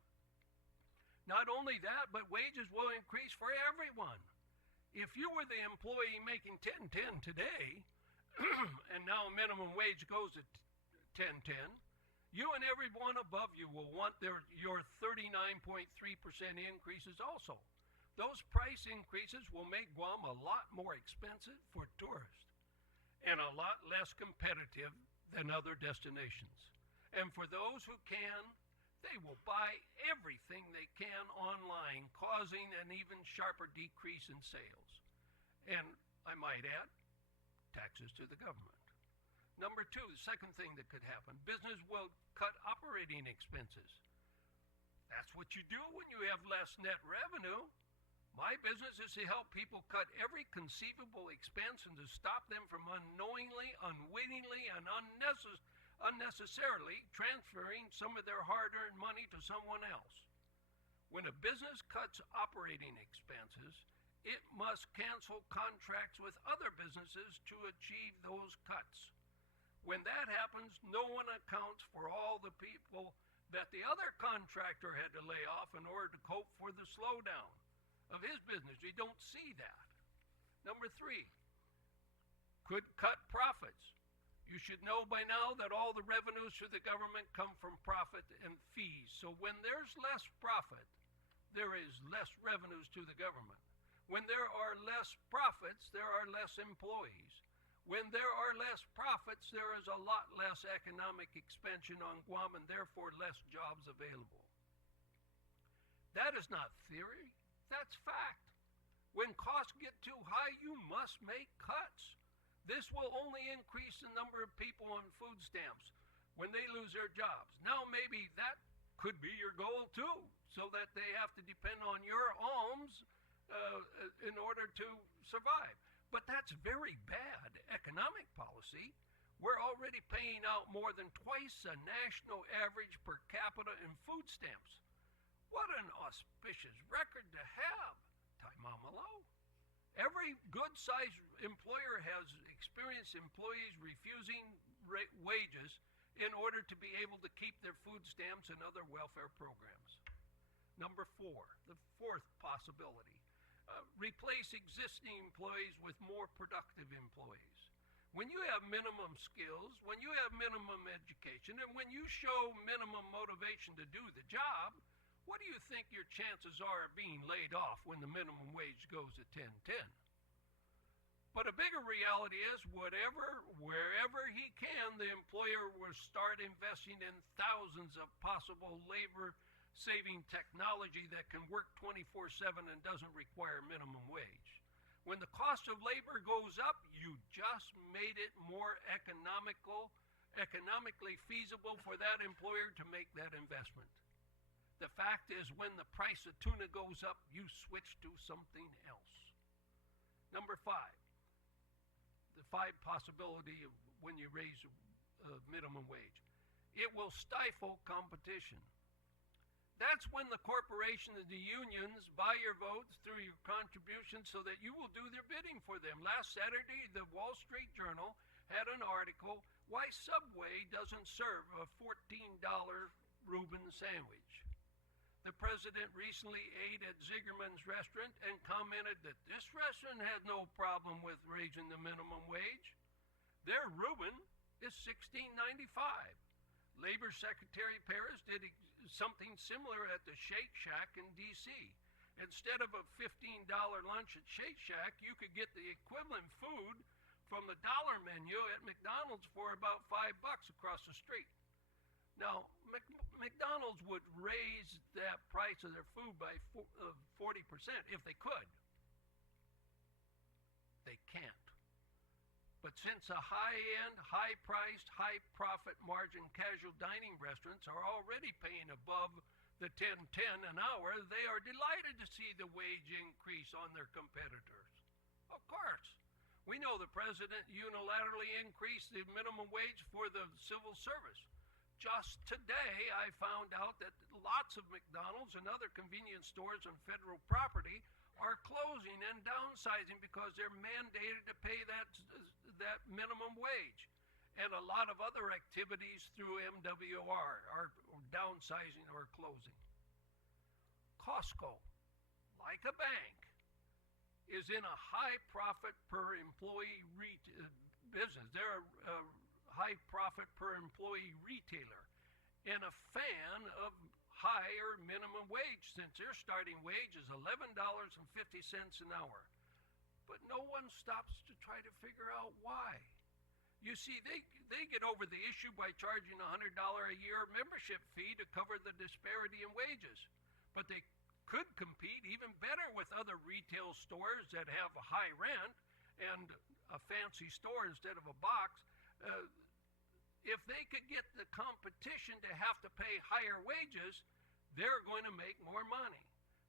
Not only that, but wages will increase for everyone. If you were the employee making $10.10 today, and now minimum wage goes at $10.10, you and everyone above you will want your 39.3% increases also. Those price increases will make Guam a lot more expensive for tourists and a lot less competitive than other destinations. And for those who can, they will buy everything they can online, causing an even sharper decrease in sales. And I might add, taxes to the government. Number 2, the second thing that could happen, business will cut operating expenses. That's what you do when you have less net revenue. My business is to help people cut every conceivable expense and to stop them from unknowingly, unwittingly, and unnecessarily transferring some of their hard-earned money to someone else. When a business cuts operating expenses, it must cancel contracts with other businesses to achieve those cuts. When that happens, no one accounts for all the people that the other contractor had to lay off in order to cope for the slowdown of his business. You don't see that. Number 3, could cut profits. You should know by now that all the revenues to the government come from profit and fees. So when there's less profit, there is less revenues to the government. When there are less profits, there are less employees. When there are less profits, there is a lot less economic expansion on Guam and therefore less jobs available. That is not theory, that's fact. When costs get too high, you must make cuts. This will only increase the number of people on food stamps. when they lose their jobs. Now maybe that could be your goal too, so that they have to depend on your alms in order to survive. But that's very bad economic policy. We're already paying out more than twice the national average per capita in food stamps. What an auspicious record to have, Taimamalo. Every good-sized employer has experienced employees refusing wages in order to be able to keep their food stamps and other welfare programs. Number 4, the fourth possibility, replace existing employees with more productive employees. When you have minimum skills, when you have minimum education, and when you show minimum motivation to do the job, what do you think your chances are of being laid off when the minimum wage goes to 10.10? But a bigger reality is wherever he can, the employer will start investing in thousands of possible labor-saving technology that can work 24/7 and doesn't require minimum wage. When the cost of labor goes up, you just made it more economically feasible for that employer to make that investment. The fact is, when the price of tuna goes up, you switch to something else. Number 5, the 5 possibility of when you raise minimum wage. It will stifle competition. That's when the corporation and the unions buy your votes through your contributions so that you will do their bidding for them. Last Saturday, the Wall Street Journal had an article, Why Subway Doesn't Serve a $14 Reuben Sandwich. The president recently ate at Zigerman's restaurant and commented that this restaurant had no problem with raising the minimum wage. Their Reuben is $16.95. Labor Secretary Paris did something similar at the Shake Shack in D.C. Instead of a $15 lunch at Shake Shack, you could get the equivalent food from the dollar menu at McDonald's for about $5 across the street. Now, McDonald's would raise that price of their food by 40% if they could. They can't. But since a high-end, high-priced, high-profit margin casual dining restaurants are already paying above the 10.10 an hour, they are delighted to see the wage increase on their competitors. Of course. We know the president unilaterally increased the minimum wage for the civil service. Just today, I found out that lots of McDonald's and other convenience stores on federal property are closing and downsizing because they're mandated to pay that minimum wage. And a lot of other activities through MWR are downsizing or closing. Costco, like a bank, is in a high profit per employee business. They're a high profit per employee retailer and a fan of higher minimum wage, since their starting wage is $11.50 an hour. But no one stops to try to figure out why. You see, they get over the issue by charging a $100 a year membership fee to cover the disparity in wages. But they could compete even better with other retail stores that have a high rent and a fancy store instead of a box. If they could get the competition to have to pay higher wages, they're going to make more money.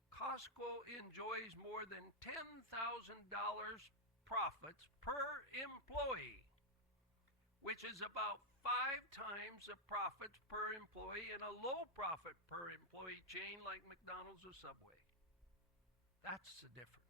Costco enjoys more than $10,000 profits per employee, which is about 5 times the profits per employee in a low profit per employee chain like McDonald's or Subway. That's the difference.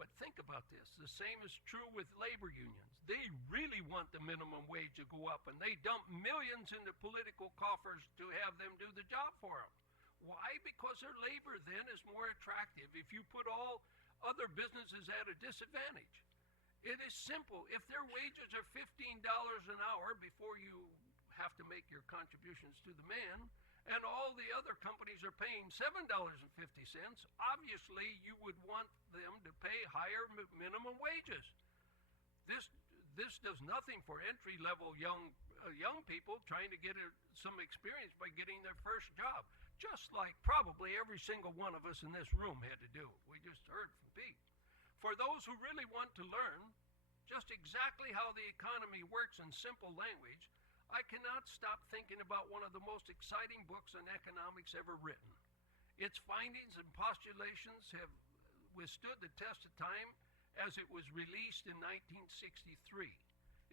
But think about this. The same is true with labor unions. They really want the minimum wage to go up, and they dump millions into political coffers to have them do the job for them. Why? Because their labor then is more attractive if you put all other businesses at a disadvantage. It is simple. If their wages are $15 an hour before you have to make your contributions to the man, and all the other companies are paying $7.50, obviously you would want them to pay higher minimum wages. This does nothing for entry-level young people trying to get some experience by getting their first job, just like probably every single one of us in this room had to do. We just heard from Pete. For those who really want to learn just exactly how the economy works in simple language, I cannot stop thinking about one of the most exciting books on economics ever written. Its findings and postulations have withstood the test of time as it was released in 1963.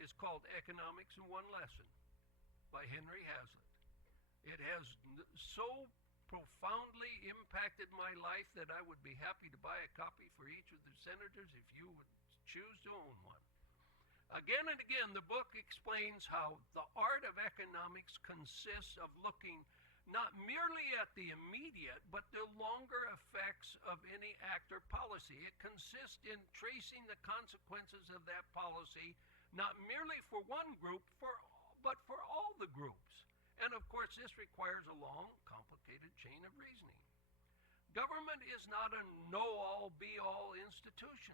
It's called Economics in One Lesson by Henry Hazlitt. It has so profoundly impacted my life that I would be happy to buy a copy for each of the senators if you would choose to own one. Again and again, the book explains how the art of economics consists of looking not merely at the immediate, but the longer effects of any act or policy. It consists in tracing the consequences of that policy, not merely for one group, but for all the groups. And of course, this requires a long, complicated chain of reasoning. Government is not a know-all, be-all institution.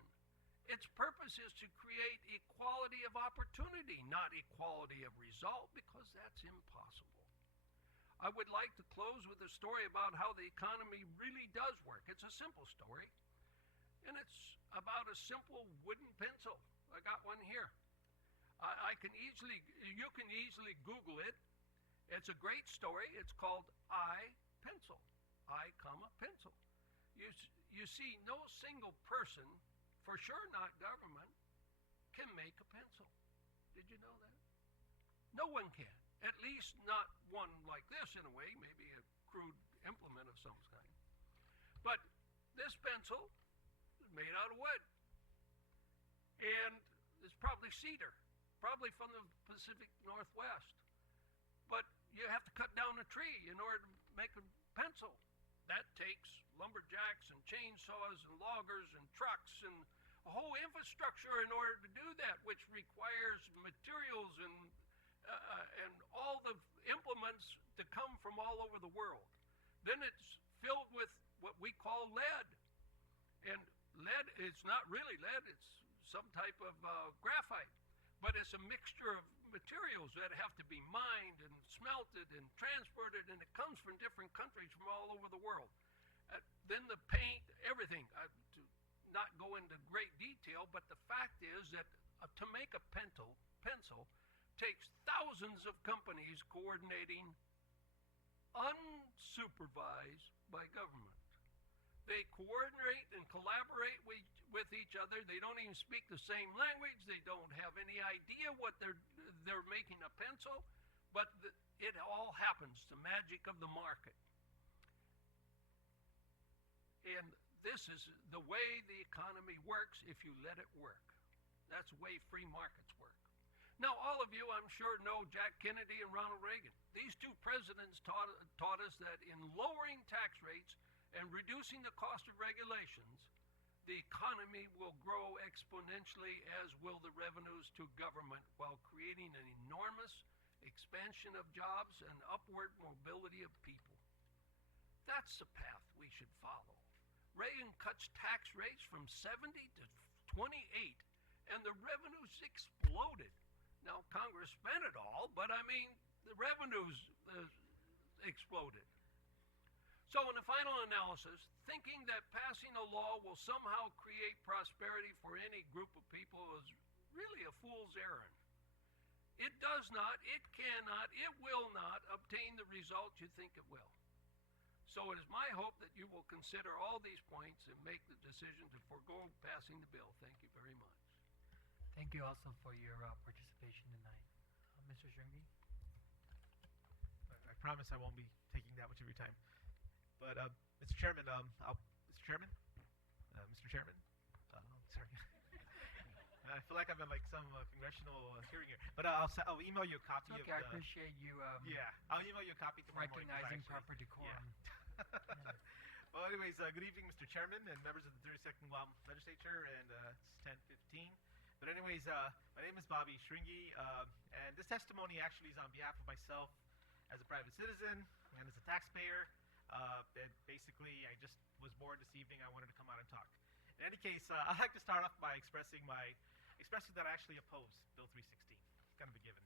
Its purpose is to create equality of opportunity, not equality of result, because that's impossible. I would like to close with a story about how the economy really does work. It's a simple story, and it's about a simple wooden pencil. I got one here. You can easily Google it. It's a great story. It's called I-Pencil. I, pencil. You see, no single person, for sure not government, can make a pencil. Did you know that? No one can. At least not one like this in a way, maybe a crude implement of some kind. But this pencil is made out of wood. And it's probably cedar, probably from the Pacific Northwest. But you have to cut down a tree in order to make a pencil. That takes lumberjacks and chainsaws and loggers and trucks and a whole infrastructure in order to do that, which requires materials and all the implements to come from all over the world. Then it's filled with what we call lead. And lead is not really lead, it's some type of graphite. But it's a mixture of materials that have to be mined and smelted and transported, and it comes from different countries from all over the world. Then the paint, everything. To not go into great detail, but the fact is that to make a pencil takes thousands of companies coordinating unsupervised by government. They coordinate and collaborate with each other. They don't even speak the same language. They don't have any idea what they're making a pencil, but it all happens, the magic of the market. And this is the way the economy works if you let it work. That's the way free markets work. Now, all of you, I'm sure, know Jack Kennedy and Ronald Reagan. These two presidents taught us that in lowering tax rates and reducing the cost of regulations, the economy will grow exponentially, as will the revenues to government, while creating an enormous expansion of jobs and upward mobility of people. That's the path we should follow. Reagan cuts tax rates from 70 to 28, and the revenues exploded. Now, Congress spent it all, but I mean, the revenues exploded. So in the final analysis, thinking that passing a law will somehow create prosperity for any group of people is really a fool's errand. It does not, it cannot, it will not obtain the result you think it will. So it is my hope that you will consider all these points and make the decision to forego passing the bill. Thank you very much. Thank you also for your participation tonight. Mr. Shringi? I promise I won't be taking that much of your time. But Mr. Chairman, Mr. Chairman, sorry. I feel like I'm in like some congressional hearing here. But I'll email you a copy It's okay, of I appreciate you I'll email you a copy tomorrow morning. recognizing proper decorum. Yeah. Well, anyways, good evening, Mr. Chairman and members of the 32nd Guam Legislature, and it's 10:15. But anyways, my name is Bobby Shringi, and this testimony actually is on behalf of myself as a private citizen and as a taxpayer. And basically, I just was bored this evening. I wanted to come out and talk. In any case, I'd like to start off by expressing that I actually oppose Bill 316. It's kind of a given.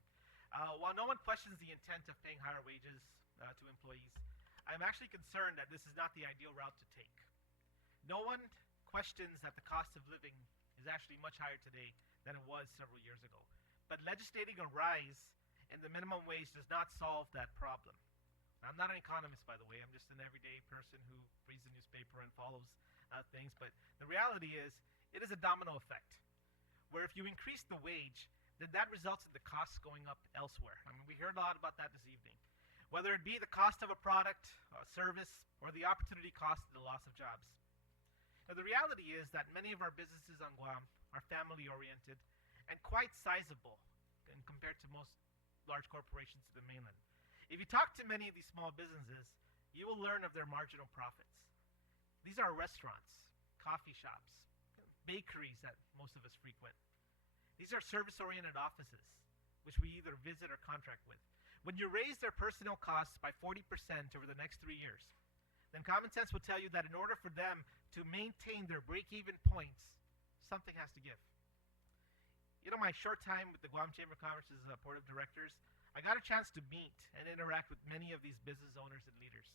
While no one questions the intent of paying higher wages to employees, I'm actually concerned that this is not the ideal route to take. No one questions that the cost of living is actually much higher today than it was several years ago. But legislating a rise in the minimum wage does not solve that problem. Now, I'm not an economist, by the way. I'm just an everyday person who reads the newspaper and follows things. But the reality is, it is a domino effect, where if you increase the wage, then that results in the costs going up elsewhere. I mean, we heard a lot about that this evening. Whether it be the cost of a product, a service, or the opportunity cost of the loss of jobs. Now, the reality is that many of our businesses on Guam are family-oriented and quite sizable compared to most large corporations in the mainland. If you talk to many of these small businesses, you will learn of their marginal profits. These are restaurants, coffee shops, bakeries that most of us frequent. These are service-oriented offices, which we either visit or contract with. When you raise their personnel costs by 40% over the next 3 years, then common sense will tell you that in order for them to maintain their break-even points, something has to give. You know, my short time with the Guam Chamber of Commerce's board of directors, I got a chance to meet and interact with many of these business owners and leaders.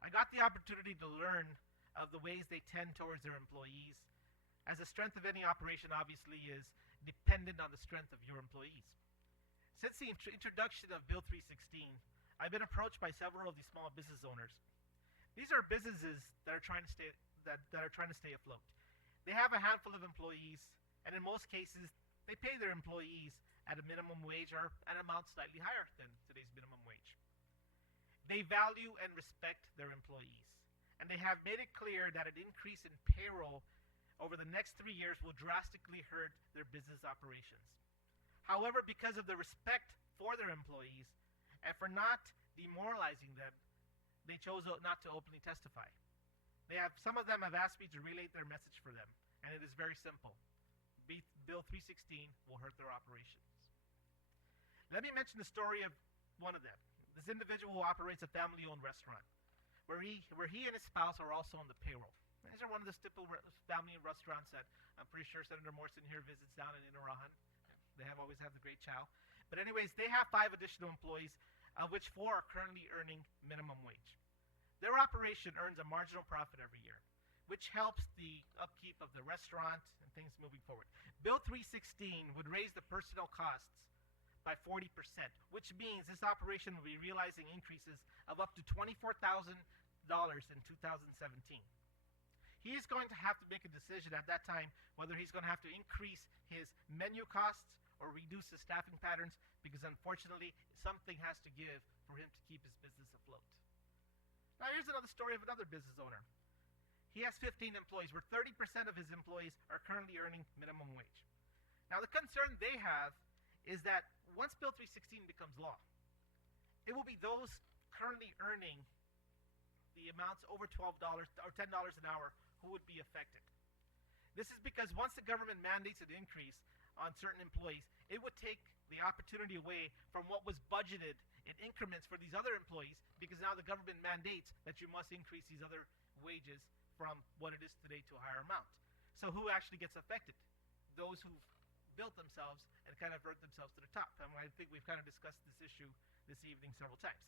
I got the opportunity to learn of the ways they tend towards their employees, as the strength of any operation obviously is dependent on the strength of your employees. Since the introduction of Bill 316, I've been approached by several of these small business owners. These are businesses that are trying to stay afloat. They have a handful of employees, and in most cases, they pay their employees at a minimum wage or an amount slightly higher than today's minimum wage. They value and respect their employees, and they have made it clear that an increase in payroll over the next 3 years will drastically hurt their business operations. However, because of the respect for their employees and for not demoralizing them, they chose not to openly testify. Some of them have asked me to relay their message for them, and it is very simple. Bill 316 will hurt their operations. Let me mention the story of one of them. This individual operates a family-owned restaurant where he and his spouse are also on the payroll. These are one of the typical family restaurants that I'm pretty sure Senator Morrison here visits down in Inarahan. They always have the great chow. But anyways, they have 5 additional employees, of which 4 are currently earning minimum wage. Their operation earns a marginal profit every year, which helps the upkeep of the restaurant and things moving forward. Bill 316 would raise the personnel costs by 40%, which means this operation will be realizing increases of up to $24,000 in 2017. He is going to have to make a decision at that time whether he's going to have to increase his menu costs or reduce his staffing patterns, because unfortunately something has to give for him to keep his business afloat. Now here's another story of another business owner. He has 15 employees, where 30% of his employees are currently earning minimum wage. Now the concern they have is that once Bill 316 becomes law, it will be those currently earning the amounts over $12 or $10 an hour who would be affected. This is because once the government mandates an increase on certain employees, it would take the opportunity away from what was budgeted in increments for these other employees, because now the government mandates that you must increase these other wages from what it is today to a higher amount. So who actually gets affected? Those who've built themselves and kind of worked themselves to the top. I mean, I think we've kind of discussed this issue this evening several times.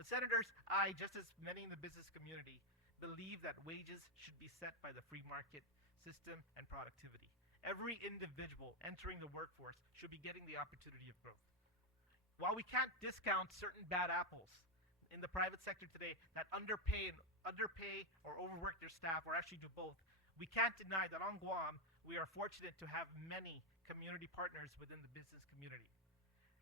But senators, I, just as many in the business community, believe that wages should be set by the free market system and productivity. Every individual entering the workforce should be getting the opportunity of growth. While we can't discount certain bad apples in the private sector today that underpay or overwork their staff, or actually do both, we can't deny that on Guam, we are fortunate to have many community partners within the business community.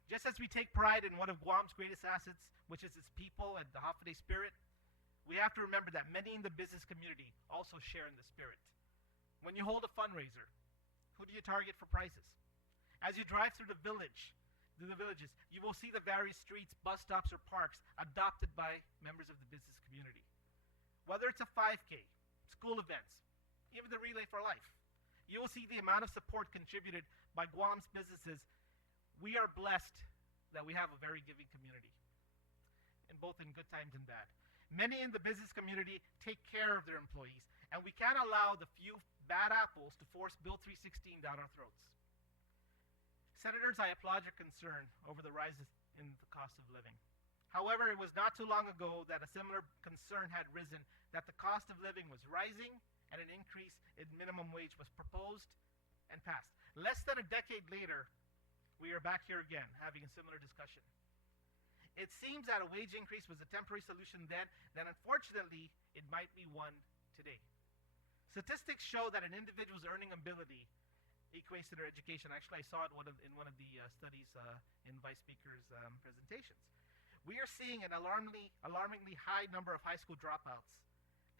Just as we take pride in one of Guam's greatest assets, which is its people and the Hafaday spirit, we have to remember that many in the business community also share in the spirit. When you hold a fundraiser, who do you target for prizes? As you drive through the villages, you will see the various streets, bus stops, or parks adopted by members of the business community. Whether it's a 5K, school events, even the Relay for Life, you will see the amount of support contributed by Guam's businesses. We are blessed that we have a very giving community, and both in good times and bad. Many in the business community take care of their employees, and we can't allow the few bad apples to force Bill 316 down our throats. Senators, I applaud your concern over the rise in the cost of living. However, it was not too long ago that a similar concern had risen, that the cost of living was rising and an increase in minimum wage was proposed and passed. Less than a decade later, we are back here again having a similar discussion. It seems that a wage increase was a temporary solution then, unfortunately, it might be one today. Statistics show that an individual's earning ability equates to their education. Actually, I saw it in one of the studies in Vice Speaker's presentations. We are seeing an alarmingly high number of high school dropouts.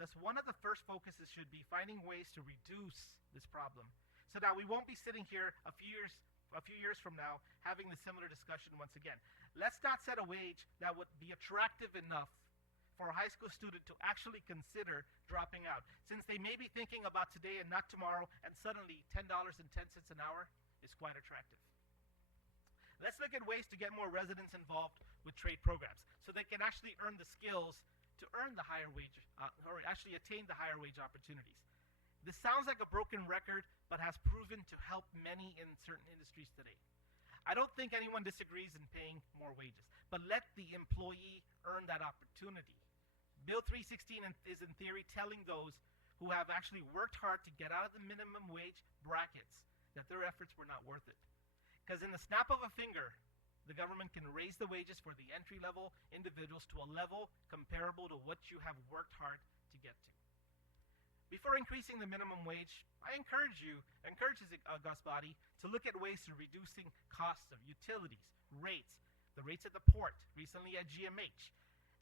Thus, one of the first focuses should be finding ways to reduce this problem so that we won't be sitting here a few years from now having the similar discussion once again. Let's not set a wage that would be attractive enough for a high school student to actually consider dropping out, since they may be thinking about today and not tomorrow, and suddenly $10.10 an hour is quite attractive. Let's look at ways to get more residents involved with trade programs so they can actually earn the skills to earn the higher wage, or actually attain the higher wage opportunities. This sounds like a broken record, but has proven to help many in certain industries today. I don't think anyone disagrees in paying more wages, but let the employee earn that opportunity. Bill 316 is in theory telling those who have actually worked hard to get out of the minimum wage brackets that their efforts were not worth it. Because in the snap of a finger, the government can raise the wages for the entry-level individuals to a level comparable to what you have worked hard to get to. Before increasing the minimum wage, I encourage this august body to look at ways to reducing costs of utilities, rates, the rates at the port, recently at GMH,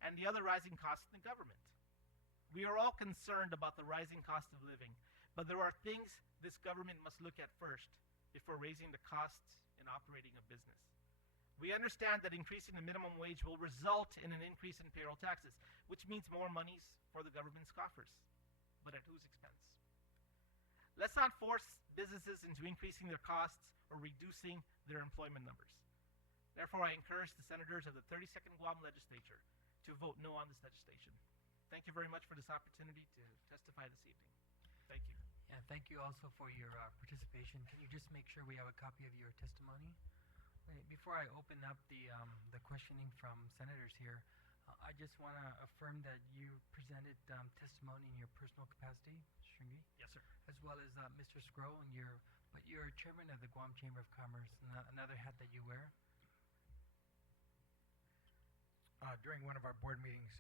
and the other rising costs in the government. We are all concerned about the rising cost of living, but there are things this government must look at first before raising the costs in operating a business. We understand that increasing the minimum wage will result in an increase in payroll taxes, which means more monies for the government's coffers. But at whose expense? Let's not force businesses into increasing their costs or reducing their employment numbers. Therefore, I encourage the senators of the 32nd Guam legislature to vote no on this legislation. Thank you very much for this opportunity to testify this evening. Thank you. Yeah, thank you also for your participation. Can you just make sure we have a copy of your testimony? Wait, before I open up the questioning from senators here, I just want to affirm that you presented testimony in your personal capacity, Shringi? Yes, sir. As well as Mr. Scroll, and you're chairman of the Guam Chamber of Commerce, another hat that you wear. During one of our board meetings,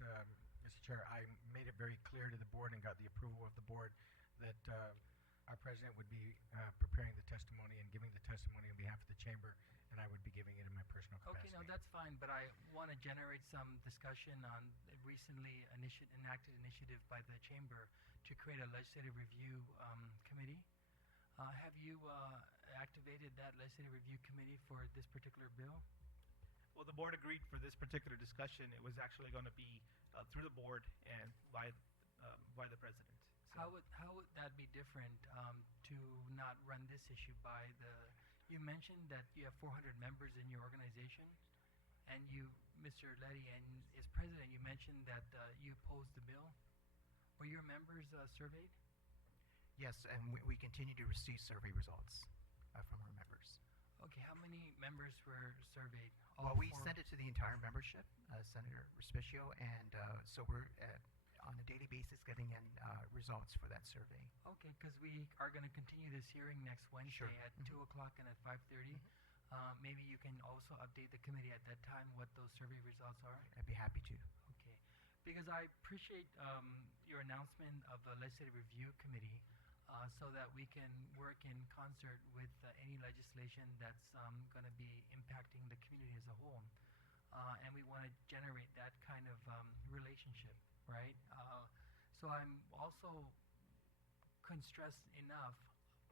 Mr. Chair, I made it very clear to the board and got the approval of the board that our president would be preparing the testimony and giving the testimony on behalf of the chamber, and I would be giving it in my personal capacity. Okay, no, that's fine, but I want to generate some discussion on a recently enacted initiative by the chamber to create a legislative review committee. Have you activated that legislative review committee for this particular bill? Well, the board agreed for this particular discussion. It was actually going to be through the board and by the president. So How would that be different to not run this issue by the? You mentioned that you have 400 members in your organization, and you, Mr. Letty, and as president, you mentioned that you opposed the bill. Were your members surveyed? Yes, and we continue to receive survey results from our members. Okay, how many members were surveyed? Well, we sent it to the entire membership, Senator Respicio, and so we're on a daily basis getting in results for that survey. Okay, because we are going to continue this hearing next Wednesday at 2 o'clock and at 5:30. Maybe you can also update the committee at that time what those survey results are. I'd be happy to. Okay, because I appreciate your announcement of the Legislative Review Committee so that we can work in concert with any legislation that's going to be impacting the community as a whole. And we want to generate that kind of relationship, right? So I'm also couldn't stress enough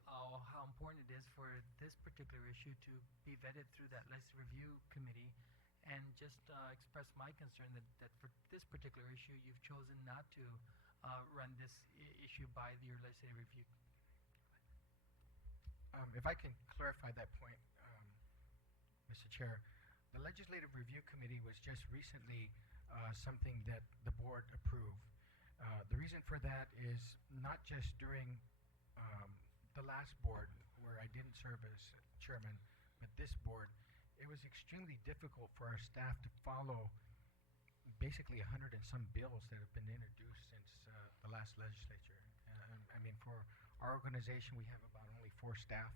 how important it is for this particular issue to be vetted through that Legislative Review Committee, and just express my concern that for this particular issue, you've chosen not to run this issue by your Legislative Review. If I can clarify that point, Mr. Chair, the Legislative Review Committee was just recently something that the board approved. The reason for that is not just during the last board where I didn't serve as chairman, but this board, it was extremely difficult for our staff to follow basically 100 and some bills that have been introduced since the last legislature. I mean, for our organization, we have about only 4 staff.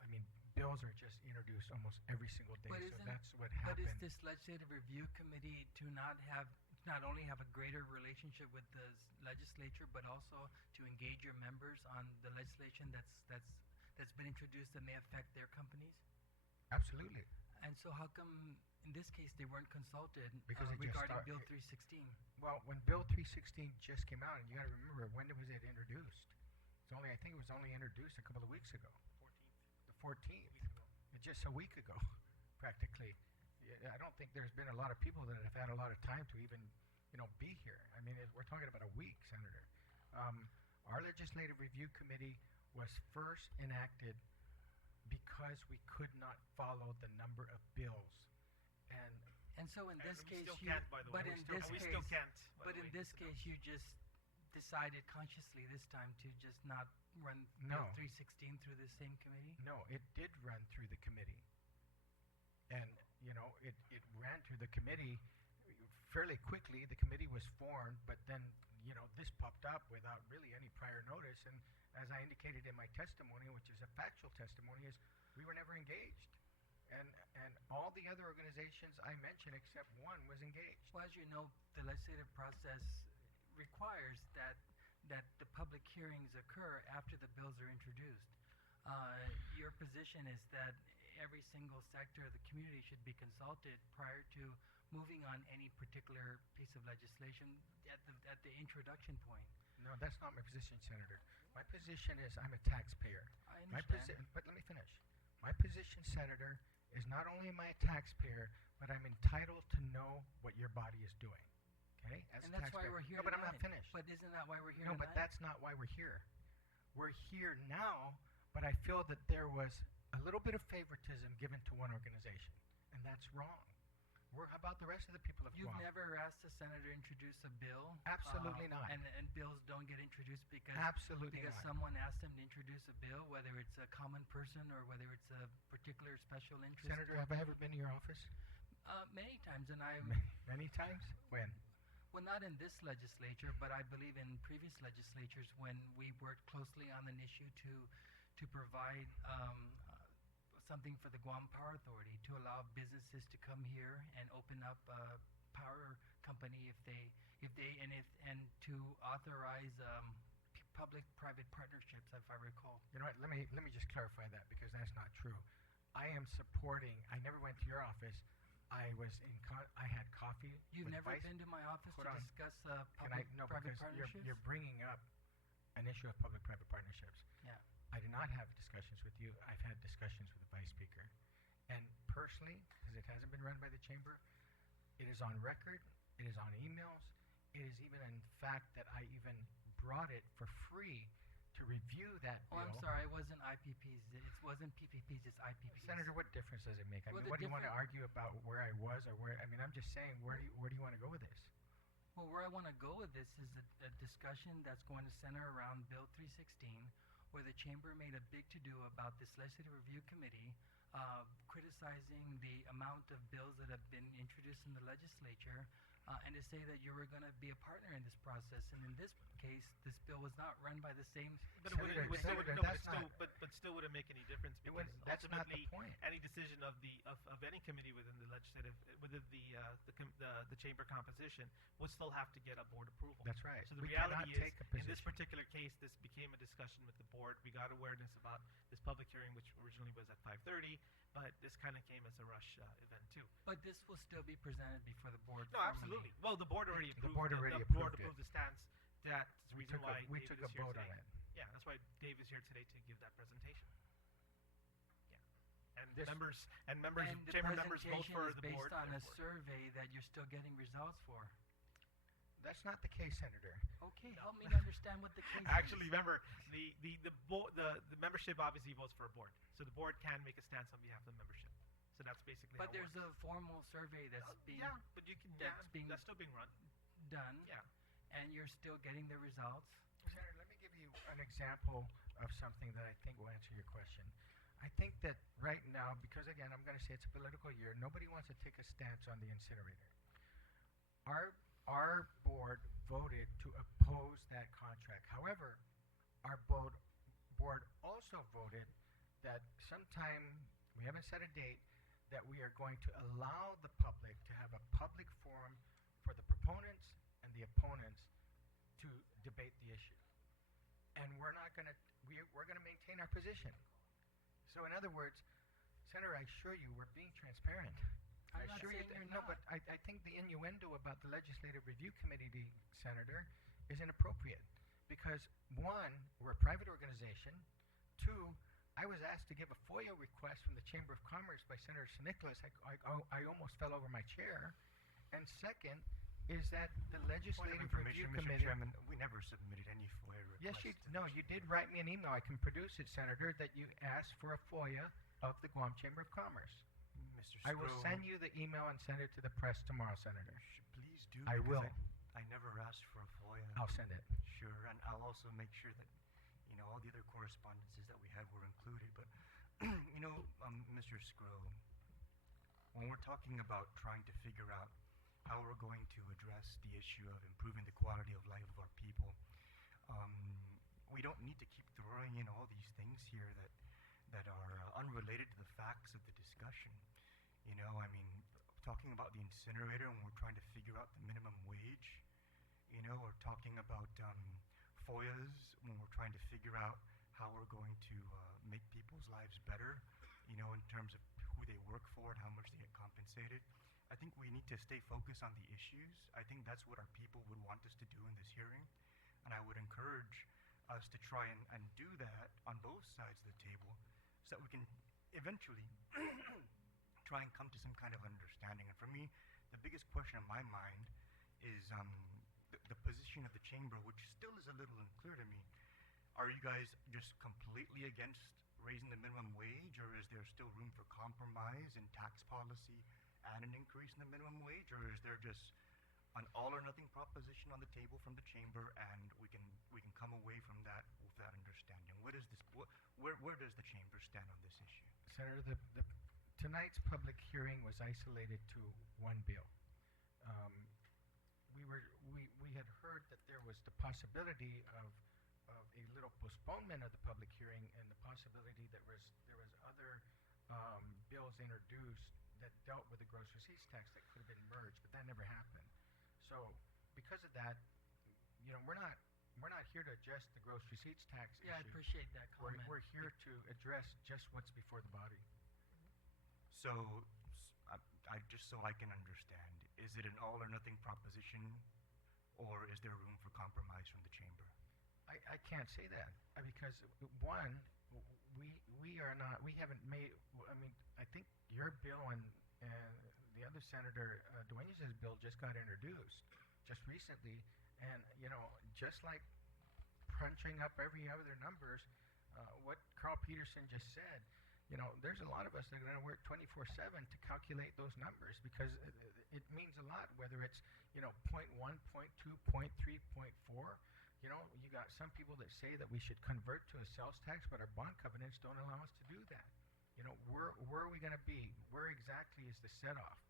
I mean, bills are just introduced almost every single day. But So isn't- that's what But happened. is this legislative review committee to not only have a greater relationship with the legislature, but also to engage your members on the legislation that's been introduced that may affect their companies? Absolutely. And so how come in this case they weren't consulted Because it just regarding start- Bill 316? Well, when Bill 316 just came out, and you got to remember, when was it introduced? I think it was only introduced a couple of weeks ago. 14th. The 14th. Just a week ago, practically. I don't think there's been a lot of people that have had a lot of time to even, be here. I mean, we're talking about a week, Senator. Our Legislative Review Committee was first enacted because we could not follow the number of bills. And so in this And we case, still you, can't, by the but way. in We still- this we case, still can't, by but the in way, this so case, you just decided consciously this time to just not run No. Bill 316 through the same committee. No, it did run through the committee. And, it ran through the committee fairly quickly. The committee was formed, but then, this popped up without really any prior notice. And as I indicated in my testimony, which is a factual testimony, is we were never engaged. And all the other organizations I mentioned, except one, was engaged. Well, as you know, the legislative process requires that the public hearings occur after the bills are introduced. Your position is that every single sector of the community should be consulted prior to moving on any particular piece of legislation at the introduction point. No, that's not my position, Senator. My position is I'm a taxpayer. I My understand. but let me finish. My position, Senator, is not only am I a taxpayer, but I'm entitled to know what your body is doing. Okay? As And a that's why taxpayer. we're here No, but I'm not tonight. finished. But isn't that why we're here No, tonight? but that's not why we're here. We're here now, but I feel that there was a little bit of favoritism given to one organization, and that's wrong. How about the rest of the people of You've Guam? never asked a senator to introduce a bill? Absolutely not. And bills don't get introduced because Absolutely because not. someone asked them to introduce a bill, whether it's a common person or whether it's a particular special interest. Senator, have I ever been to your office? Many times, and I Many times? When? well, not in this legislature, but I believe in previous legislatures when we worked closely on an issue to provide something for the Guam Power Authority to allow businesses to come here and open up a power company and to authorize public-private partnerships, if I recall. You know what? Let me just clarify that, because that's not true. I am supporting. I never went to your office. I had coffee. You've with never Vice- been to my office Hold to on. discuss Can I? No, public-private because partnerships? you're bringing up an issue of public-private partnerships. Yeah. I did not have discussions with you. I've had discussions with the Vice Speaker. And personally, because it hasn't been run by the Chamber, it is on record, it is on emails, it is even in fact that I even brought it for free to review that Oh, bill. I'm sorry, it wasn't IPPs. It wasn't PPPs, it's IPPs. Senator, what difference does it make? I Well, mean, the what do you want to difference- argue about where I was or where? I mean, I'm just saying, where do you want to go with this? Well, where I want to go with this is a discussion that's going to center around Bill 316, where the Chamber made a big to-do about this Legislative Review Committee criticizing the amount of bills that have been introduced in the legislature, and to say that you were going to be a partner in this process. And in this case, this bill was not run by the same. But it Senator, would still, Senator, no, but that's it still, not- but still wouldn't make any difference It because wouldn't- that's not the ultimately point. any decision of any committee within the legislative within the chamber composition would still have to get a board approval. That's right. So the We reality cannot is, take a in this position. particular case, this became a discussion with the board. We got awareness about this public hearing, which originally was at 5:30, but this kind of came as a rush event too. But this will still be presented before the board. No, formally. absolutely. Well, the board already The approved. board already the approved board it. approved the stance. That's the reason why we Dave took is a here vote today. on it. Yeah, that's why Dave is here today to give that presentation. Yeah, and This- members And the chamber members vote presentation for is the based board. on a therefore- survey that you're still getting results for. That's not the case, Senator. Okay, help me to understand what the case Actually, is. remember the membership obviously votes for a board, so the board can make a stance on behalf of the membership. So that's basically. But how it there's works. a formal survey that's being yeah, but you can that's being that's still being run. done, Yeah. and you're still getting the results. Senator, let me give you an example of something that I think will answer your question. I think that right now, because again, I'm going to say it's a political year, nobody wants to take a stance on the incinerator. Our board voted to oppose that contract. However, our board also voted that sometime, we haven't set a date, that we are going to allow the public to have a public forum for the proponents and the opponents to debate the issue. And we're not going to, we're going to maintain our position. So in other words, Senator, I assure you, we're being transparent. I I'm not assure you saying that, you're no, but not. I think the innuendo about the Legislative Review Committee, Senator, is inappropriate. Because one, we're a private organization. Two, I was asked to give a FOIA request from the Chamber of Commerce by Senator Nicholas. I almost fell over my chair. And second, is that the Point of Legislative information, Review Mr. Committee. Chairman, we never submitted any FOIA requests. Yes, to the no, you did write me an email. I can produce it, Senator, that you asked for a FOIA of the Guam Chamber of Commerce. Mr. I will Scrow, send you the email and send it to the press tomorrow, Senator. Please do. I because will. I never asked for a FOIA. I'll send it. Sure, and I'll also make sure that, all the other correspondences that we have were included. But, Mr. Scrow, when we're talking about trying to figure out how we're going to address the issue of improving the quality of life of our people, we don't need to keep throwing in all these things here that are unrelated to the facts of the discussion. Talking about the incinerator when we're trying to figure out the minimum wage, or talking about FOIAs when we're trying to figure out how we're going to make people's lives better, in terms of who they work for and how much they get compensated. I think we need to stay focused on the issues. I think that's what our people would want us to do in this hearing. And I would encourage us to try and do that on both sides of the table so that we can eventually try and come to some kind of understanding. And for me, the biggest question in my mind is the position of the chamber, which still is a little unclear to me. Are you guys just completely against raising the minimum wage, or is there still room for compromise in tax policy and an increase in the minimum wage, or is there just an all or nothing proposition on the table from the chamber, and we can come away from that with that understanding? What is this? Where does the chamber stand on this issue? Senator, tonight's public hearing was isolated to one bill. We had heard that there was the possibility of a little postponement of the public hearing, and the possibility that there was other bills introduced that dealt with the gross receipts tax that could have been merged, but that never happened. So because of that, we're not here to address the gross receipts tax Yeah, I issue. appreciate that comment. We're here to address just what's before the body. So, just so I can understand, is it an all or nothing proposition, or is there room for compromise from the chamber? I can't say that because one, we haven't made. I think your bill and the other Senator Dueñas's bill just got introduced just recently, and just like crunching up every other numbers, what Carl Peterson just said. There's a lot of us that are going to work 24/7 to calculate those numbers because it means a lot, whether it's 0.1, 0.2, 0.3, 0.4. You got some people that say that we should convert to a sales tax, but our bond covenants don't allow us to do that. Where are we going to be? Where exactly is the set off?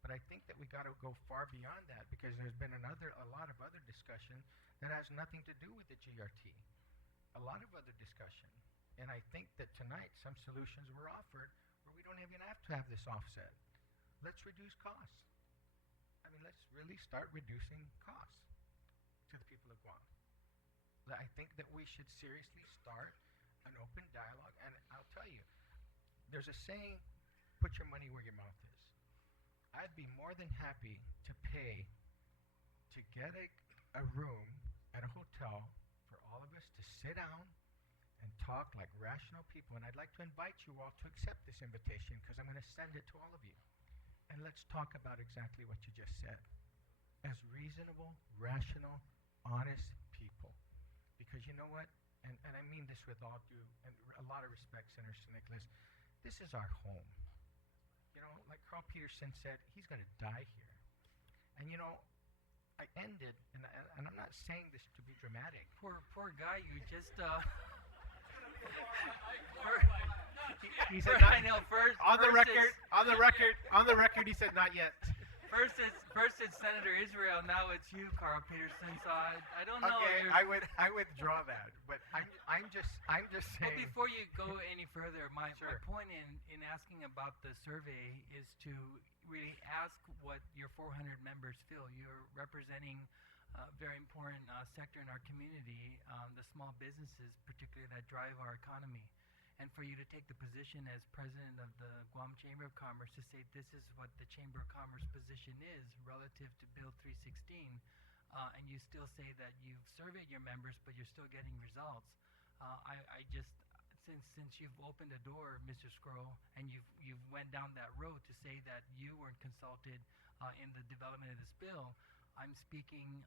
But I think that we got to go far beyond that because there's been a lot of other discussion that has nothing to do with the GRT. A lot of other discussion. And I think that tonight some solutions were offered where we don't even have to have this offset. Let's reduce costs. Let's really start reducing costs to the people of Guam. I think that we should seriously start an open dialogue. And I'll tell you, there's a saying, put your money where your mouth is. I'd be more than happy to pay to get a room at a hotel for all of us to sit down and talk like rational people. And I'd like to invite you all to accept this invitation because I'm going to send it to all of you. And let's talk about exactly what you just said. As reasonable, rational, honest people. Because you know what? And I mean this with all due and a lot of respect, Senator Nicholas. This is our home. Like Carl Peterson said, he's going to die here. And I ended, and I'm not saying this to be dramatic. Poor guy, you just he said not, I know, first on the versus- record, he said not yet. first it's Senator Israel, now it's you, Carl Peterson. So I don't know. Okay, I withdraw that. But I'm just Well, saying. before you go any further, my Sure. point in asking about the survey is to really ask what your 400 members feel. You're representing a very important sector in our community, the small businesses, particularly that drive our economy. And for you to take the position as president of the Guam Chamber of Commerce to say this is what the Chamber of Commerce position is relative to Bill 316, and you still say that you've surveyed your members, but you're still getting results. I just, since you've opened the door, Mr. Scroll, and you've went down that road to say that you weren't consulted in the development of this bill, I'm speaking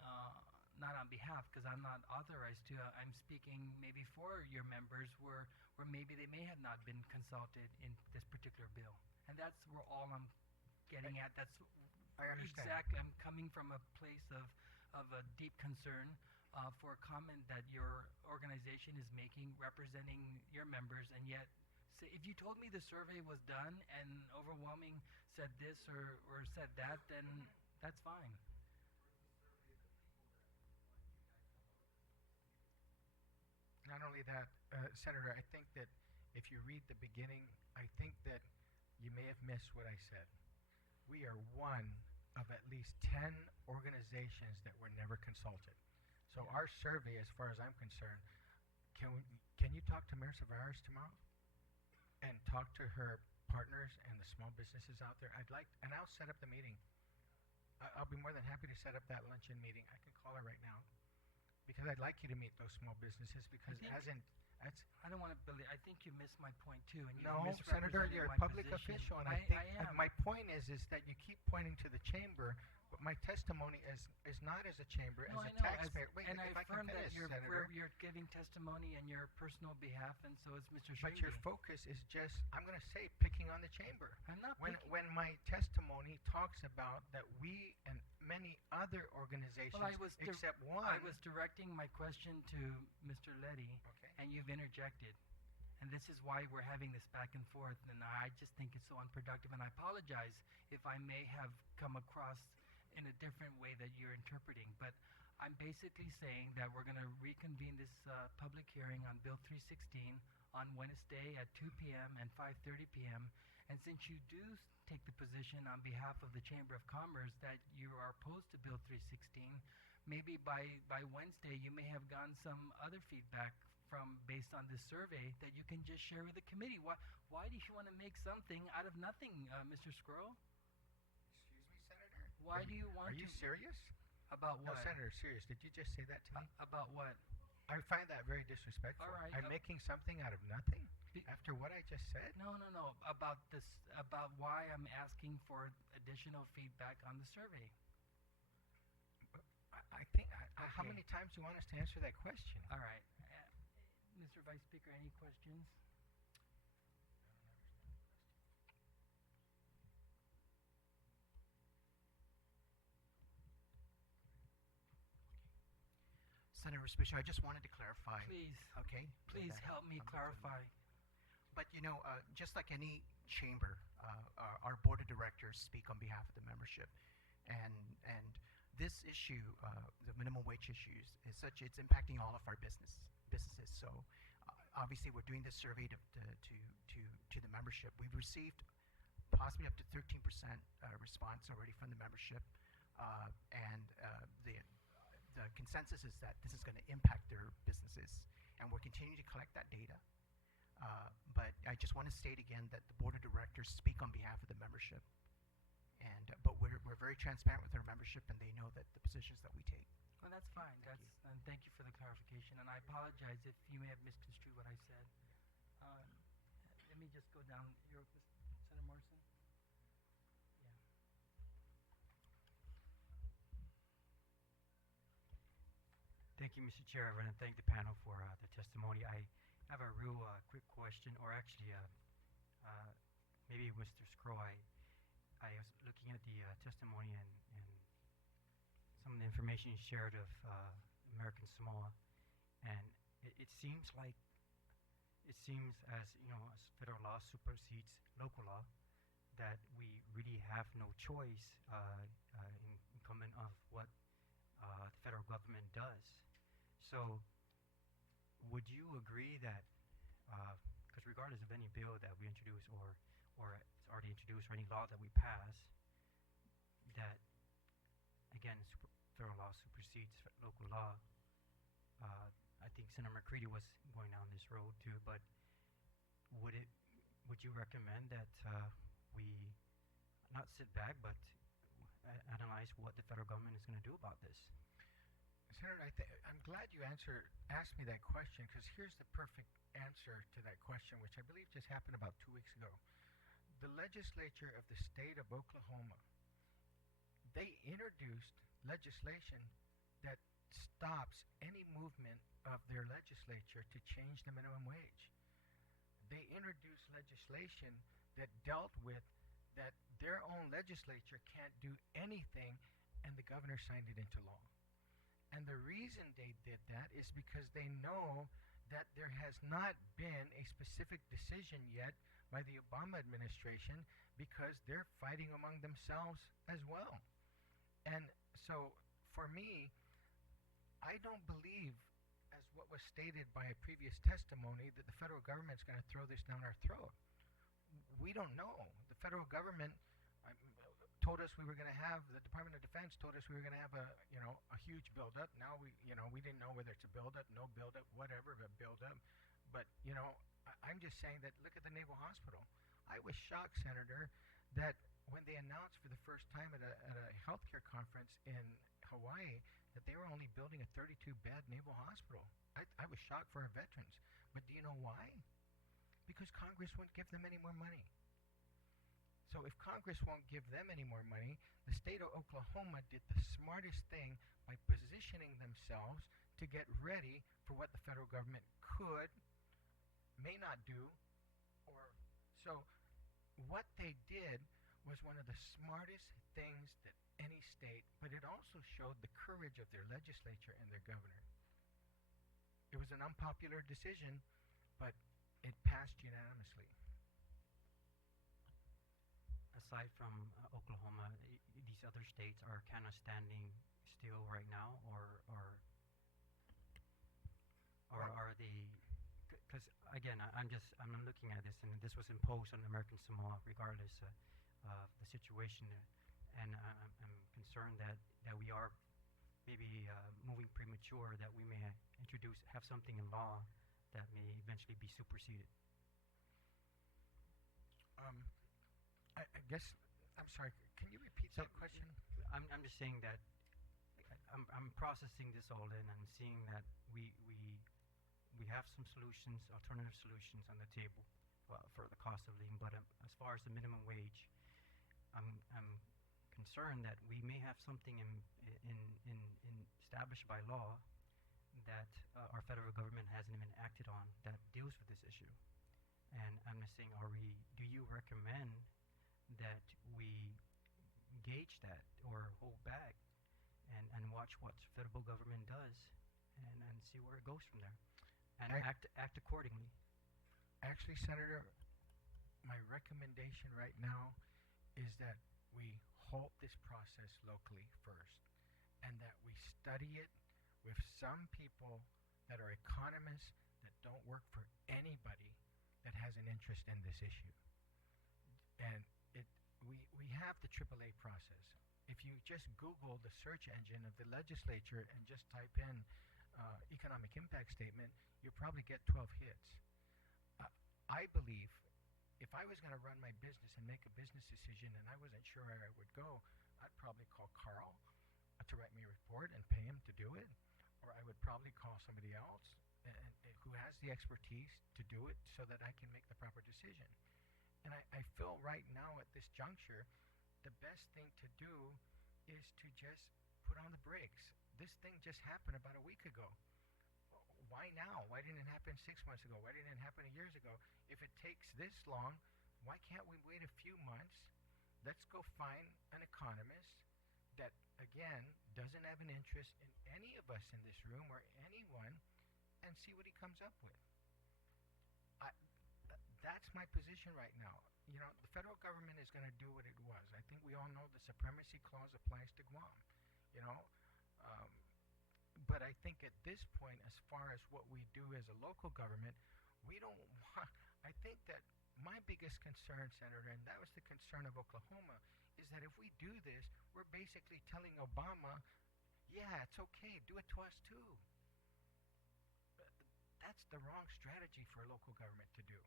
not on behalf, because I'm not authorized to. I'm speaking maybe for your members where maybe they may have not been consulted in this particular bill. And that's where all I'm getting at. That's I understand. exactly. I'm coming from a place of a deep concern for a comment that your organization is making representing your members, and yet if you told me the survey was done and overwhelming said this or said that, then that's fine. Not only that, Senator, I think that if you read the beginning, I think that you may have missed what I said. We are one of at least 10 organizations that were never consulted. So our survey, as far as I'm concerned, can you talk to Mayor Tavares tomorrow and talk to her partners and the small businesses out there? And I'll set up the meeting. I'll be more than happy to set up that luncheon meeting. I can call her right now. Because I'd like you to meet those small businesses, because I don't want to believe. I think you missed my point too. And you no, Senator, you're a public official, and I think my point is that you keep pointing to the chamber, but my testimony is not as a chamber, No, as I a know, taxpayer. Wait, and I if I can affirm that finish, Senator. you're giving testimony on your personal behalf, and so is Mr. But Shrevey. your focus is just, I'm going to say, picking on the chamber. I'm not When picking. when my testimony talks about that we and many other organizations, Well, except one. I was directing my question to Mr. Letty, Okay. and you've interjected. And this is why we're having this back and forth, and I just think it's so unproductive, and I apologize if I may have come across in a different way that you're interpreting. But I'm basically saying that we're going to reconvene this public hearing on Bill 316 on Wednesday at 2 p.m. and 5:30 p.m. And since you do take the position on behalf of the Chamber of Commerce that you are opposed to Bill 316, maybe by Wednesday you may have gotten some other feedback based on this survey that you can just share with the committee. Why do you want to make something out of nothing, Mr. Squirrel? Excuse me, Senator? Why do you want Are you to? serious? About No, what? Senator, serious. Did you just say that to me? About what? I find that very disrespectful. All right, I'm making something out of nothing after what I just said. No. About this. About why I'm asking for additional feedback on the survey. I think. How Okay. many times do you want us to answer that question? All right. Mr. Vice Speaker, any questions? Senator Respicio, I just wanted to clarify. Please. Okay? Please help me clarify. But just like any chamber, our board of directors speak on behalf of the membership, and this issue, the minimum wage issues, is such it's impacting all of our businesses. So obviously, we're doing this survey to the membership. We've received possibly up to 13% response already from the membership, and the consensus is that this is going to impact their businesses, and we're continuing to collect that data. But I just want to state again that the board of directors speak on behalf of the membership, but we're very transparent with our membership, and they know that the positions that we take. Well, that's fine. And thank you for the clarification. And I apologize if you may have misconstrued what I said. Let me just go down. Senator Morrison? Yeah. Thank you, Mr. Chair. I want to thank the panel for the testimony. I have a real quick question, or actually, maybe Mr. Scroll. I was looking at the testimony and some of the information you shared of American Samoa, and it seems as federal law supersedes local law, that we really have no choice in coming of what the federal government does. So, would you agree that, because regardless of any bill that we introduce or it's already introduced or any law that we pass, that again federal law supersedes local law. I think Senator McCready was going down this road too, but would you recommend that we not sit back but analyze what the federal government is going to do about this? Senator, I'm glad you asked me that question, because here's the perfect answer to that question, which I believe just happened about 2 weeks ago. The legislature of the state of Oklahoma, they introduced legislation that stops any movement of their legislature to change the minimum wage. They introduced legislation that dealt with that their own legislature can't do anything, and the governor signed it into law. And the reason they did that is because they know that there has not been a specific decision yet by the Obama administration, because they're fighting among themselves as well. And so, for me, I don't believe, as what was stated by a previous testimony, that the federal government's going to throw this down our throat. We don't know. The federal government told us we were going to have, the Department of Defense told us we were going to have a huge buildup. Now we didn't know whether it's a buildup, no buildup, whatever, but buildup. But, I'm just saying that, look at the Naval Hospital. I was shocked, Senator, that when they announced for the first time at a healthcare conference in Hawaii that they were only building a 32-bed naval hospital. I was shocked for our veterans. But do you know why? Because Congress wouldn't give them any more money. So if Congress won't give them any more money, the state of Oklahoma did the smartest thing by positioning themselves to get ready for what the federal government may not do. So what they did was one of the smartest things that any state, but it also showed the courage of their legislature and their governor. It was an unpopular decision, but it passed unanimously. Aside from Oklahoma, these other states are kind of standing still right now, or are they? Because again, I'm looking at this, and this was imposed on American Samoa, regardless of the situation, and I'm concerned that we are maybe moving premature, that we may have something in law that may eventually be superseded. I guess, I'm sorry, can you repeat that question? I'm just saying that I'm processing this all in and seeing that we have some solutions, alternative solutions on the table for the cost of living, but as far as the minimum wage, I'm concerned that we may have something established by law that our federal government hasn't even acted on that deals with this issue. And I'm just saying, do you recommend that we gauge that or hold back and watch what the federal government does and see where it goes from there and act accordingly? Actually, Senator, my recommendation right now is that we halt this process locally first, and that we study it with some people that are economists that don't work for anybody that has an interest in this issue. And we have the AAA process. If you just Google the search engine of the legislature and just type in economic impact statement, you'll probably get 12 hits. I believe if I was going to run my business and make a business decision and I wasn't sure where I would go, I'd probably call Carl to write me a report and pay him to do it, or I would probably call somebody else who has the expertise to do it so that I can make the proper decision. And I feel right now at this juncture, the best thing to do is to just put on the brakes. This thing just happened about a week ago. Why now? Why didn't it happen 6 months ago? Why didn't it happen years ago? If it takes this long, why can't we wait a few months? Let's go find an economist that, again, doesn't have an interest in any of us in this room or anyone, and see what he comes up with. that's my position right now. You know, the federal government is going to do what it was. I think we all know the supremacy clause applies to Guam. You know, um, but I think at this point, as far as what we do as a local government, we don't want. I think that my biggest concern, Senator, and that was the concern of Oklahoma, is that if we do this, we're basically telling Obama, yeah, it's okay, do it to us too. That's the wrong strategy for a local government to do.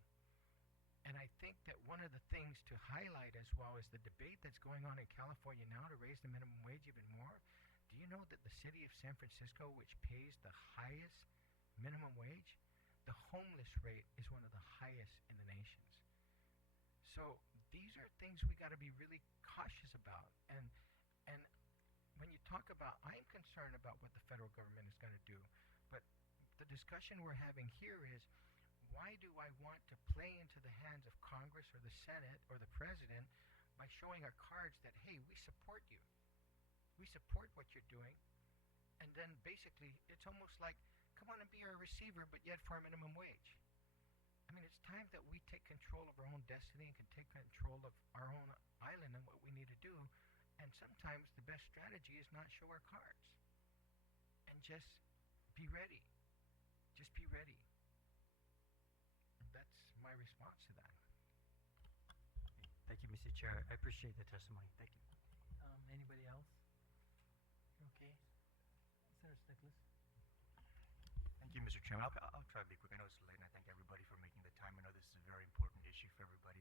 And I think that one of the things to highlight as well is the debate that's going on in California now to raise the minimum wage even more. Do you know that the city of San Francisco, which pays the highest minimum wage, the homeless rate is one of the highest in the nations. So these are things we got to be really cautious about. And when you talk about, I'm concerned about what the federal government is going to do, but the discussion we're having here is, why do I want to play into the hands of Congress or the Senate or the President by showing our cards that, hey, we support you. We support what you're doing. And then basically, it's almost like, come on and be our receiver, but yet for a minimum wage. I mean, it's time that we take control of our own destiny and can take control of our own island and what we need to do. And sometimes the best strategy is not show our cards. And just be ready. Just be ready. That's my response to that. Thank you, Mr. Chair. I appreciate the testimony. Thank you. Anybody else? Okay. Senator Stiglitz. Thank you, Mr. Chairman. I'll try to be quick. I know it's late, and I thank everybody for making the time. I know this is a very important issue for everybody.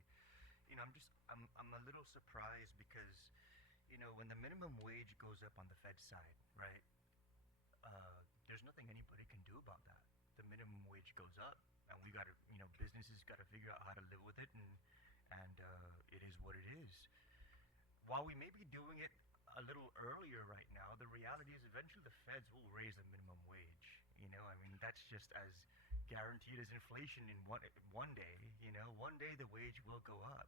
You know, I'm a little surprised because, you know, when the minimum wage goes up on the Fed side, right, there's nothing anybody can do about that. The minimum wage goes up, and we got to, you know, businesses got to figure out how to live with it, and it is what it is. While we may be doing it a little earlier right now, the reality is eventually the feds will raise the minimum wage. You know, I mean, that's just as guaranteed as inflation in one day. You know, one day the wage will go up.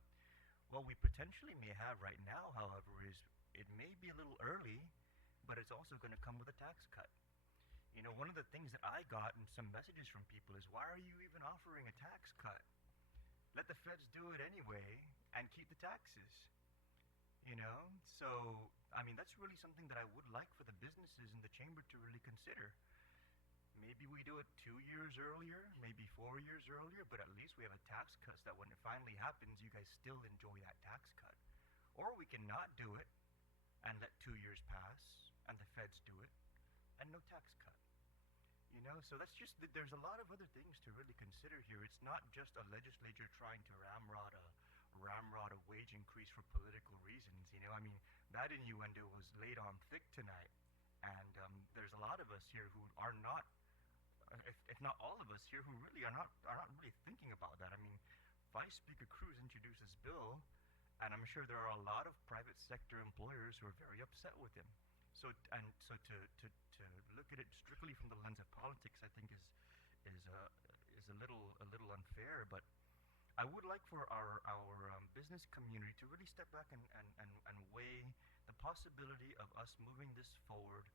What we potentially may have right now, however, is it may be a little early, but it's also going to come with a tax cut. You know, one of the things that I got in some messages from people is, why are you even offering a tax cut? Let the feds do it anyway and keep the taxes. You know, so, I mean, that's really something that I would like for the businesses in the chamber to really consider. Maybe we do it 2 years earlier, maybe 4 years earlier, but at least we have a tax cut so that when it finally happens, you guys still enjoy that tax cut. Or we can not do it and let 2 years pass and the feds do it and no tax cut. You know, so that's just, there's a lot of other things to really consider here. It's not just a legislature trying to ramrod a wage increase for political reasons. You know, I mean, that innuendo was laid on thick tonight, and there's a lot of us here who are not, if not all of us here, who really are not really thinking about that. I mean, Vice Speaker Cruz introduced this bill, and I'm sure there are a lot of private sector employers who are very upset with him. So to look at it strictly from the lens of politics, I think is a little unfair. But I would like for our business community to really step back and weigh the possibility of us moving this forward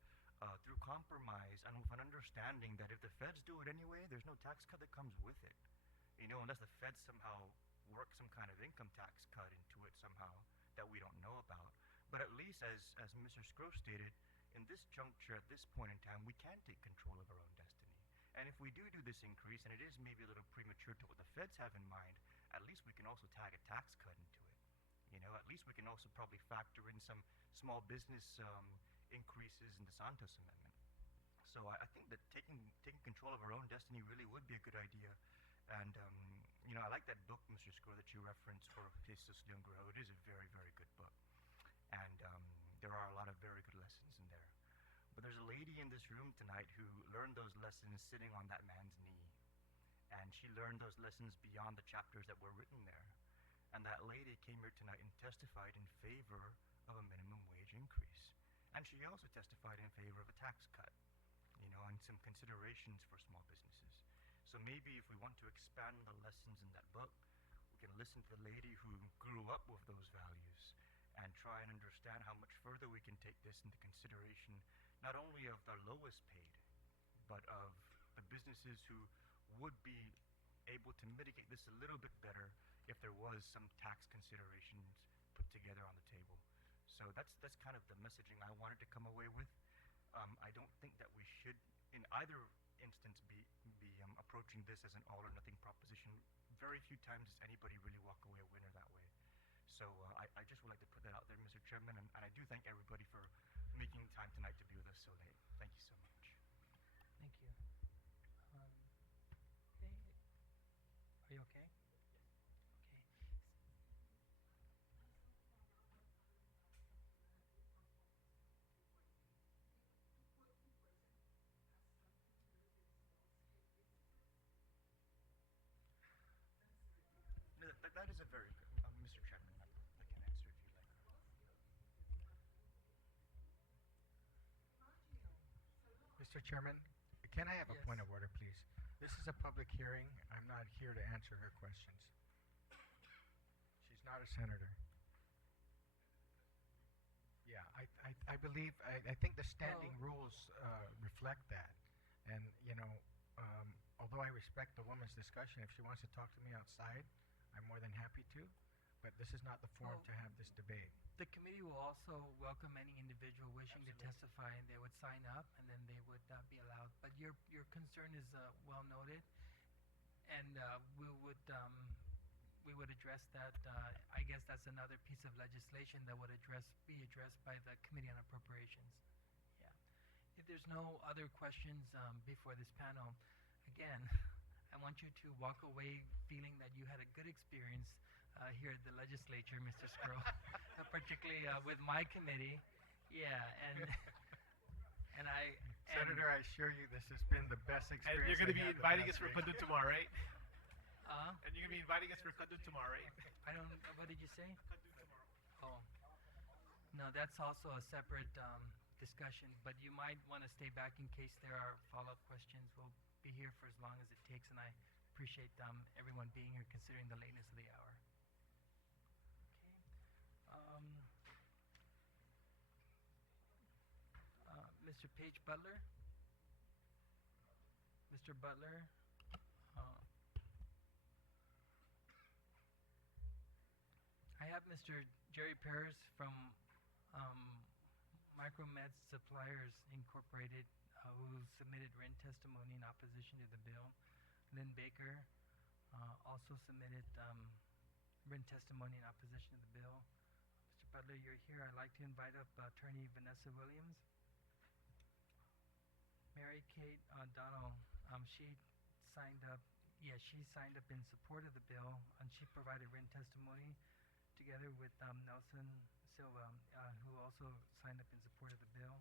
through compromise and with an understanding that if the feds do it anyway, there's no tax cut that comes with it. You know, unless the feds somehow work some kind of income tax cut into it somehow that we don't know about. But at least, as Mr. Scro stated, in this juncture, at this point in time, we can take control of our own destiny. And if we do this increase, and it is maybe a little premature to what the feds have in mind, at least we can also tag a tax cut into it. You know, at least we can also probably factor in some small business increases in the Santos Amendment. So I think that taking control of our own destiny really would be a good idea. And, you know, I like that book, Mr. Scro, that you referenced for Jesus Leon Guerrero. It is a very, very good book. And there are a lot of very good lessons in there. But there's a lady in this room tonight who learned those lessons sitting on that man's knee. And she learned those lessons beyond the chapters that were written there. And that lady came here tonight and testified in favor of a minimum wage increase. And she also testified in favor of a tax cut, you know, and some considerations for small businesses. So maybe if we want to expand the lessons in that book, we can listen to the lady who grew up with those values and try and understand how much further we can take this into consideration, not only of the lowest paid, but of the businesses who would be able to mitigate this a little bit better if there was some tax considerations put together on the table. So that's kind of the messaging I wanted to come away with. I don't think that we should, in either instance, be approaching this as an all or nothing proposition. Very few times does anybody really walk away a winner that way. So I just would like to put that out there, Mr. Chairman, and I do thank everybody for making time tonight to be with us so late. Thank you so much. Thank you. Okay. Are you okay? Okay. No, that is a very good, Mr. Chairman, I can answer if you like. Mr. Chairman, can I have a Yes. point of order, please? This is a public hearing. I'm not here to answer her questions. She's not a senator. Yeah, I believe, I think the standing rules reflect that. And, you know, although I respect the woman's discussion, if she wants to talk to me outside, I'm more than happy to. But this is not the forum to have this debate. The committee will also welcome any individual wishing to testify, and they would sign up, and then they would be allowed. But your concern is well noted, and we would address that. I guess that's another piece of legislation that would be addressed by the Committee on Appropriations. Yeah. If there's no other questions before this panel, again, I want you to walk away feeling that you had a good experience here at the legislature, Mr. Skrull, particularly with my committee. Yeah, and I... Senator, I assure you this has been the best experience. And you're going to be I had the inviting us past for week. Kudun tomorrow, right? And you're going to be inviting us for Kudun tomorrow, right? I don't... What did you say? Kudun tomorrow. Oh. No, that's also a separate discussion, but you might want to stay back in case there are follow-up questions. We'll be here for as long as it takes, and I appreciate everyone being here considering the lateness of the hour. Mr. Page Butler? Mr. Butler? I have Mr. Jerry Paris from Micromed Suppliers Incorporated, who submitted written testimony in opposition to the bill. Lynn Baker also submitted written testimony in opposition to the bill. Mr. Butler, you're here. I'd like to invite up Attorney Vanessa Williams. Mary Kate Donald, she signed up in support of the bill, and she provided written testimony together with Nelson Silva, who also signed up in support of the bill.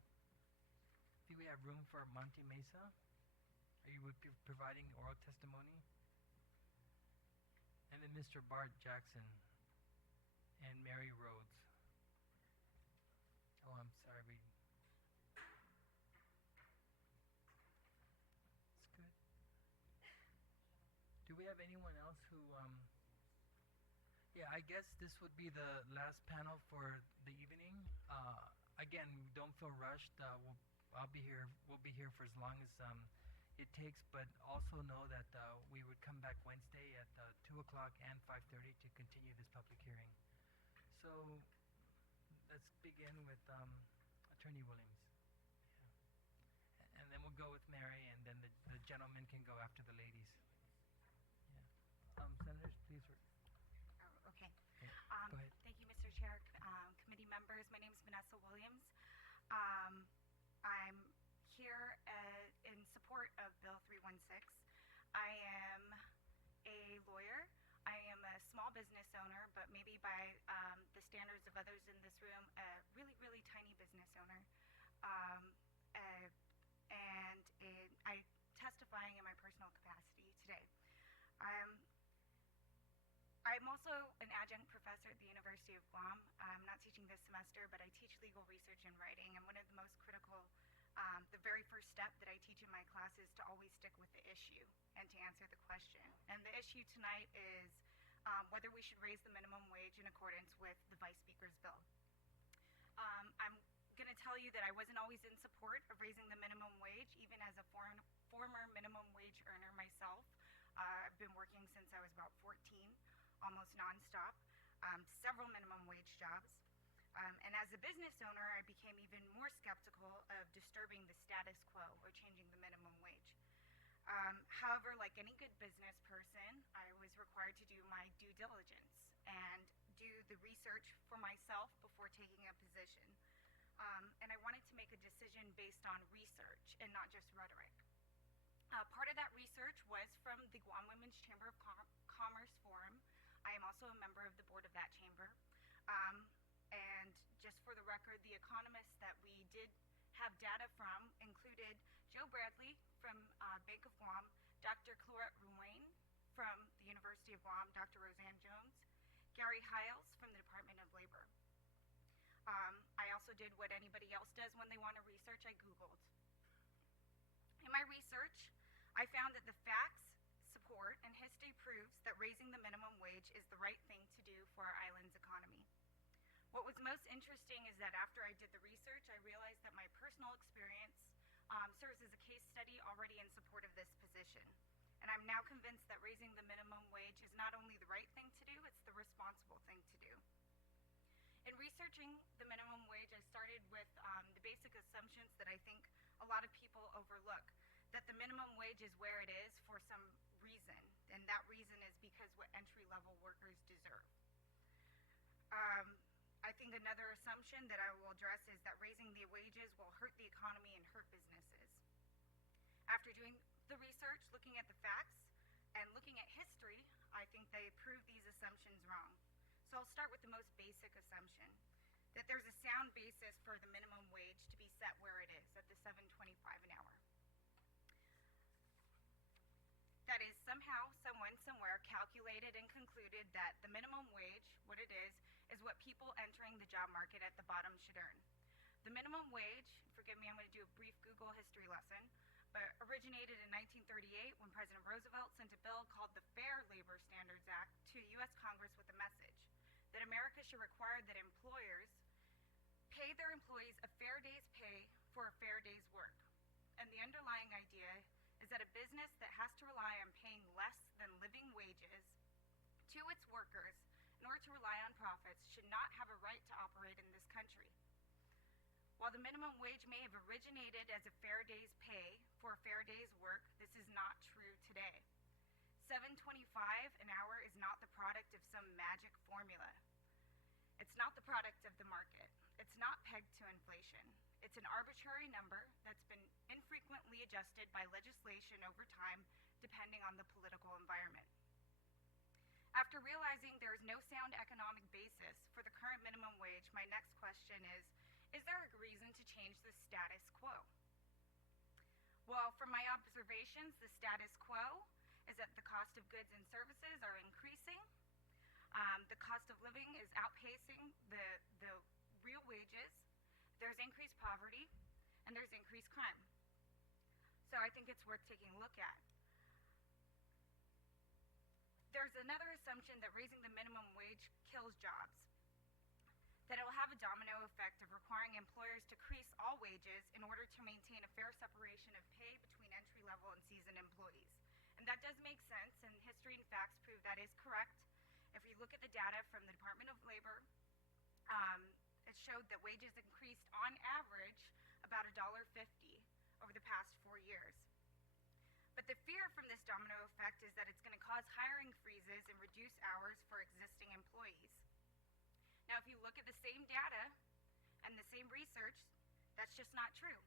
Do we have room for Monte Mesa? Are you providing oral testimony? And then Mr. Bart Jackson and Mary Rhodes. Oh, I'm sorry. Do we have anyone else who, yeah, I guess this would be the last panel for the evening. Again, don't feel rushed. We'll be here for as long as it takes, but also know that we would come back Wednesday at 2 o'clock and 5:30 to continue this public hearing. So let's begin with Attorney Williams. Yeah. And then we'll go with Mary, and then the gentlemen can go after the ladies. Senators, please. Okay. Go ahead. Thank you, Mr. Chair, committee members. My name is Vanessa Williams. I'm here in support of Bill 316. I am a lawyer. I am a small business owner, but maybe by the standards of others in this room, a really, really tiny business owner. I'm testifying in my personal capacity today. I'm also an adjunct professor at the University of Guam. I'm not teaching this semester, but I teach legal research and writing. And one of the most critical, the very first step that I teach in my class is to always stick with the issue and to answer the question. And the issue tonight is whether we should raise the minimum wage in accordance with the Vice Speaker's bill. I'm going to tell you that I wasn't always in support of raising the minimum wage, even as a former minimum wage earner myself. I've been working almost nonstop, several minimum wage jobs. And as a business owner, I became even more skeptical of disturbing the status quo or changing the minimum wage. However, like any good business person, I was required to do my due diligence and do the research for myself before taking a position. And I wanted to make a decision based on research and not just rhetoric. Part of that research was from the Guam Women's Chamber of Commerce Forum. I am also a member of the board of that chamber. And just for the record, the economists that we did have data from included Joe Bradley from Bank of Guam, Dr. Clorette Ruane from the University of Guam, Dr. Roseanne Jones, Gary Hiles from the Department of Labor. I also did what anybody else does when they want to research. I Googled. In my research, I found that the facts support and history proves that raising the minimum wage is the right thing to do for our island's economy. What was most interesting is that after I did the research, I realized that my personal experience serves as a case study already in support of this position. And I'm now convinced that raising the minimum wage is not only the right thing to do, it's the responsible thing to do. In researching the minimum wage, I started with the basic assumptions that I think a lot of people overlook, that the minimum wage is where it is for some reason, and that reason is because what entry-level workers deserve. I think another assumption that I will address is that raising the wages will hurt the economy and hurt businesses. After doing the research, looking at the facts, and looking at history, I think they prove these assumptions wrong. So I'll start with the most basic assumption, that there's a sound basis for the minimum wage to be set where it is, at the $7.25 an hour. That is, somehow, someone, somewhere calculated and concluded that the minimum wage, what it is what people entering the job market at the bottom should earn. The minimum wage, forgive me, I'm going to do a brief Google history lesson, but originated in 1938 when President Roosevelt sent a bill called the Fair Labor Standards Act to U.S. Congress with a message that America should require that employers pay their employees a fair day's pay for a fair day's work. And the underlying idea is that a business that has to rely on paying less than living wages to its workers in order to rely on profits should not have a right to operate in this country. While the minimum wage may have originated as a fair day's pay for a fair day's work, this is not true today. $7.25 an hour is not the product of some magic formula. It's not the product of the market. It's not pegged to inflation. It's an arbitrary number that's been infrequently adjusted by legislation over time, depending on the political environment. After realizing there is no sound economic basis for the current minimum wage, my next question is there a reason to change the status quo? Well, from my observations, the status quo is that the cost of goods and services are increasing, the cost of living is outpacing the real wages, there's increased poverty, and there's increased crime. So I think it's worth taking a look at. There's another assumption that raising the minimum wage kills jobs, that it will have a domino effect of requiring employers to increase all wages in order to maintain a fair separation of pay between entry-level and seasoned employees. And that does make sense, and history and facts prove that is correct. If we look at the data from the Department of Labor, it showed that wages increased on average about $1.50 over the past 4 years. But the fear from this domino effect is that it's going to cause hiring freezes and reduce hours for existing employees. Now, if you look at the same data and the same research, that's just not true.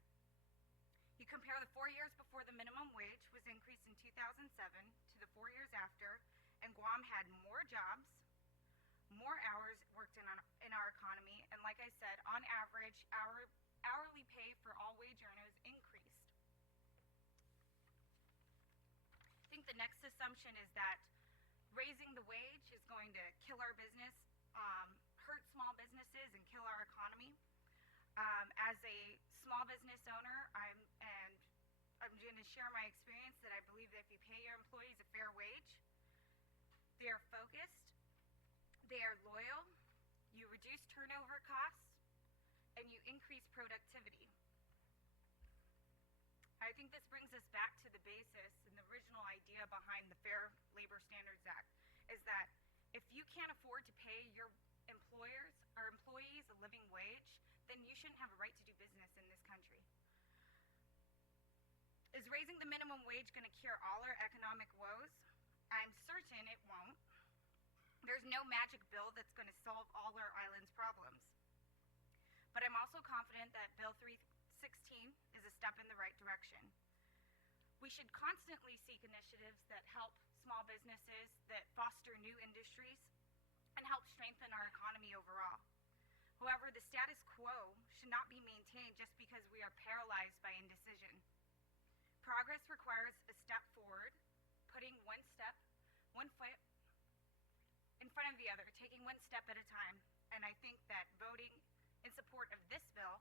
You compare the 4 years before the minimum wage was increased in 2007 to the 4 years after, and Guam had more jobs, more hours worked in our economy, and like I said, on average, hourly pay for all wage earners increased. I think the next assumption is that raising the wage is going to kill our business, hurt small businesses, and kill our economy. As a small business owner, I'm going to share my experience that I believe that if you pay your employees a fair wage, they are focused, they are loyal, you reduce turnover costs, and you increase productivity. I think this brings us back to the basis and the original idea behind the Fair Labor Standards Act, is that if shouldn't have a right to do business in this country. Is raising the minimum wage going to cure all our economic woes? I'm certain it won't. There's no magic bill that's going to solve all our island's problems. But I'm also confident that Bill 316 is a step in the right direction. We should constantly seek initiatives that help small businesses, that foster new industries, and help strengthen our economy overall. However, the status quo should not be maintained just because we are paralyzed by indecision. Progress requires a step forward, putting one foot in front of the other, taking one step at a time, and I think that voting in support of this bill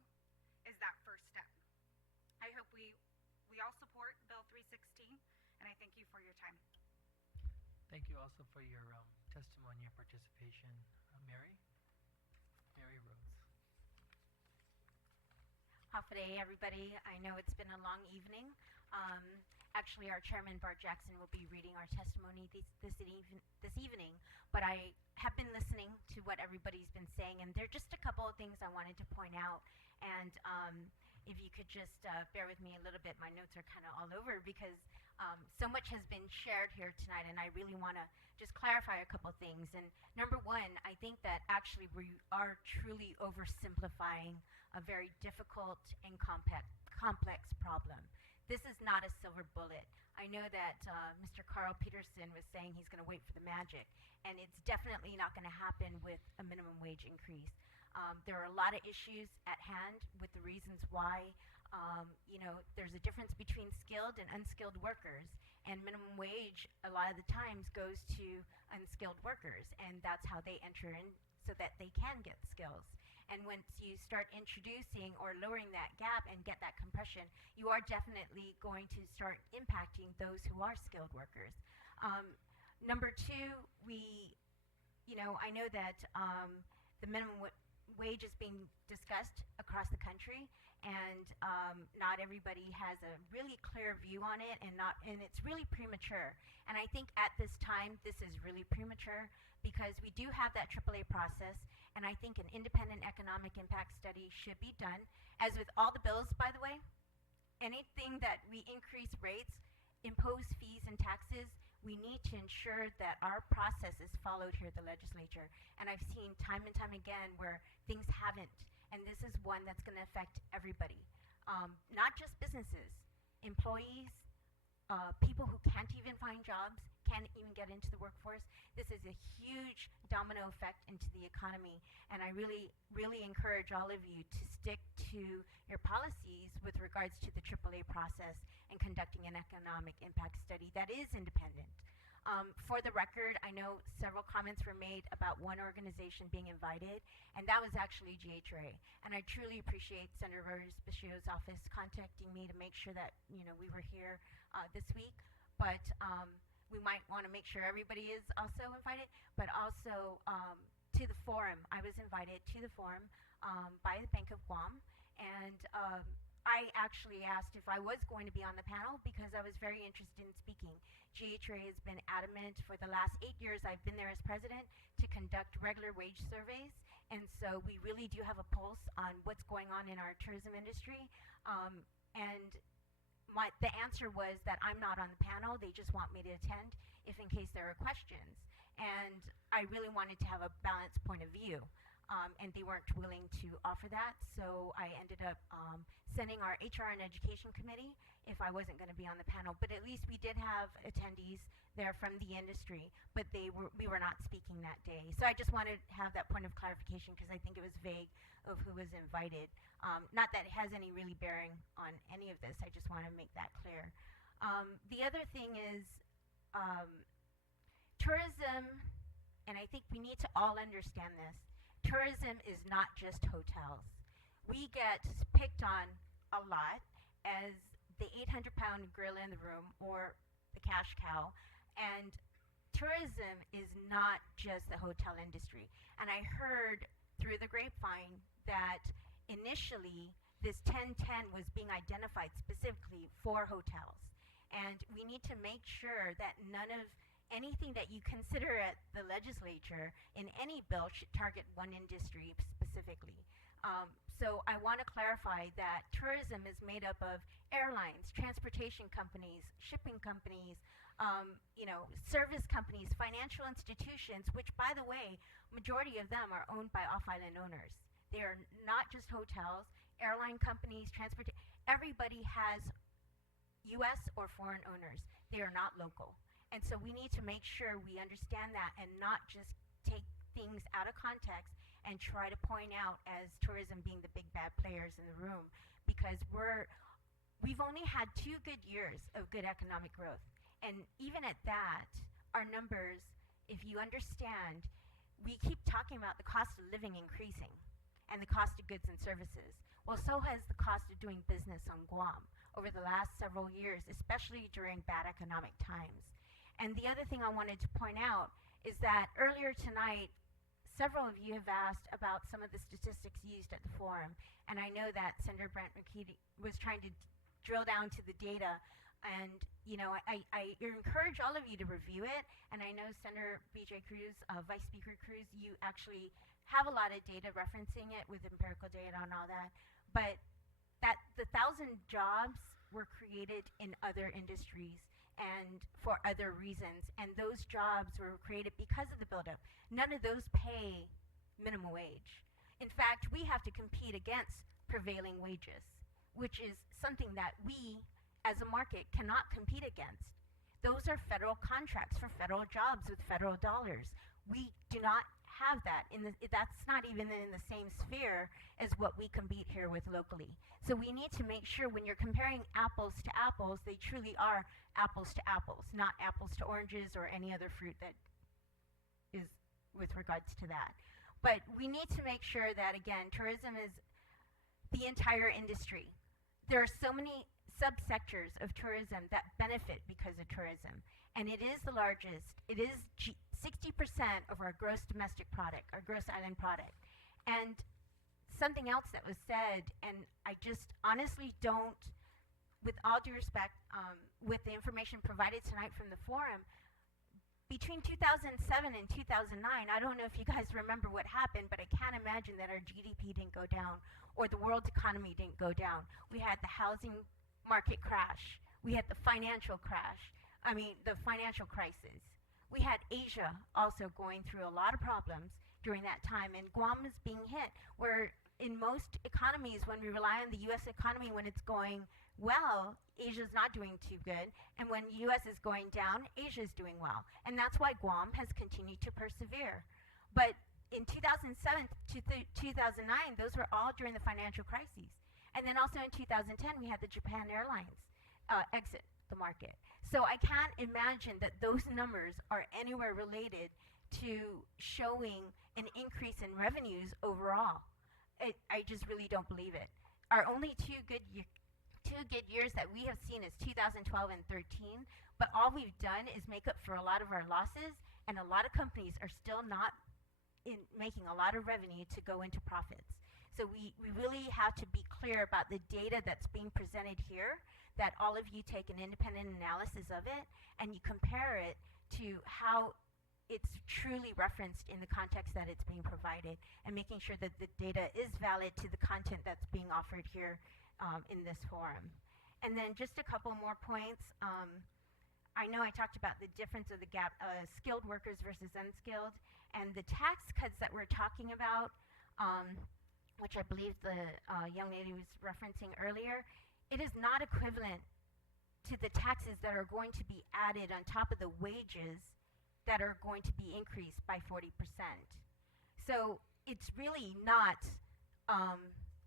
is that first step. I hope we all support Bill 316, and I thank you for your time. Thank you also for your testimony and participation. Mary Rose. Hafa everybody. I know it's been a long evening. Actually, our chairman, Bart Jackson, will be reading our testimony this evening, but I have been listening to what everybody's been saying, and there are just a couple of things I wanted to point out. And if you could just bear with me a little bit, my notes are kind of all over because so much has been shared here tonight, and I really want to just clarify a couple things. And number one, I think that actually we are truly oversimplifying a very difficult and complex problem. This is not a silver bullet. I know that Mr. Carl Peterson was saying he's going to wait for the magic, and it's definitely not going to happen with a minimum wage increase. There are a lot of issues at hand with the reasons why, there's a difference between skilled and unskilled workers, and minimum wage a lot of the times goes to unskilled workers, and that's how they enter in so that they can get skills. And once you start introducing or lowering that gap and get that compression, you are definitely going to start impacting those who are skilled workers. Number two, I know that the minimum wage is being discussed across the country, and not everybody has a really clear view on it, and it's really premature. And I think at this time, this is really premature because we do have that AAA process, and I think an independent economic impact study should be done. As with all the bills, by the way, anything that we increase rates, impose fees and taxes, we need to ensure that our process is followed here at the legislature. And I've seen time and time again where things haven't, and this is one that's going to affect everybody, not just businesses, employees, people who can't even find jobs, can't even get into the workforce. This is a huge domino effect into the economy, and I really, really encourage all of you to stick to your policies with regards to the AAA process and conducting an economic impact study that is independent. For the record, I know several comments were made about one organization being invited, and that was actually GHRA. And I truly appreciate Senator Rory Respicio's office contacting me to make sure that we were here this week. But we might want to make sure everybody is also invited, but also to the forum. I was invited to the forum by the Bank of Guam, and I actually asked if I was going to be on the panel because I was very interested in speaking. GHRA has been adamant for the last 8 years I've been there as president to conduct regular wage surveys, and so we really do have a pulse on what's going on in our tourism industry. And the answer was that I'm not on the panel. They just want me to attend if in case there are questions. And I really wanted to have a balanced point of view. And they weren't willing to offer that, so I ended up sending our HR and Education Committee if I wasn't going to be on the panel. But at least we did have attendees there from the industry, but we were not speaking that day. So I just wanted to have that point of clarification because I think it was vague of who was invited. Not that it has any really bearing on any of this. I just want to make that clear. The other thing is tourism, and I think we need to all understand this. Tourism is not just hotels. We get picked on a lot as the 800-pound gorilla in the room or the cash cow, and tourism is not just the hotel industry. And I heard through the grapevine that initially this 1010 was being identified specifically for hotels. And we need to make sure that none of anything that you consider at the legislature in any bill should target one industry specifically. So I want to clarify that tourism is made up of airlines, transportation companies, shipping companies, service companies, financial institutions, which, by the way, majority of them are owned by off-island owners. They are not just hotels, airline companies, everybody has U.S. or foreign owners. They are not local. And so we need to make sure we understand that and not just take things out of context and try to point out as tourism being the big bad players in the room, because we've only had 2 good years of good economic growth. And even at that, our numbers, if you understand, we keep talking about the cost of living increasing and the cost of goods and services. Well, so has the cost of doing business on Guam over the last several years, especially during bad economic times. And the other thing I wanted to point out is that earlier tonight, several of you have asked about some of the statistics used at the forum, and I know that Senator Brent McKee was trying to drill down to the data, and I encourage all of you to review it, and I know Senator B.J. Cruz, Vice Speaker Cruz, you actually have a lot of data referencing it with empirical data and all that, but that the 1,000 jobs were created in other industries and for other reasons, and those jobs were created because of the buildup. None of those pay minimum wage. In fact, we have to compete against prevailing wages, which is something that we, as a market, cannot compete against. Those are federal contracts for federal jobs with federal dollars. We do not have that. That's not even in the same sphere as what we compete here with locally. So we need to make sure when you're comparing apples to apples, they truly are apples to apples, not apples to oranges or any other fruit that is with regards to that. But we need to make sure that, again, tourism is the entire industry. There are so many subsectors of tourism that benefit because of tourism, and it is the largest. It is 60% of our gross domestic product, our gross island product. And something else that was said, and I just honestly don't, with all due respect, with the information provided tonight from the forum, between 2007 and 2009, I don't know if you guys remember what happened, but I can't imagine that our GDP didn't go down or the world's economy didn't go down. We had the housing market crash. We had the financial crisis. We had Asia also going through a lot of problems during that time, and Guam is being hit, where in most economies, when we rely on the U.S. economy when it's going well, Asia's not doing too good, and when U.S. is going down, Asia's doing well. And that's why Guam has continued to persevere. But in 2007 to 2009, those were all during the financial crises. And then also in 2010, we had the Japan Airlines exit the market. So I can't imagine that those numbers are anywhere related to showing an increase in revenues overall. I just really don't believe it. Our only two good years that we have seen is 2012 and 13, but all we've done is make up for a lot of our losses, and a lot of companies are still not making a lot of revenue to go into profits. So we really have to be clear about the data that's being presented here, that all of you take an independent analysis of it, and you compare it to how it's truly referenced in the context that it's being provided, and making sure that the data is valid to the content that's being offered here in this forum. And then just a couple more points. I know I talked about the difference of the gap, skilled workers versus unskilled, and the tax cuts that we're talking about, which I believe the young lady was referencing earlier, it is not equivalent to the taxes that are going to be added on top of the wages that are going to be increased by 40%. So it's really not,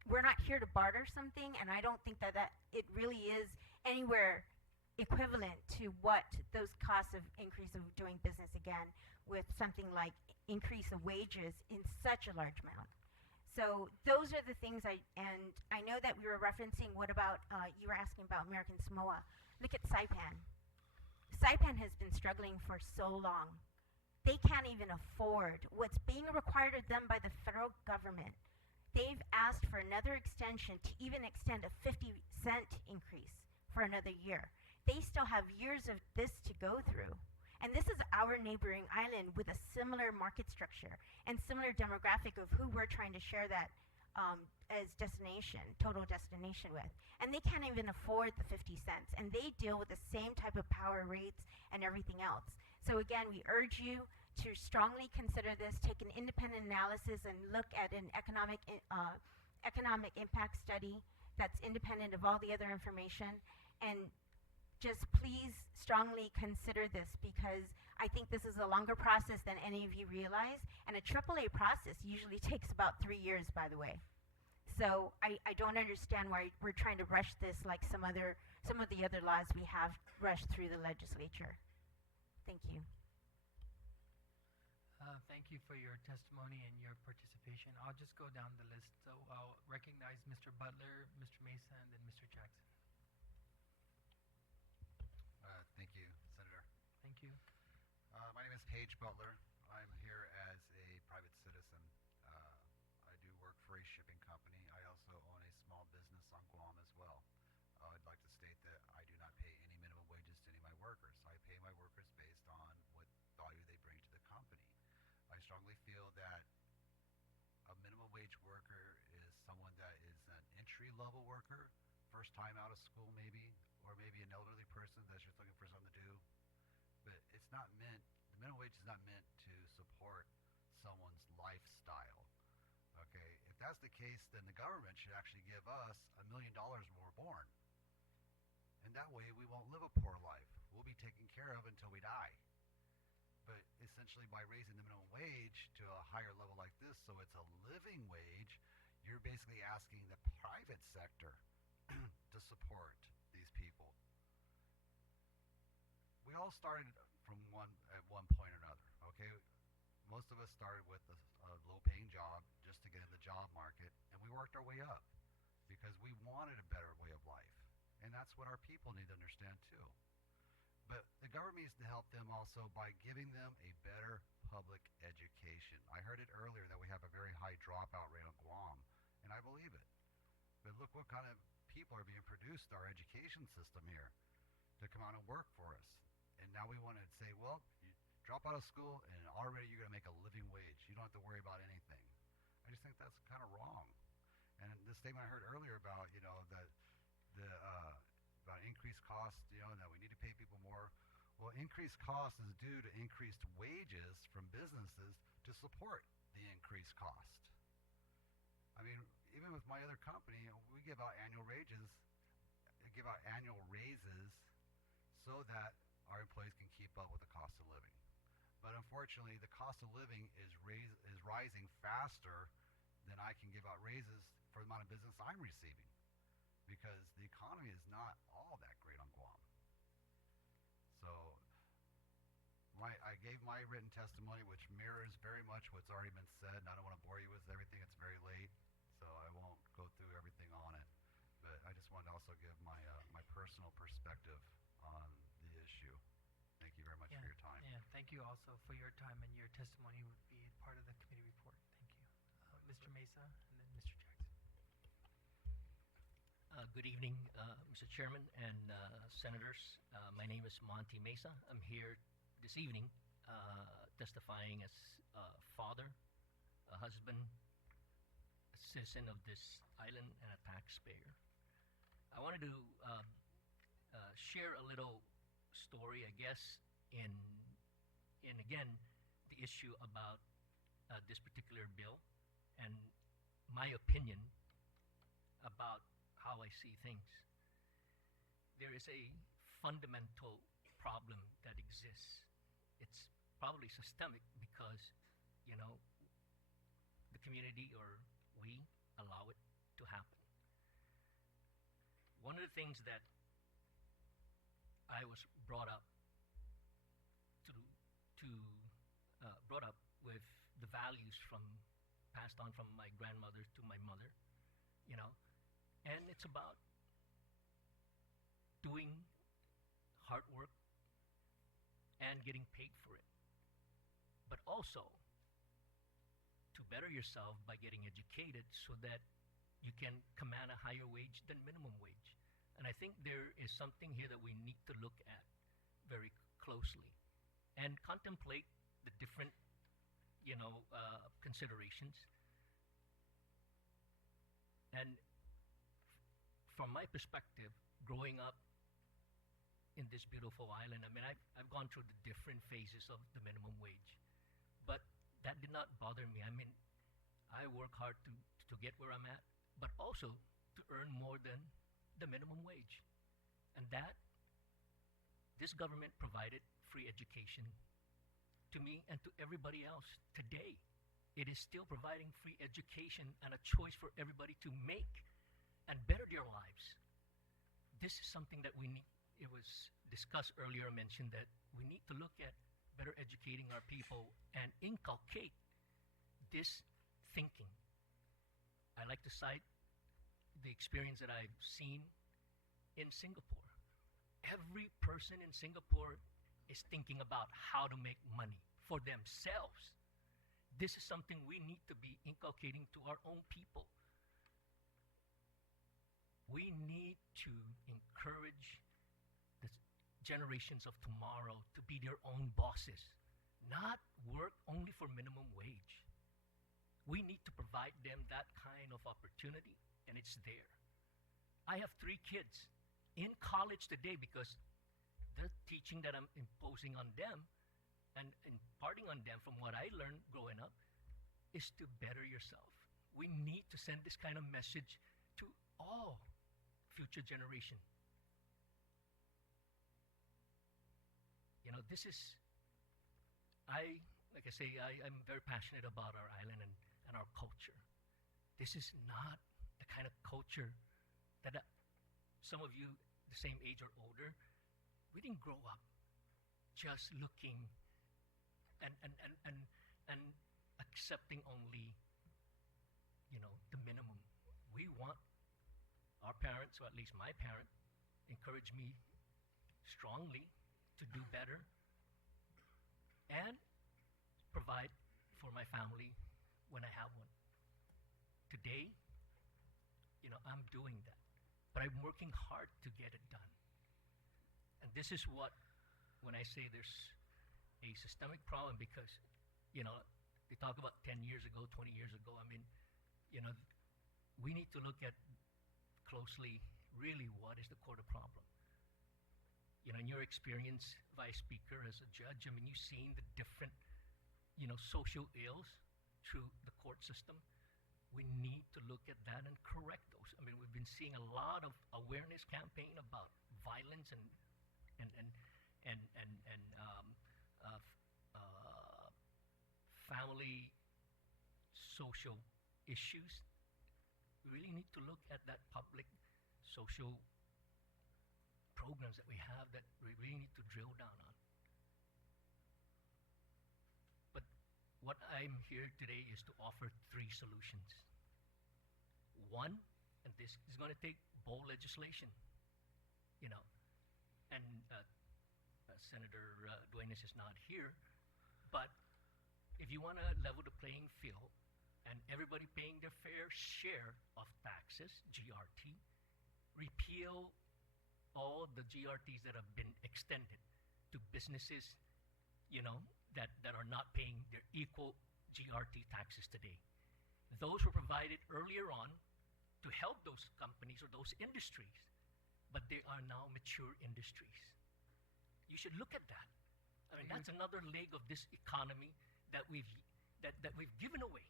we're not here to barter something, and I don't think that it really is anywhere equivalent to what those costs of increase of doing business again with something like increase of wages in such a large amount. So those are the things and I know that we were referencing, what about, you were asking about American Samoa. Look at Saipan. Saipan has been struggling for so long. They can't even afford what's being required of them by the federal government. They've asked for another extension to even extend a 50-cent increase for another year. They still have years of this to go through. And this is our neighboring island with a similar market structure and similar demographic of who we're trying to share that as total destination with. And they can't even afford the 50 cents. And they deal with the same type of power rates and everything else. So again, we urge you to strongly consider this, take an independent analysis and look at an economic impact study that's independent of all the other information. And just please strongly consider this, because I think this is a longer process than any of you realize. And a AAA process usually takes about 3 years, by the way. So I don't understand why we're trying to rush this like some of the other laws we have rushed through the legislature. Thank you. Thank you for your testimony and your participation. I'll just go down the list. So I'll recognize Mr. Butler, Mr. Mesa, and then Mr. Jackson. Thank you, Senator. Thank you. My name is Paige Butler. I'm here as a private citizen. I do work for a shipping company. I also own a small business on Guam as well. I'd like to state that I do not pay any minimum wages to any of my workers. I pay my workers based on what value they bring to the company. I strongly feel that a minimum wage worker is someone that is an entry-level worker, first time out of school maybe, or maybe an elderly person that's just looking for something to do. But it's not meant, the minimum wage is not meant to support someone's lifestyle. Okay, if that's the case, then the government should actually give us $1 million when we're born. And that way we won't live a poor life. We'll be taken care of until we die. But essentially by raising the minimum wage to a higher level like this, so it's a living wage, you're basically asking the private sector to support these people. We all started from at one point or another, okay? Most of us started with a low-paying job just to get in the job market, and we worked our way up because we wanted a better way of life. And that's what our people need to understand too. But the government needs to help them also by giving them a better public education. I heard it earlier that we have a very high dropout rate on Guam, and I believe it. But look what kind of people are being produced in our education system here to come out and work for us. And now we want to say, well, you drop out of school and already you're going to make a living wage. You don't have to worry about anything. I just think that's kind of wrong. And the statement I heard earlier about, you know, that about increased costs, you know, that we need to pay people more. Well, increased cost is due to increased wages from businesses to support the increased cost. I mean, even with my other company, we give out annual raises so that our employees can keep up with the cost of living. But unfortunately, the cost of living is rising faster than I can give out raises for the amount of business I'm receiving, because the economy is not all that great on Guam. So I gave my written testimony, which mirrors very much what's already been said, and I don't want to bore you with everything. It's very late, so I won't go through everything on it. But I just wanted to also give my personal perspective on the issue. Thank you very much for your time. Yeah, thank you also for your time, and your testimony would be part of the committee report. Thank you. Mr. Mesa, and then Mr. Jackson. Good evening, Mr. Chairman and Senators. My name is Monty Mesa. I'm here this evening testifying as a father, a husband, a citizen of this island, and a taxpayer. I wanted to share a little story, I guess, in again, the issue about this particular bill and my opinion about how I see things. There is a fundamental problem that exists. It's probably systemic because, you know, the community or we allow it to happen. One of the things that I was brought up with the values passed on from my grandmother to my mother, you know, and it's about doing hard work and getting paid for it, but also to better yourself by getting educated so that you can command a higher wage than minimum wage. And I think there is something here that we need to look at very closely and contemplate the different, you know, considerations. And from my perspective, growing up in this beautiful island, I mean, I've gone through the different phases of the minimum wage, but that did not bother me. I mean, I work hard to get where I'm at, but also to earn more than the minimum wage. And that, this government provided free education to me and to everybody else today. It is still providing free education and a choice for everybody to make and better their lives. This is something that we need. It was discussed earlier, mentioned that we need to look at better educating our people and inculcate this thinking. I like to cite the experience that I've seen in Singapore. Every person in Singapore is thinking about how to make money for themselves. This is something we need to be inculcating to our own people. We need to encourage the generations of tomorrow to be their own bosses, not work only for minimum wage. We need to provide them that kind of opportunity, and it's there. I have 3 kids in college today because the teaching that I'm imposing on them and imparting on them from what I learned growing up is to better yourself. We need to send this kind of message to all future generation. You know, this is, like I say, I'm very passionate about our island and our culture. This is not the kind of culture that some of you, the same age or older, we didn't grow up just looking and accepting only, you know, the minimum. We want our parents, or at least my parent, encouraged me strongly to do better and provide for my family when I have one. Today, you know, I'm doing that, but I'm working hard to get it done. And this is what, when I say there's a systemic problem, because, you know, they talk about 10 years ago, 20 years ago. I mean, you know, we need to look at closely really what is the core of the problem. You know, in your experience, Vice Speaker, as a judge, I mean, you've seen the different, you know, social ills through the court system. We need to look at that and correct those. I mean, we've been seeing a lot of awareness campaign about violence and family social issues. We really need to look at that public social programs that we have that we really need to drill down on. But what I'm here today is to offer 3 solutions. One, and this is going to take bold legislation, you know, and Senator Duenas is not here, but if you want to level the playing field and everybody paying their fair share of taxes, GRT, repeal all the GRTs that have been extended to businesses, you know, that are not paying their equal GRT taxes today. Those were provided earlier on to help those companies or those industries, but they are now mature industries. You should look at that. I mean, that's another leg of this economy that we've given away.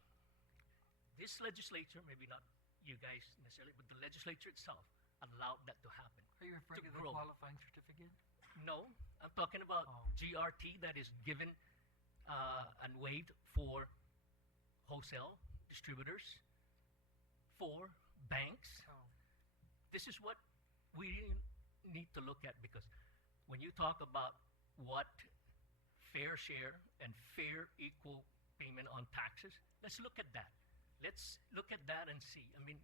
This legislature, maybe not you guys necessarily, but the legislature itself allowed that to happen. Are you referring to the grow. qualifying certificate? No, I'm talking about GRT that is given and waived for wholesale distributors, for banks. This is what we really need to look at, because when you talk about what fair share and fair equal payment on taxes, let's look at that. Let's look at that and see. I mean,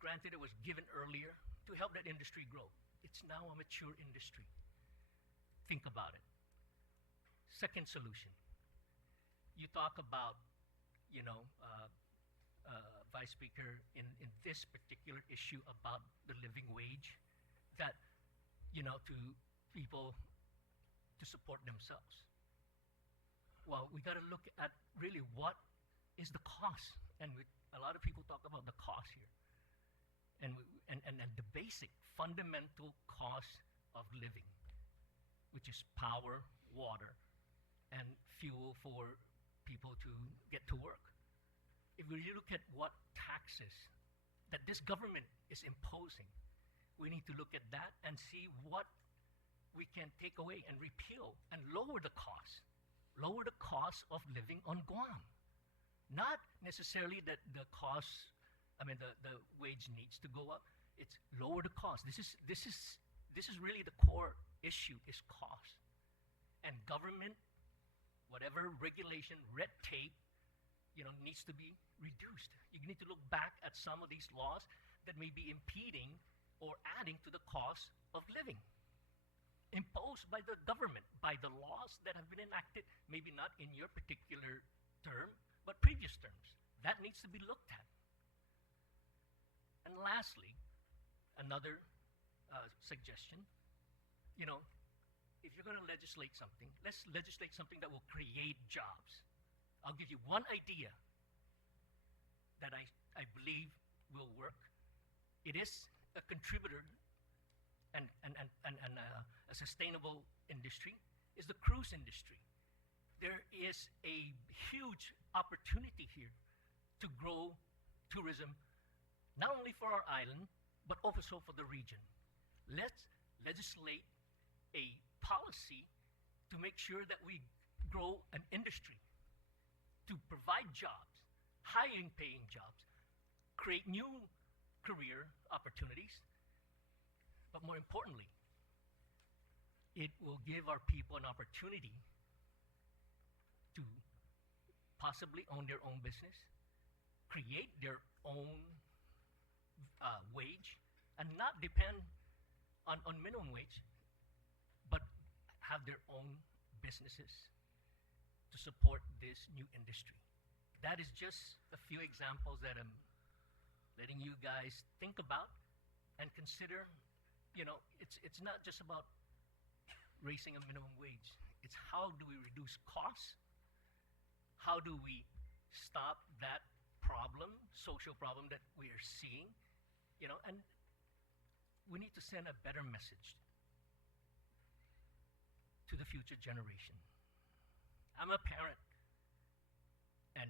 granted, it was given earlier to help that industry grow. It's now a mature industry. Think about it. Second solution. You talk about, you know, Vice Speaker, in this particular issue about the living wage, that, you know, to people to support themselves. Well, we got to look at really what is the cost. And a lot of people talk about the cost here. and the basic fundamental cost of living, which is power, water, and fuel for people to get to work. If we look at what taxes that this government is imposing, we need to look at that and see what we can take away and repeal and lower the cost of living on Guam. Not necessarily that the cost, the wage needs to go up. It's lower the cost. This is really the core issue, is cost. And government, whatever regulation, red tape, needs to be reduced. You need to look back at some of these laws that may be impeding or adding to the cost of living, imposed by the government, by the laws that have been enacted, maybe not in your particular term, but previous terms. That needs to be looked at. And lastly, another suggestion, if you're going to legislate something, let's legislate something that will create jobs. I'll give you one idea that I believe will work. It is a contributor and a sustainable industry, is the cruise industry. There is a huge opportunity here to grow tourism, not only for our island, but also for the region. Let's legislate a policy to make sure that we grow an industry, to provide jobs, high paying jobs, create new career opportunities, but more importantly, it will give our people an opportunity to possibly own their own business, create their own wage, and not depend on minimum wage, but have their own businesses to support this new industry. That is just a few examples that I'm letting you guys think about and consider. It's not just about raising a minimum wage. It's how do we reduce costs? How do we stop that problem, social problem that we are seeing? And we need to send a better message to the future generation. I'm a parent, and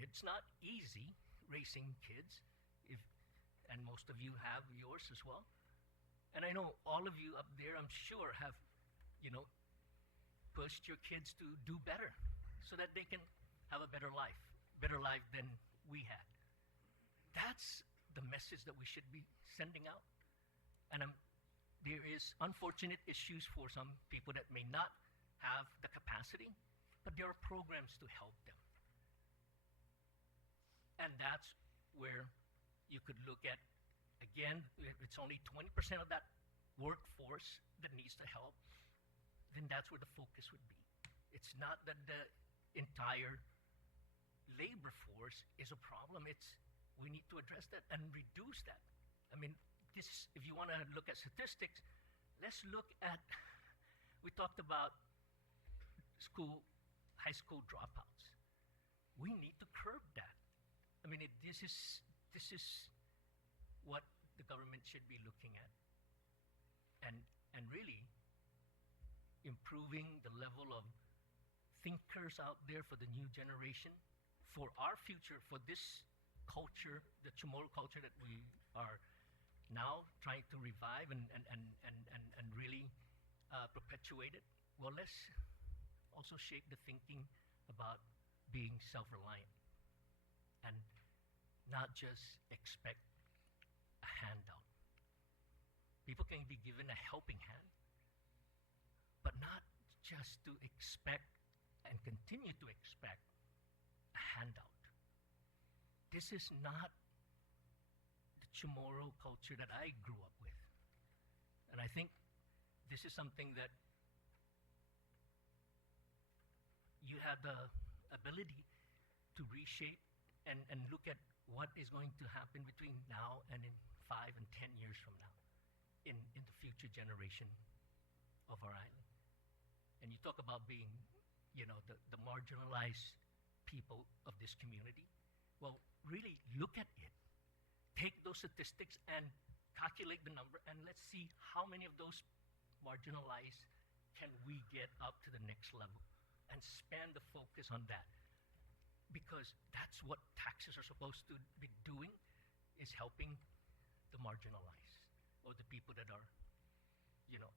it's not easy raising kids, and most of you have yours as well. And I know all of you up there, I'm sure, have, pushed your kids to do better so that they can have a better life than we had. That's the message that we should be sending out. And there is unfortunate issues for some people that may not have the capacity, but there are programs to help them. And that's where you could look at, again, if it's only 20% of that workforce that needs the help, then that's where the focus would be. It's not that the entire labor force is a problem. We need to address that and reduce that. If you want to look at statistics, let's look at, we talked about high school dropouts. We need to curb that. This is what the government should be looking at. And really improving the level of thinkers out there for the new generation, for our future, for this culture, the Chamorro culture that we are now trying to revive and really perpetuate it. Well, let's also shape the thinking about being self-reliant and not just expect a handout. People can be given a helping hand, but not just to expect and continue to expect a handout. This is not the Chamorro culture that I grew up with. And I think this is something that you have the ability to reshape and look at what is going to happen between now and in 5 and 10 years from now in the future generation of our island. And you talk about being, the marginalized people of this community. Well, really look at it. take those statistics and calculate the number, and let's see how many of those marginalized can we get up to the next level and span the focus on that. Because that's what taxes are supposed to be doing, is helping the marginalized or the people that are,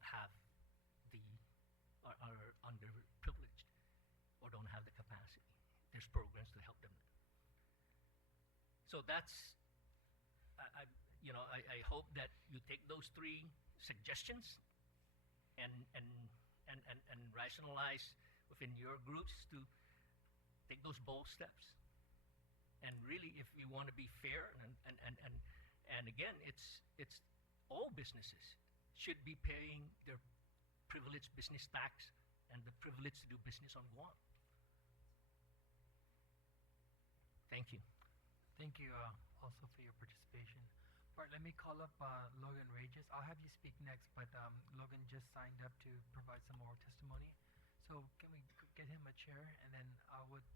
have are underprivileged or don't have the capacity. There's programs to help them. So that's, I hope that you take those 3 suggestions and rationalize within your groups to take those bold steps. And really, if you want to be fair, and again, it's all businesses should be paying their privileged business tax and the privilege to do business on Guam. Thank you. Thank you also for your participation. Bart, let me call up Logan Regis. I'll have you speak next, but Logan just signed up to provide some more testimony. So can we get him a chair, and then I would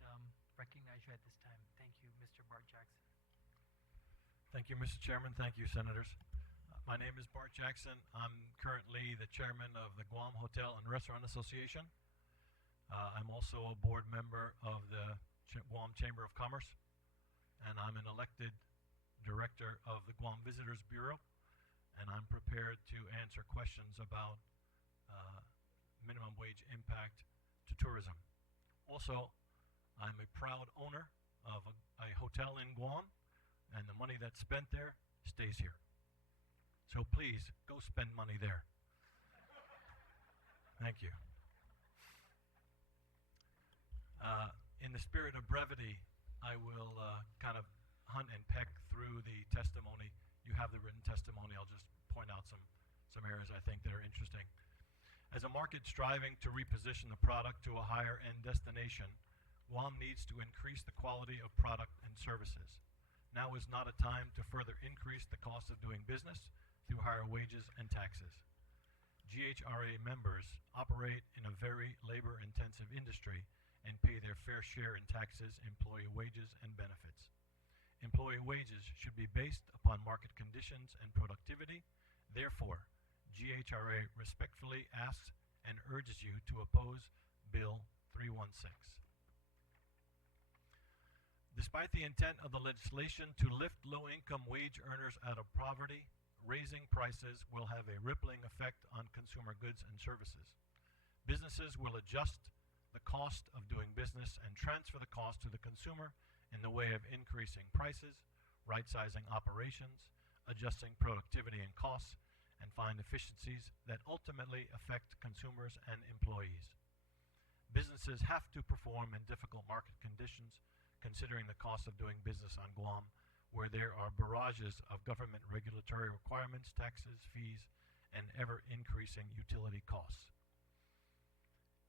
recognize you at this time. Thank you, Mr. Bart Jackson. Thank you, Mr. Chairman. Thank you, Senators. My name is Bart Jackson. I'm currently the chairman of the Guam Hotel and Restaurant Association. I'm also a board member of the Guam Chamber of Commerce, and I'm an elected director of the Guam Visitors Bureau, and I'm prepared to answer questions about minimum wage impact to tourism. Also, I'm a proud owner of a hotel in Guam, and the money that's spent there stays here. So please, go spend money there. Thank you. In the spirit of brevity, I will kind of hunt and peck through the testimony. You have the written testimony. I'll just point out some areas I think that are interesting. As a market striving to reposition the product to a higher end destination, Guam needs to increase the quality of product and services. Now is not a time to further increase the cost of doing business through higher wages and taxes. GHRA members operate in a very labor-intensive industry and pay their fair share in taxes, employee wages, and benefits. Employee wages should be based upon market conditions and productivity. Therefore, GHRA respectfully asks and urges you to oppose Bill 316. Despite the intent of the legislation to lift low-income wage earners out of poverty, raising prices will have a rippling effect on consumer goods and services. Businesses will adjust the cost of doing business and transfer the cost to the consumer in the way of increasing prices, right-sizing operations, adjusting productivity and costs, and find efficiencies that ultimately affect consumers and employees. Businesses have to perform in difficult market conditions, considering the cost of doing business on Guam, where there are barrages of government regulatory requirements, taxes, fees, and ever-increasing utility costs.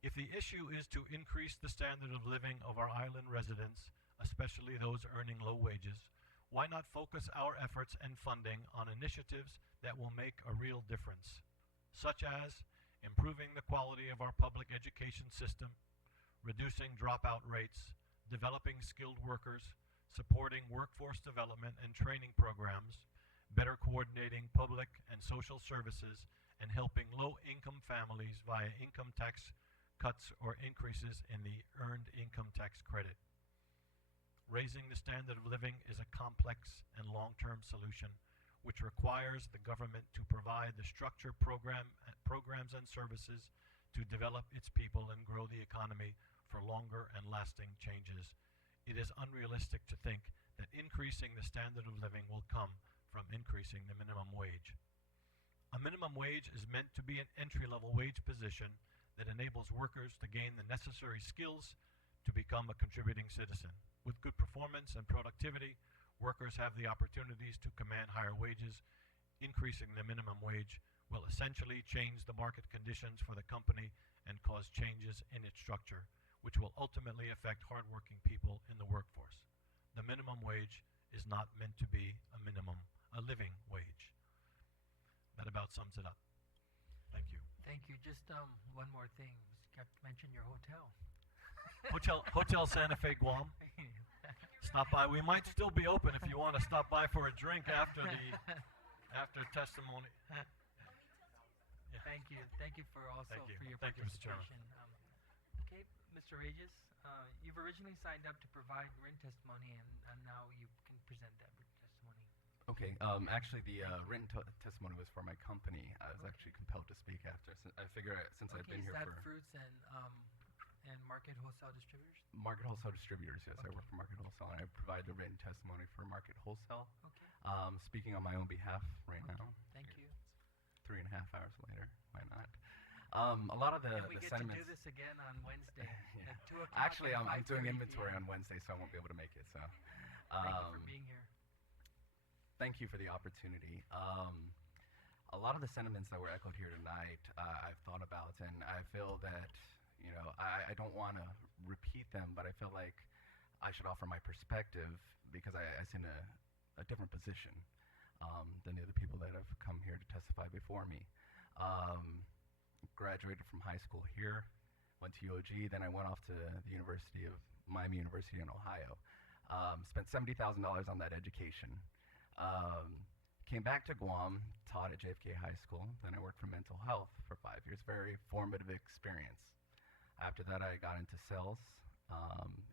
If the issue is to increase the standard of living of our island residents, especially those earning low wages, why not focus our efforts and funding on initiatives that will make a real difference, such as improving the quality of our public education system, reducing dropout rates, developing skilled workers, supporting workforce development and training programs, better coordinating public and social services, and helping low-income families via income tax cuts or increases in the earned income tax credit. Raising the standard of living is a complex and long-term solution which requires the government to provide the structure, programs and services to develop its people and grow the economy for longer and lasting changes. It is unrealistic to think that increasing the standard of living will come from increasing the minimum wage. A minimum wage is meant to be an entry-level wage position that enables workers to gain the necessary skills to become a contributing citizen. With good performance and productivity, workers have the opportunities to command higher wages. Increasing the minimum wage will essentially change the market conditions for the company and cause changes in its structure, which will ultimately affect hardworking people in the workforce. The minimum wage is not meant to be a living wage. That about sums it up. Thank you. Thank you. Just one more thing. You got to mention your hotel. Hotel Santa Fe, Guam. stop by. We might still be open if you want to stop by for a drink after testimony. Thank you for also Thank you. for your Thank you, Mr. Chairman. participation. Okay, Mr. Regis, you've originally signed up to provide written testimony, and now you can present that written testimony. Okay. Actually, the written testimony was for my company. I was actually compelled to speak after. I figure since I've been here is that for fruits and market wholesale distributors? Market wholesale distributors, yes, I work for Market Wholesale, and I provide the written testimony for Market Wholesale. Okay. Speaking on my own behalf right now. Thank you. 3.5 hours later, why not? A lot of the And we get sentiments. to do this again on Wednesday Yeah. at 2 o'clock. Actually, and I'm doing 5:30 inventory p.m. on Wednesday, so I won't be able to make it. So, Thank you for being here. Thank you for the opportunity. A lot of the sentiments that were echoed here tonight, I've thought about, and I feel that, I don't want to repeat them, but I feel like I should offer my perspective because I sit in a different position than the other people that have come here to testify before me. Graduated from high school here, went to UOG, then I went off to the Miami University in Ohio. Spent $70,000 on that education. Came back to Guam, taught at JFK High School, then I worked for mental health for 5 years. Very formative experience. After that, I got into sales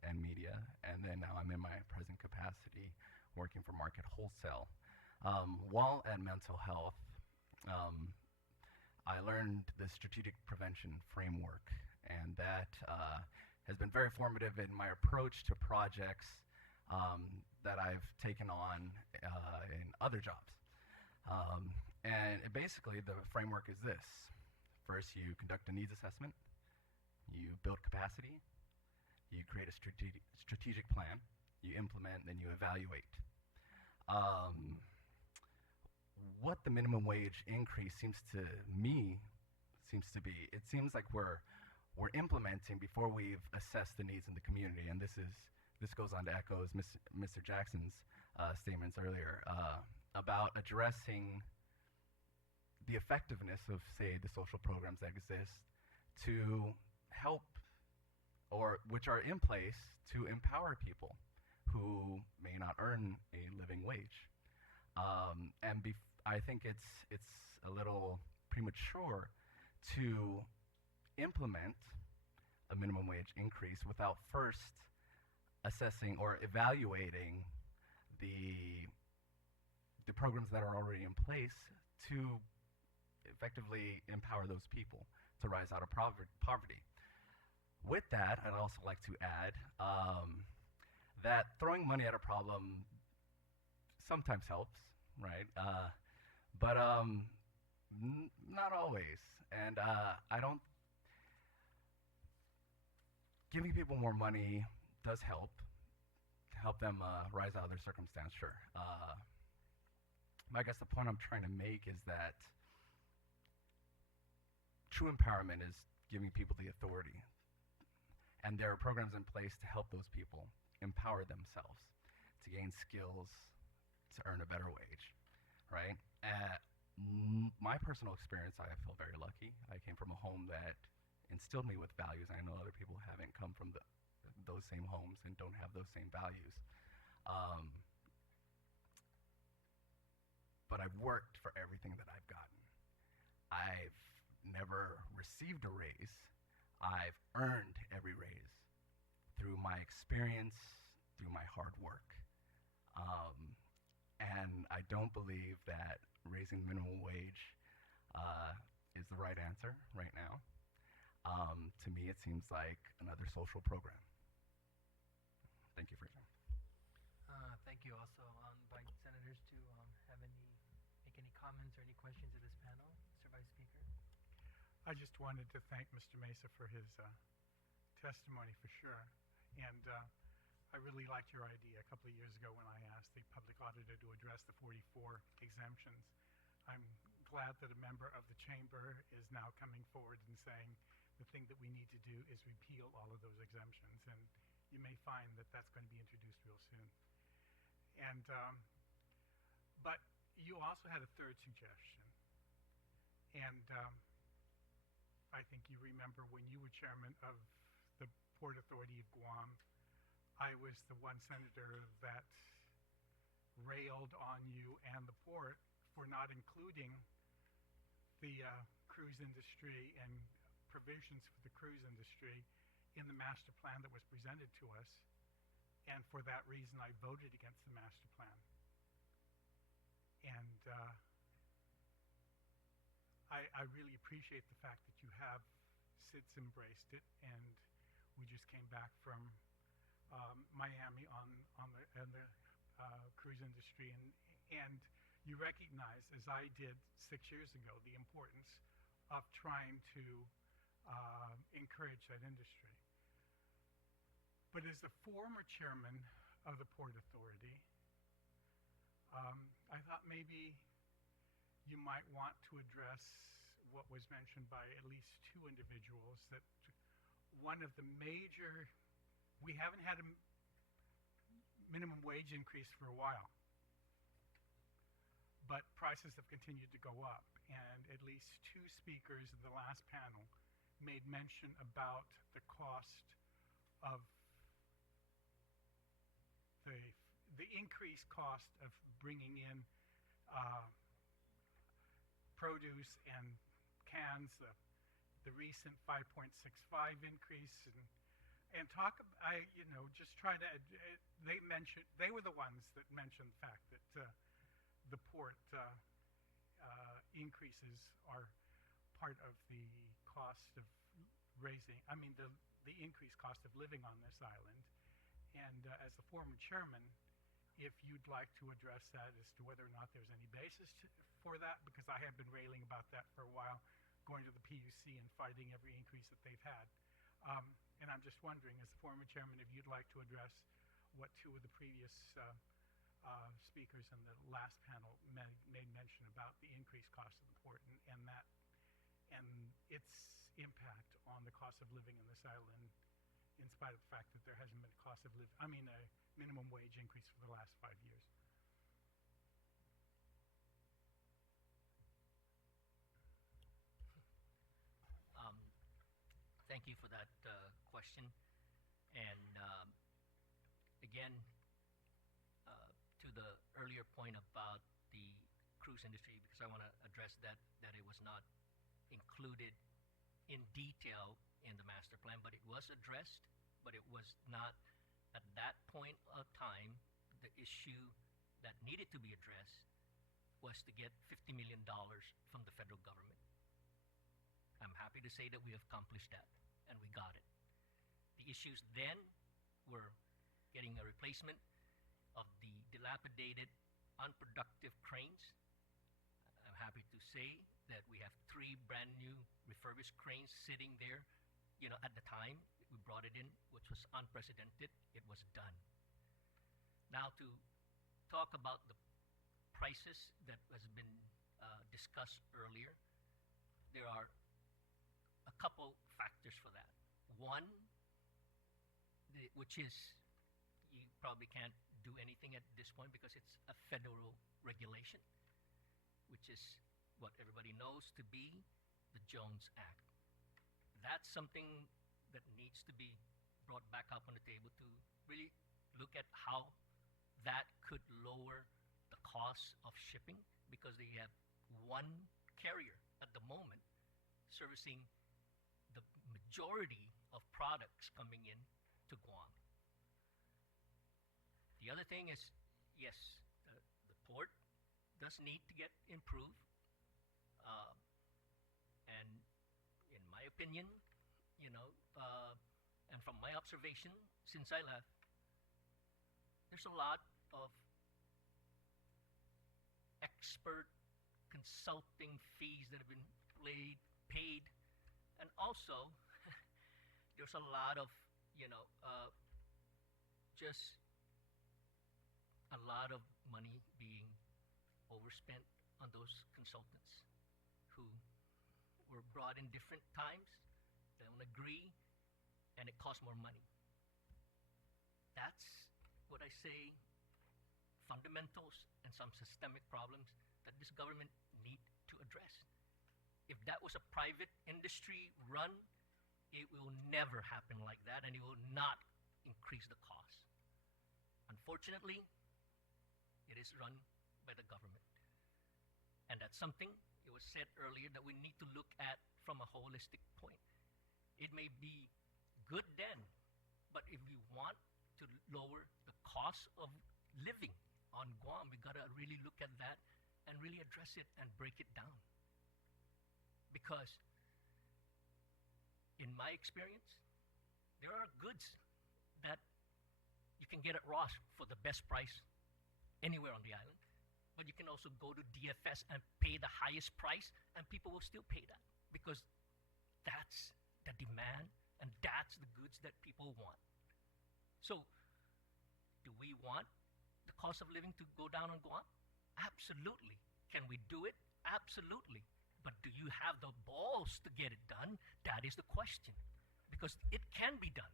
and media, and then now I'm in my present capacity working for Market Wholesale. While at mental health, I learned the strategic prevention framework, and that has been very formative in my approach to projects that I've taken on in other jobs. And basically, the framework is this. First, you conduct a needs assessment, you build capacity, you create a strategic plan, you implement, then you evaluate. What the minimum wage increase seems to be, it seems like we're implementing before we've assessed the needs in the community, and this goes on to echo Mr. Jackson's statements earlier about addressing the effectiveness of, say, the social programs that exist to help, or which are in place to empower people who may not earn a living wage. I think it's a little premature to implement a minimum wage increase without first assessing or evaluating the programs that are already in place to effectively empower those people to rise out of poverty. With that, I'd also like to add that throwing money at a problem sometimes helps, right? But not always. And giving people more money does help them rise out of their circumstance, sure. I guess the point I'm trying to make is that true empowerment is giving people the authority. And there are programs in place to help those people empower themselves, to gain skills, to earn a better wage, right? My personal experience, I feel very lucky. I came from a home that instilled me with values. I know other people haven't come from those same homes and don't have those same values. But I've worked for everything that I've gotten. I've never received a raise. I've earned every raise through my experience, through my hard work. And I don't believe that raising minimum wage is the right answer right now. To me, it seems like another social program. Thank you for your time. Thank you. Also, invite senators to make any comments or any questions of this panel. Mr. Vice Speaker. I just wanted to thank Mr. Mesa for his testimony for sure. And I really liked your idea a couple of years ago when I asked the public auditor to address the 44 exemptions. I'm glad that a member of the chamber is now coming forward and saying the thing that we need to do is repeal all of those exemptions. And you may find that that's going to be introduced real soon. And but you also had a third suggestion. And I think you remember when you were chairman of the Port Authority of Guam, I was the one senator that railed on you and the port for not including the cruise industry and provisions for the cruise industry in the master plan that was presented to us. And for that reason, I voted against the master plan. And I really appreciate the fact that you have since embraced it. And we just came back from Miami on the cruise industry, and you recognize, as I did 6 years ago, the importance of trying to encourage that industry. But as the former chairman of the Port Authority, I thought maybe you might want to address what was mentioned by at least two individuals, that one of the major, we haven't had a minimum wage increase for a while, but prices have continued to go up. And at least two speakers in the last panel made mention about the cost of the increased cost of bringing in produce and cans, the recent 5.65 increase, and talk. Just try to. They were the ones that mentioned the fact that the port increases are part of the cost of raising. I mean, the increased cost of living on this island. And as the former chairman, if you'd like to address that as to whether or not there's any basis for that, because I have been railing about that for a while, going to the PUC and fighting every increase that they've had. And I'm just wondering, as the former chairman, if you'd like to address what two of the previous speakers in the last panel made mention about the increased cost of the port and its impact on the cost of living in this island, in spite of the fact that there hasn't been a minimum wage increase for the last 5 years. Thank you for that question. And again, to the earlier point about the cruise industry, because I want to address that it was not included in detail in the master plan, but it was addressed, but it was not at that point of time. The issue that needed to be addressed was to get $50 million from the federal government. I'm happy to say that we have accomplished that, and we got it. The issues then were getting a replacement of the dilapidated, unproductive cranes. I'm happy to say that we have 3 brand new refurbished cranes sitting there. At the time we brought it in, which was unprecedented, it was done. Now, to talk about the prices that has been discussed earlier, there are a couple factors for that. One, which is, you probably can't do anything at this point because it's a federal regulation, which is what everybody knows to be the Jones Act. That's something that needs to be brought back up on the table to really look at how that could lower the cost of shipping, because they have one carrier at the moment servicing the majority of products coming in to Guam. The other thing is, yes, the port does need to get improved. And in my opinion, and from my observation since I left, there's a lot of expert consulting fees that have been paid, and also there's a lot of just a lot of money being overspent on those consultants who were brought in different times. They don't agree, and it costs more money. That's what I say, fundamentals and some systemic problems that this government need to address. If that was a private industry run, it will never happen like that, and it will not increase the cost. Unfortunately, it is run by the government. And that's something, it was said earlier, that we need to look at from a holistic point. It may be good then, but if we want to lower the cost of living on Guam, we gotta really look at that and really address it and break it down. Because in my experience, there are goods that you can get at Ross for the best price anywhere on the island, but you can also go to DFS and pay the highest price, and people will still pay that because that's the demand and that's the goods that people want. So, do we want the cost of living to go down on Guam? Absolutely. Can we do it? Absolutely. But do you have the balls to get it done? That is the question. Because it can be done.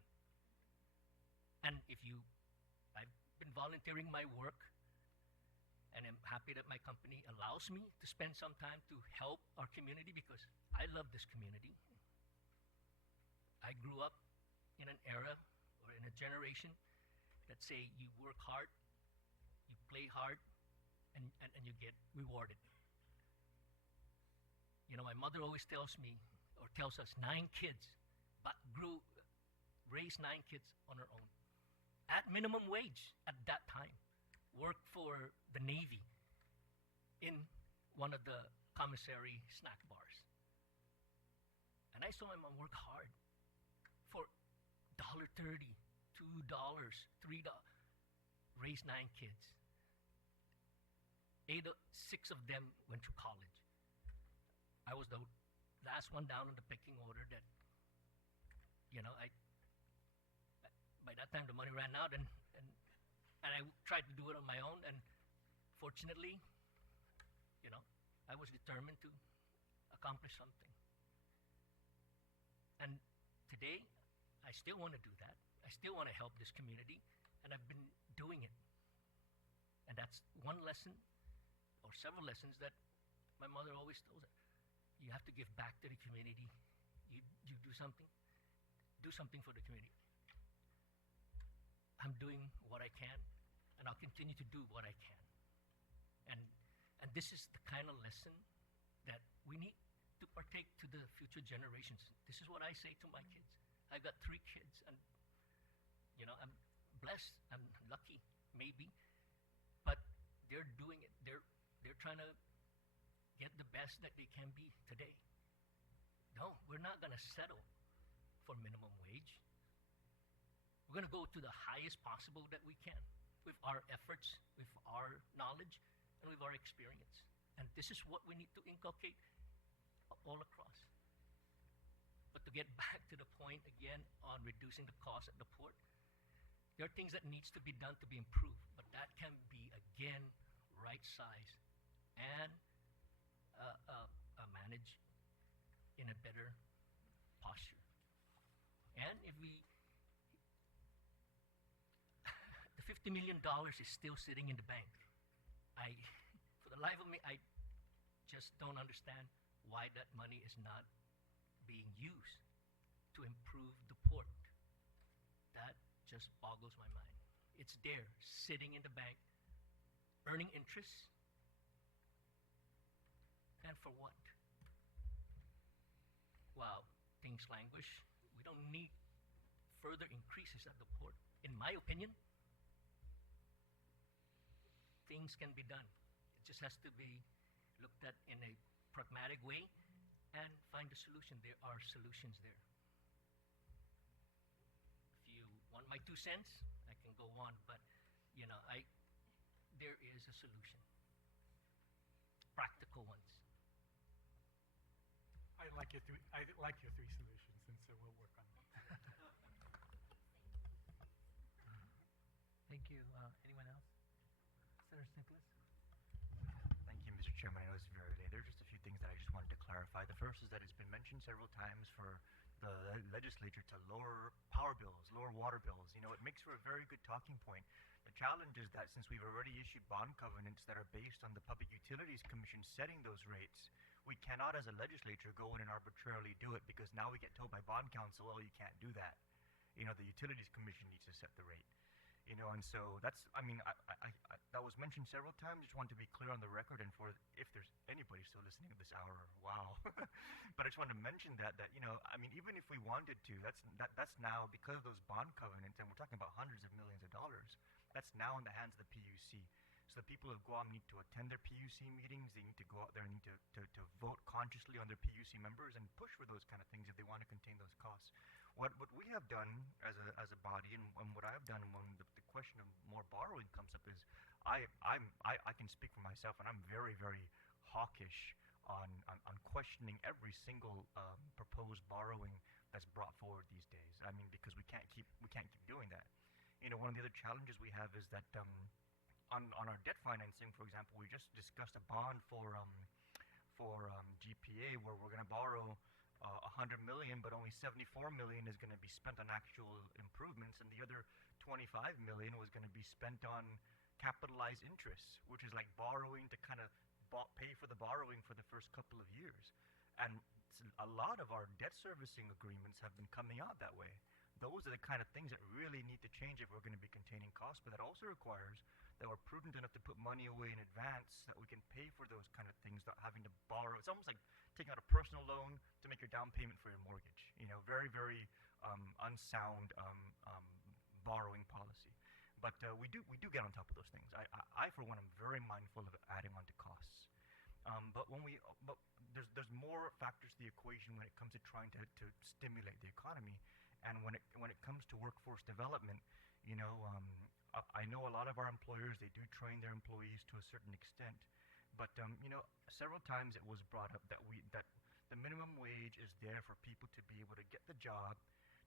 And I've been volunteering my work, and I'm happy that my company allows me to spend some time to help our community because I love this community. I grew up in an era or in a generation that say you work hard, you play hard, and you get rewarded. You know, my mother always tells me, or tells us, 9 kids, but raised 9 kids on her own. At minimum wage at that time. Worked for the Navy in one of the commissary snack bars. And I saw my mom work hard for $1.30, $2, $3, raised 9 kids. 6 of them went to college. I was the last one down on the pecking order that, you know, by that time the money ran out and I tried to do it on my own, and fortunately, you know, I was determined to accomplish something. And today, I still want to do that. I still want to help this community, and I've been doing it. And that's one lesson, or several lessons, that my mother always tells us. You have to give back to the community. You do something for the community. I'm doing what I can, and I'll continue to do what I can. And this is the kind of lesson that we need to partake to the future generations. This is what I say to my kids. I've got 3 kids, and you know, I'm blessed, I'm lucky, maybe, but they're doing it. They're trying to get the best that they can be today. No, we're not going to settle for minimum wage. We're going to go to the highest possible that we can with our efforts, with our knowledge, and with our experience. And this is what we need to inculcate all across. But to get back to the point again on reducing the cost at the port, there are things that needs to be done to be improved, but that can be, again, right size and managed in a better posture. And if we the $50 million is still sitting in the bank. For the life of me, I just don't understand why that money is not being used to improve the port. That just boggles my mind. It's there, sitting in the bank, earning interest, and for what? While things languish, we don't need further increases at the port. In my opinion, things can be done. It just has to be looked at in a pragmatic way and find a solution. There are solutions there. If you want my 2 cents, I can go on, but you know, there is a solution. Practical ones. I like your 3 solutions, and so we'll work on them. Thank you. Anyone else? Senator Nicholas? Thank you, Mr. Chairman. I know it's very late. There are just a few things that I just wanted to clarify. The first is that it's been mentioned several times for the legislature to lower power bills, lower water bills. You know, it makes for a very good talking point. The challenge is that since we've already issued bond covenants that are based on the Public Utilities Commission setting those rates, we cannot as a legislature go in and arbitrarily do it, because now we get told by bond counsel, oh, you can't do that. You know, the Utilities Commission needs to set the rate. And so that's, that was mentioned several times. Just want to be clear on the record, and for if there's anybody still listening at this hour, wow. But I just wanted to mention that even if we wanted to, that's now, because of those bond covenants, and we're talking about hundreds of millions of dollars, that's now in the hands of the PUC. So the people of Guam need to attend their PUC meetings. They need to go out there and need to vote consciously on their PUC members and push for those kind of things if they want to contain those costs. What we have done as a body, and what I've done when the question of more borrowing comes up, is I can speak for myself, and I'm very, very hawkish on questioning every single proposed borrowing that's brought forward these days. Because we can't keep doing that. One of the other challenges we have is that on our debt financing, for example, we just discussed a bond for GPA, where we're going to borrow $100 million, but only $74 million is going to be spent on actual improvements, and the other $25 million was going to be spent on capitalized interest, which is like borrowing to kind of pay for the borrowing for the first couple of years. And a lot of our debt servicing agreements have been coming out that way. Those are the kind of things that really need to change if we're going to be containing costs, but that also requires that we're prudent enough to put money away in advance so that we can pay for those kind of things without having to borrow. It's almost like taking out a personal loan to make your down payment for your mortgage. Very, very unsound borrowing policy. But we do get on top of those things. I for one, am very mindful of adding on to costs. But there's more factors to the equation when it comes to trying to stimulate the economy, and when it comes to workforce development, I know a lot of our employers, they do train their employees to a certain extent, but several times it was brought up that the minimum wage is there for people to be able to get the job,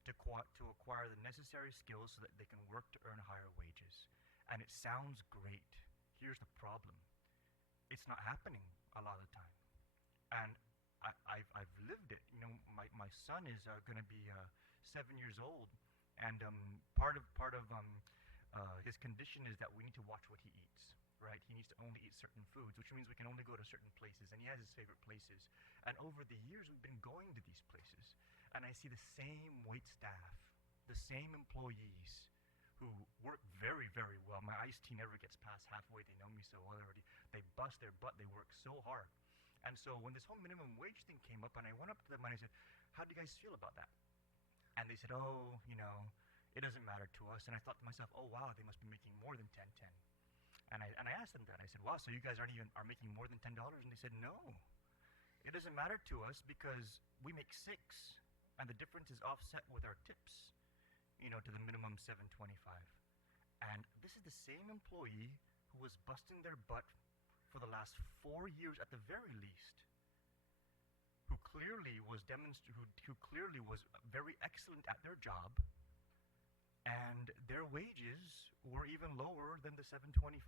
to acquire the necessary skills so that they can work to earn higher wages. And it sounds great. Here's the problem. It's not happening a lot of the time. And I've lived it. My son is going to be 7 years old, and part of his condition is that we need to watch what he eats, right? He needs to only eat certain foods, which means we can only go to certain places, and he has his favorite places. And over the years, we've been going to these places, and I see the same wait staff, the same employees who work very, very well. My iced tea never gets past halfway. They know me so well already. They bust their butt. They work so hard. And so when this whole minimum wage thing came up, and I went up to them and I said, how do you guys feel about that? And they said, oh, it doesn't matter to us. And I thought to myself, oh wow, they must be making more than $10.10. And I asked them that. I said, wow, so you guys are making more than $10? And they said, no, it doesn't matter to us because we make $6, and the difference is offset with our tips, to the minimum $7.25. And this is the same employee who was busting their butt for the last 4 years at the very least, who clearly was very excellent at their job, and their wages were even lower than the $7.25.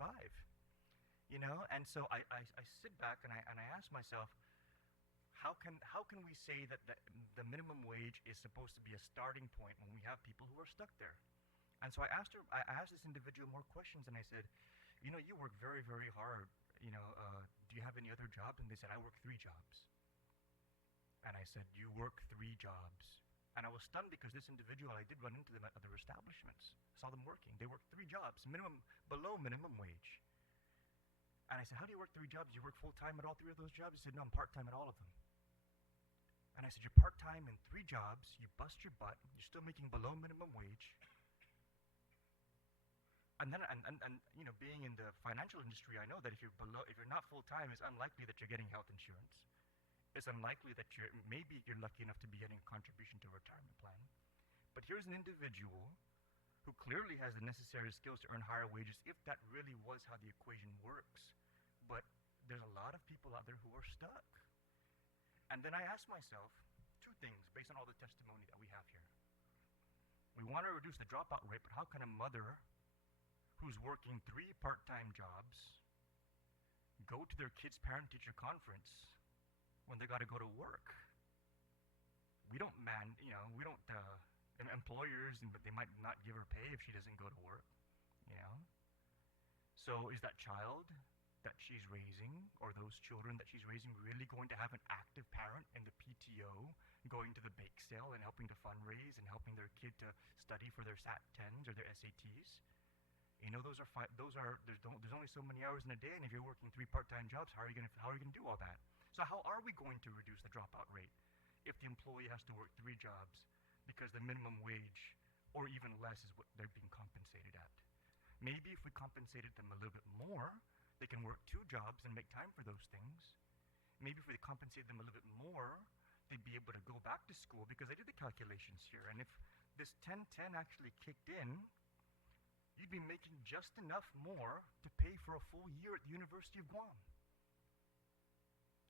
And so I sit back and I ask myself, how can we say that the minimum wage is supposed to be a starting point when we have people who are stuck there? And so I asked this individual more questions, and I said, you work very, very hard. Do you have any other jobs? And they said, I work 3 jobs. And I said, you work 3 jobs. And I was stunned because this individual, I did run into them at other establishments. Saw them working. They worked 3 jobs, below minimum wage. And I said, how do you work 3 jobs? You work full-time at all 3 of those jobs? He said, no, I'm part-time at all of them. And I said, you're part-time in 3 jobs, you bust your butt, you're still making below minimum wage. And then, being in the financial industry, I know that if you're not full-time, it's unlikely that you're getting health insurance. It's unlikely that maybe you're lucky enough to be getting a contribution to a retirement plan. But here's an individual who clearly has the necessary skills to earn higher wages, if that really was how the equation works. But there's a lot of people out there who are stuck. And then I asked myself 2 things based on all the testimony that we have here. We want to reduce the dropout rate, but how can a mother who's working 3 part-time jobs go to their kid's parent-teacher conference when they got to go to work? We don't employers, but they might not give her pay if she doesn't go to work, So is that child that she's raising, or those children that she's raising, really going to have an active parent in the PTO going to the bake sale and helping to fundraise and helping their kid to study for their SAT 10s or their SATs? There's only so many hours in a day, and if you're working 3 part-time jobs, how are you gonna do all that? So how are we going to reduce the dropout rate if the employee has to work 3 jobs because the minimum wage or even less is what they're being compensated at? Maybe if we compensated them a little bit more, they can work 2 jobs and make time for those things. Maybe if we compensate them a little bit more, they'd be able to go back to school, because I did the calculations here, and if this 10-10 actually kicked in, you'd be making just enough more to pay for a full year at the University of Guam.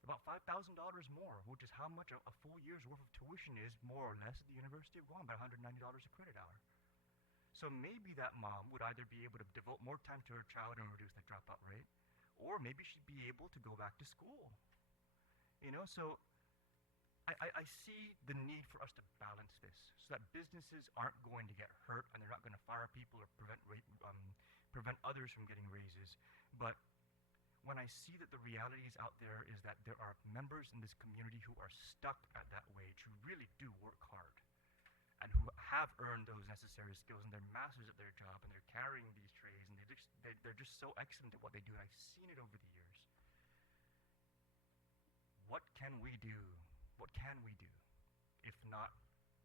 About $5,000 more, which is how much a full year's worth of tuition is, more or less, at the University of Guam, about $190 a credit hour. So maybe that mom would either be able to devote more time to her child and reduce that dropout rate, or maybe she'd be able to go back to school. So I see the need for us to balance this so that businesses aren't going to get hurt and they're not going to fire people or prevent others from getting raises. But when I see that the realities out there is that there are members in this community who are stuck at that wage, who really do work hard, and who have earned those necessary skills, and they're masters at their job, and they're carrying these trays, and they're just so excellent at what they do, and I've seen it over the years. What can we do? What can we do if not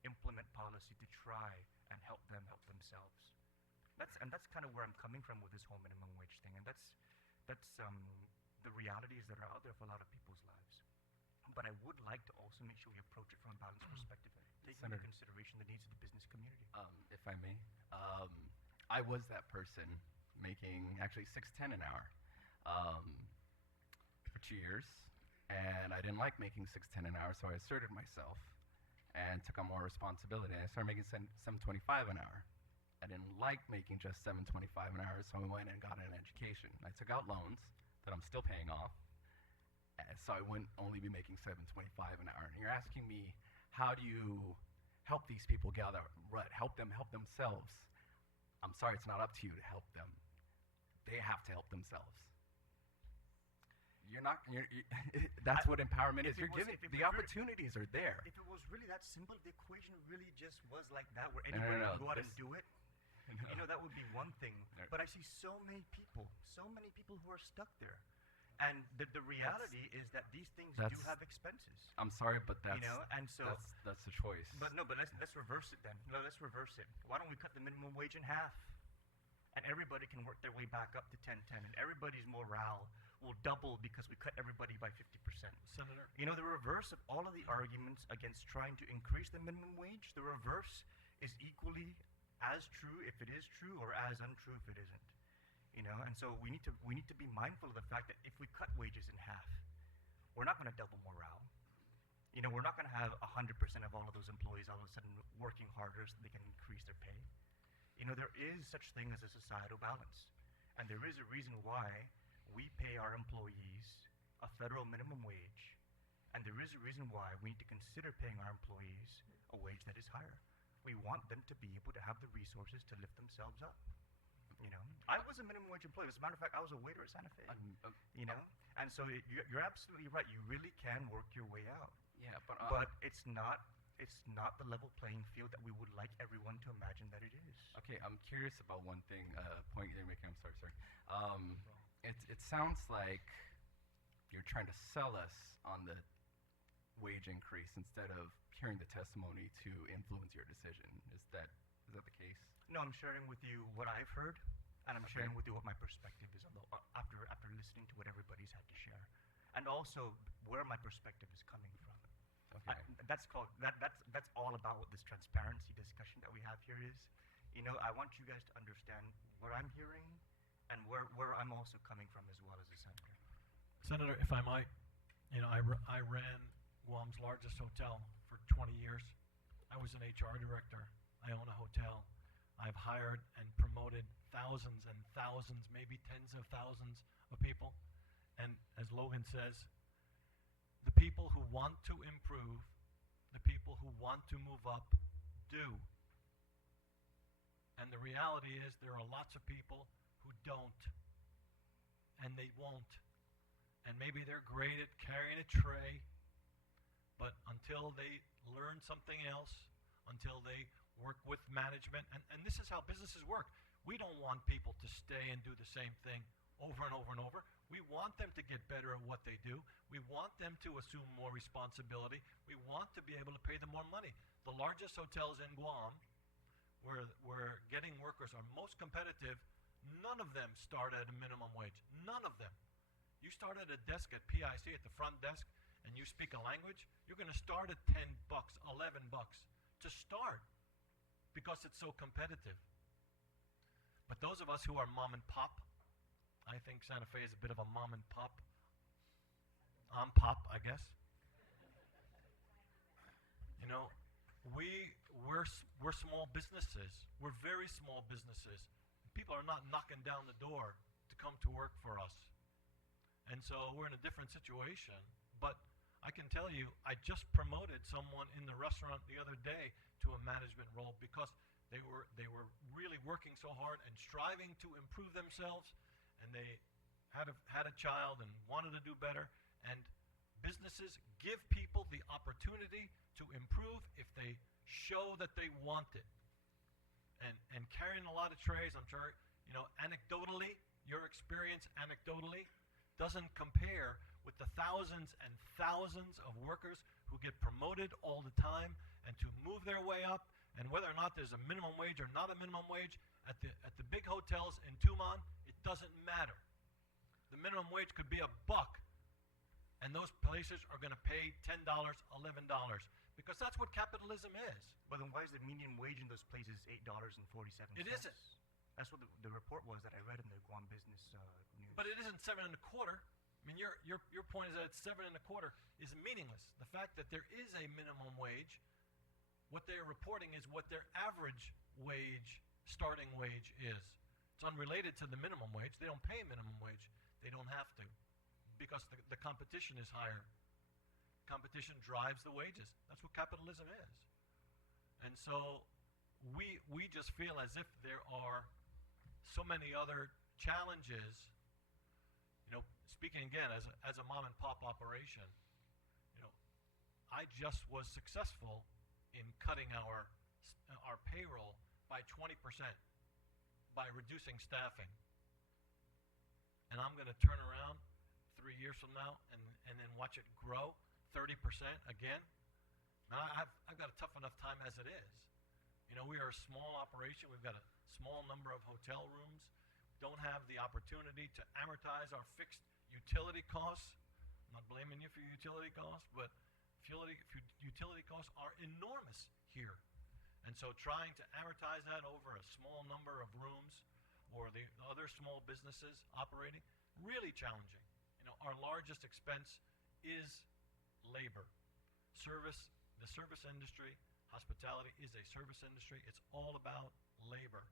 implement policy to try and help them help themselves? That's kind of where I'm coming from with this whole minimum wage thing, and that's the realities that are out there for a lot of people's lives. But I would like to also make sure we approach it from a balanced perspective, taking into consideration the needs of the business community. If I may, I was that person making actually $6.10 an hour for 2 years, and I didn't like making $6.10 an hour, so I asserted myself and took on more responsibility. I started making $7.25 an hour. I didn't like making just $7.25 an hour, so I went and got an education. I took out loans that I'm still paying off, so I wouldn't only be making $7.25 an hour. And you're asking me, how do you help these people get out of that rut? Help them help themselves. I'm sorry, it's not up to you to help them. They have to help themselves. That's what empowerment is. You're giving the opportunities are there. If it was really that simple, if the equation really just was like that, where anybody can go out and do it, that would be one thing. But I see so many people who are stuck there. And the reality is that these things do have expenses. I'm sorry, but that's the choice. But let's reverse it then. No, let's reverse it. Why don't we cut the minimum wage in half? And everybody can work their way back up to 10-10, and everybody's morale will double because we cut everybody by 50%. Senator? The reverse of all of the arguments against trying to increase the minimum wage, the reverse is equally as true if it is true, or as untrue if it isn't. And so we need to be mindful of the fact that if we cut wages in half, we're not going to double morale. We're not going to have 100% of all of those employees all of a sudden working harder so they can increase their pay. There is such thing as a societal balance, and there is a reason why we pay our employees a federal minimum wage, and there is a reason why we need to consider paying our employees a wage that is higher. We want them to be able to have the resources to lift themselves up. I was a minimum wage employee. As a matter of fact, I was a waiter at Santa Fe. And so you're absolutely right. You really can work your way out. Yeah, but it's not the level playing field that we would like everyone to imagine that it is. Okay, I'm curious about one thing. Point you're making. I'm sorry. It sounds like you're trying to sell us on the wage increase instead of hearing the testimony to influence your decision. Is that the case? No, I'm sharing with you what I've heard, and I'm sharing with you what my perspective is after listening to what everybody's had to share, and also where my perspective is coming from. Okay. That's all about what this transparency discussion that we have here is. I want you guys to understand what I'm hearing and where I'm also coming from as well as a senator. Senator, if I might, I ran Guam's largest hotel for 20 years. I was an HR director. I own a hotel. I've hired and promoted thousands and thousands, maybe tens of thousands of people. And as Logan says, the people who want to improve, the people who want to move up, do. And the reality is there are lots of people who don't, and they won't. And maybe they're great at carrying a tray, but until they learn something else, until they work with management, and this is how businesses work. We don't want people to stay and do the same thing over and over and over. We want them to get better at what they do. We want them to assume more responsibility. We want to be able to pay them more money. The largest hotels in Guam, where getting workers are most competitive, none of them start at a minimum wage. None of them. You start at a desk at PIC, at the front desk, and you speak a language, you're going to start at $10, $11 to start because it's so competitive. But those of us who are mom and pop, I think Santa Fe is a bit of a mom and pop. I'm pop, I guess. You know, we're small businesses. We're very small businesses. People are not knocking down the door to come to work for us. And so we're in a different situation. But I can tell you, I just promoted someone in the restaurant the other day to a management role because they were really working so hard and striving to improve themselves, and they had a child and wanted to do better. And businesses give people the opportunity to improve if they show that they want it. And carrying a lot of trays, I'm sure, you know, anecdotally, your experience anecdotally doesn't compare with the thousands and thousands of workers who get promoted all the time and to move their way up. And whether or not there's a minimum wage or not a minimum wage, at the big hotels in Tuman, it doesn't matter. The minimum wage could be $1, and those places are going to pay $10, $11, because that's what capitalism is. But then why is the median wage in those places $8.47? It isn't. That's what the report was that I read in the Guam Business News. But it isn't 7.25. I mean, your point is that it's 7.25 is meaningless. The fact that there is a minimum wage, what they're reporting is what their average wage, starting wage is. It's unrelated to the minimum wage. They don't pay minimum wage. They don't have to, because the competition is higher. Competition drives the wages. That's what capitalism is. And so we just feel as if there are so many other challenges. You know, speaking again as a mom and pop operation, you know, I just was successful in cutting our payroll by 20% by reducing staffing. And I'm going to turn around 3 years from now and then watch it grow 30% again. Now, I've got a tough enough time as it is. You know, we are a small operation. We've got a small number of hotel rooms. Don't have the opportunity to amortize our fixed utility costs. I'm not blaming you for your utility costs, but utility costs are enormous here. And so trying to amortize that over a small number of rooms or the other small businesses operating, really challenging. You know, our largest expense is labor. The service industry, hospitality is a service industry. It's all about labor.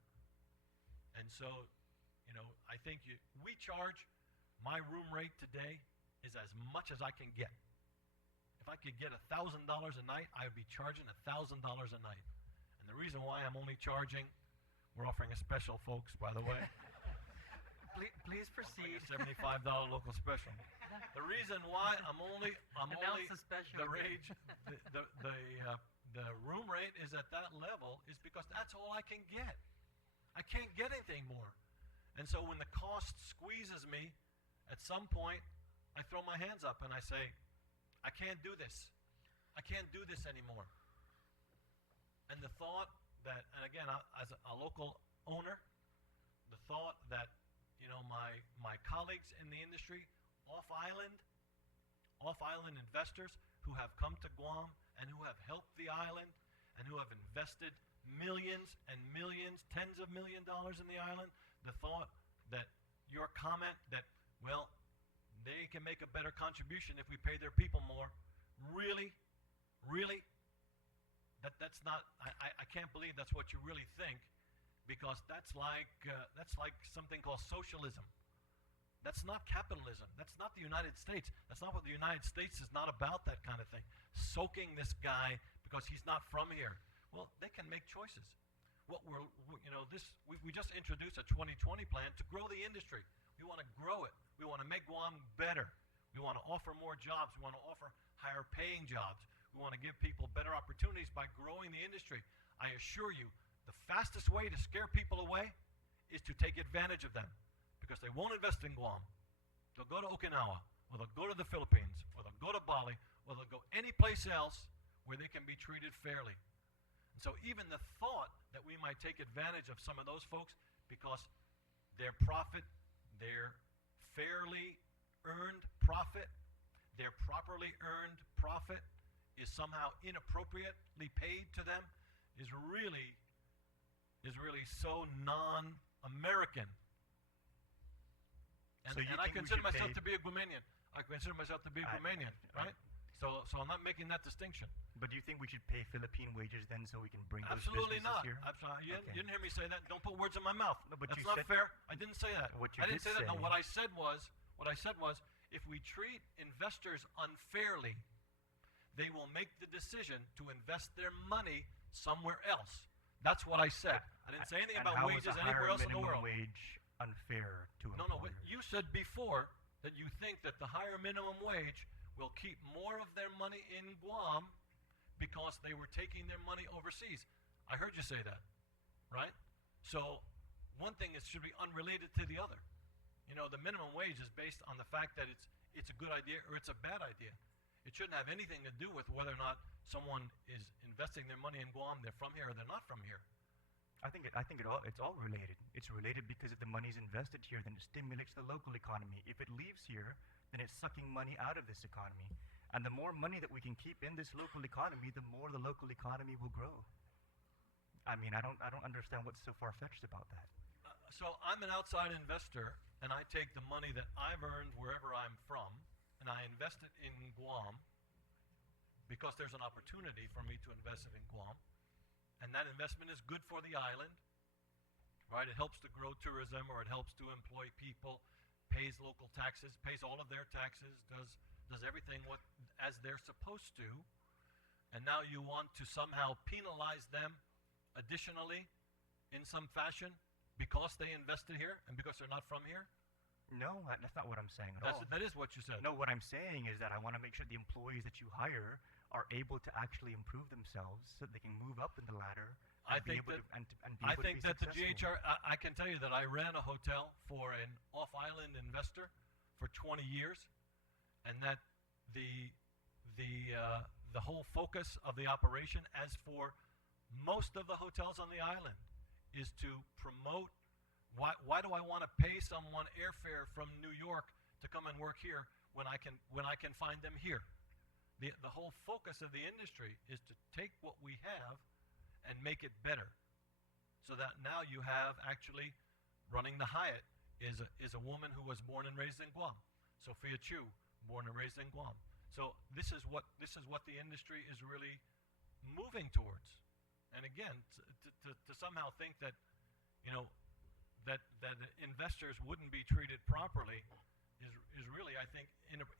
And so, you know, I think we charge, my room rate today is as much as I can get. If I could get $1,000 a night, I would be charging $1,000 a night. And the reason why I'm only charging, we're offering a special, folks, by the way. Please proceed. A $75 local special. The reason why I'm only the special. The room rate is at that level is because that's all I can get. I can't get anything more. And so when the cost squeezes me, at some point, I throw my hands up and I say, I can't do this. I can't do this anymore. And the thought that, and again, as a local owner, the thought that, you know, my colleagues in the industry, off-island investors who have come to Guam and who have helped the island and who have invested millions and millions, tens of $1 million in the island, the thought that your comment that, well, they can make a better contribution if we pay their people more, really, that's not, I can't believe that's what you really think, because that's like something called socialism. That's not capitalism. That's not the United States. That's not what the United States is not about, that kind of thing. Soaking this guy because he's not from here. Well, they can make choices. We just introduced a 2020 plan to grow the industry. We want to grow it. We want to make Guam better. We want to offer more jobs. We want to offer higher paying jobs. We want to give people better opportunities by growing the industry. I assure you, the fastest way to scare people away is to take advantage of them because they won't invest in Guam. They'll go to Okinawa, or they'll go to the Philippines, or they'll go to Bali, or they'll go any place else where they can be treated fairly. And so even the thought that we might take advantage of some of those folks because their profit, their fairly earned profit, their properly earned profit is somehow inappropriately paid to them is really so non-American. So you And I think we consider should myself pay- to be a Guamanian. I consider myself to be a Guamanian, right? So I'm not making that distinction. But do you think we should pay Philippine wages then so we can bring those Absolutely businesses not. here? Absolutely. You Okay. didn't hear me say that. Don't put words in my mouth. No, but That's you not said- fair. I didn't say that. What you I didn't did say that. No, say- what I said was, if we treat investors unfairly, they will make the decision to invest their money somewhere else. That's what I said. I didn't say anything And about how wages is a anywhere higher else in the minimum world. wage unfair to No, employers? you said before that you think that the higher minimum wage will keep more of their money in Guam because they were taking their money overseas. I heard you say that, right? So one thing should be unrelated to the other. You know, the minimum wage is based on the fact that it's a good idea or it's a bad idea. It shouldn't have anything to do with whether or not someone is investing their money in Guam, they're from here or they're not from here. I think it's all related. It's related because if the money's invested here, then it stimulates the local economy. If it leaves here, then it's sucking money out of this economy. And the more money that we can keep in this local economy, the more the local economy will grow. I mean, I don't understand what's so far-fetched about that. So I'm an outside investor, and I take the money that I've earned wherever I'm from, and I invest it in Guam because there's an opportunity for me to invest it in Guam. And that investment is good for the island, right? It helps to grow tourism, or it helps to employ people, pays local taxes, pays all of their taxes, does everything as they're supposed to. And now you want to somehow penalize them additionally in some fashion because they invested here and because they're not from here? No, that's not what I'm saying at all. That is what you said. No, what I'm saying is that I want to make sure the employees that you hire are able to actually improve themselves so that they can move up in the ladder and be able to be the successful. GHR, I can tell you that I ran a hotel for an off-island investor for 20 years, and that the whole focus of the operation, as for most of the hotels on the island, is to promote why do I want to pay someone airfare from New York to come and work here when I can find them here? The whole focus of the industry is to take what we have and make it better, so that now you have actually running the Hyatt is a woman who was born and raised in Guam, Sophia Chu, born and raised in Guam. So this is what the industry is really moving towards. And again, to somehow think that, you know, that investors wouldn't be treated properly is really, I think,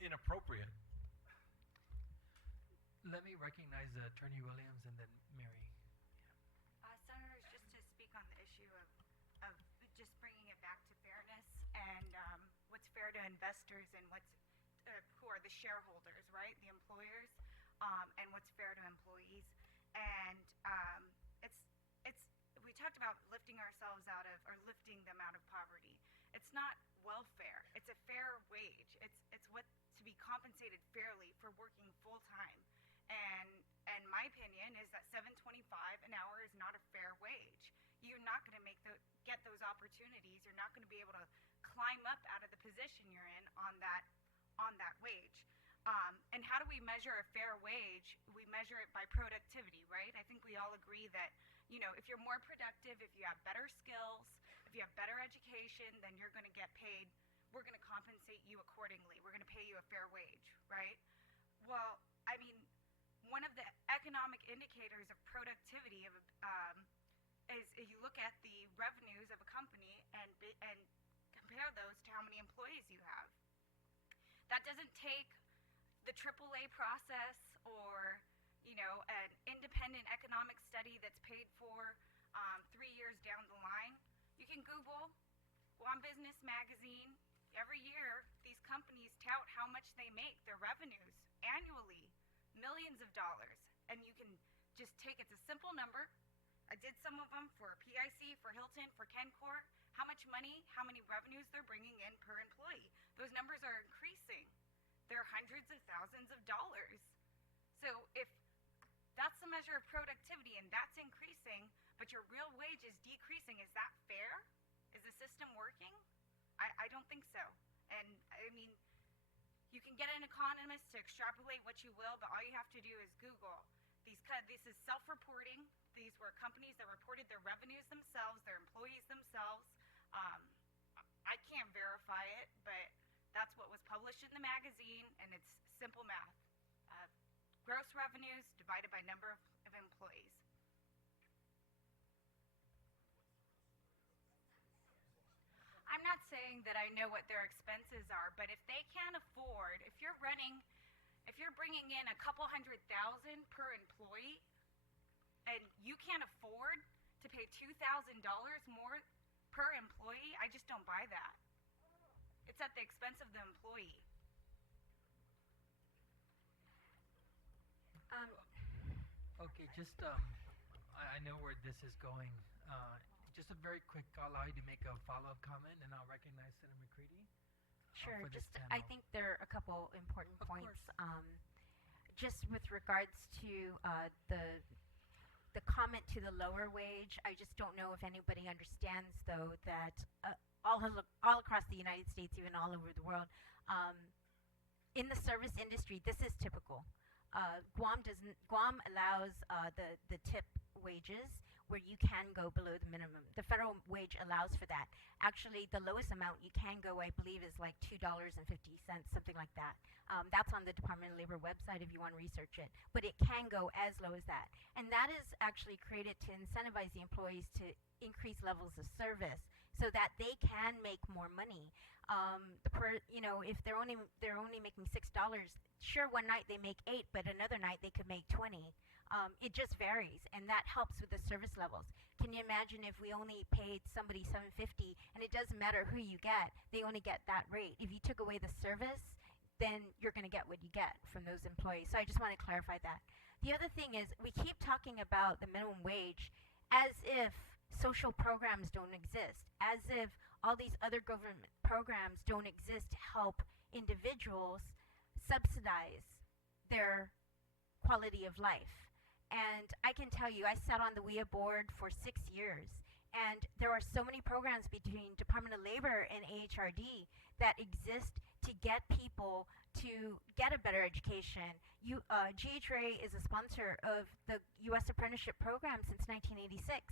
inappropriate. Let me recognize Attorney Williams and then Mary. Senators, just to speak on the issue of just bringing it back to fairness and what's fair to investors and what's who are the shareholders, right, the employers, and what's fair to employees. And we talked about lifting ourselves out of, or lifting them out of poverty. It's not welfare. It's a fair wage. It's what to be compensated fairly for working full time. And my opinion is that $7.25 an hour is not a fair wage. You're not going to get those opportunities. You're not going to be able to climb up out of the position you're in on that wage. And how do we measure a fair wage? We measure it by productivity, right? I think we all agree that, you know, if you're more productive, if you have better skills, if you have better education, then you're going to get paid. We're going to compensate you accordingly. We're going to pay you a fair wage, right? Well, I mean, one of the economic indicators of productivity is if you look at the revenues of a company and compare those to how many employees you have. That doesn't take the AAA process or, you know, an independent economic study that's paid for 3 years down the line. You can Google Guam Business Magazine. Every year, these companies tout how much they make, their revenues annually, millions of dollars. And you can just take, it's a simple number. I did some of them for PIC, for Hilton, for Kencor. How how many revenues they're bringing in per employee. Those numbers are increasing. They're hundreds of thousands of dollars. So if that's the measure of productivity and that's increasing, but your real wage is decreasing, is that fair? Is the system working? I don't think so. And I mean, you can get an economist to extrapolate what you will, but all you have to do is Google. This is self-reporting. These were companies that reported their revenues themselves, their employees themselves. I can't verify it, but that's what was published in the magazine, and it's simple math. Gross revenues divided by number of employees. I'm not saying that I know what their expenses are, but if they can't afford, if you're bringing in a couple $100,000 per employee, and you can't afford to pay $2,000 more per employee, I just don't buy that. It's at the expense of the employee. Okay, just I know where this is going. Just a very quick, I'll allow you to make a follow-up comment, and I'll recognize Senator McCready. Sure. For this Just, I panel. think there are a couple important Of points. course. Just with regards to the comment to the lower wage, I just don't know if anybody understands, though, that all across the United States, even all over the world, in the service industry, this is typical. Guam allows the tip wages where you can go below the minimum. The federal wage allows for that. Actually, the lowest amount you can go, I believe, is like $2.50, something like that. That's on the Department of Labor website if you want to research it. But it can go as low as that. And that is actually created to incentivize the employees to increase levels of service so that they can make more money. If they're only making $6, sure, one night they make 8, but another night they could make 20. It just varies, and that helps with the service levels. Can you imagine if we only paid somebody $7.50, and it doesn't matter who you get, they only get that rate. If you took away the service, then you're going to get what you get from those employees. So I just want to clarify that. The other thing is we keep talking about the minimum wage as if social programs don't exist, as if all these other government programs don't exist to help individuals subsidize their quality of life. And I can tell you, I sat on the WIA board for 6 years, and there are so many programs between Department of Labor and AHRD that exist to get people to get a better education. GHRA is a sponsor of the U.S. Apprenticeship Program since 1986,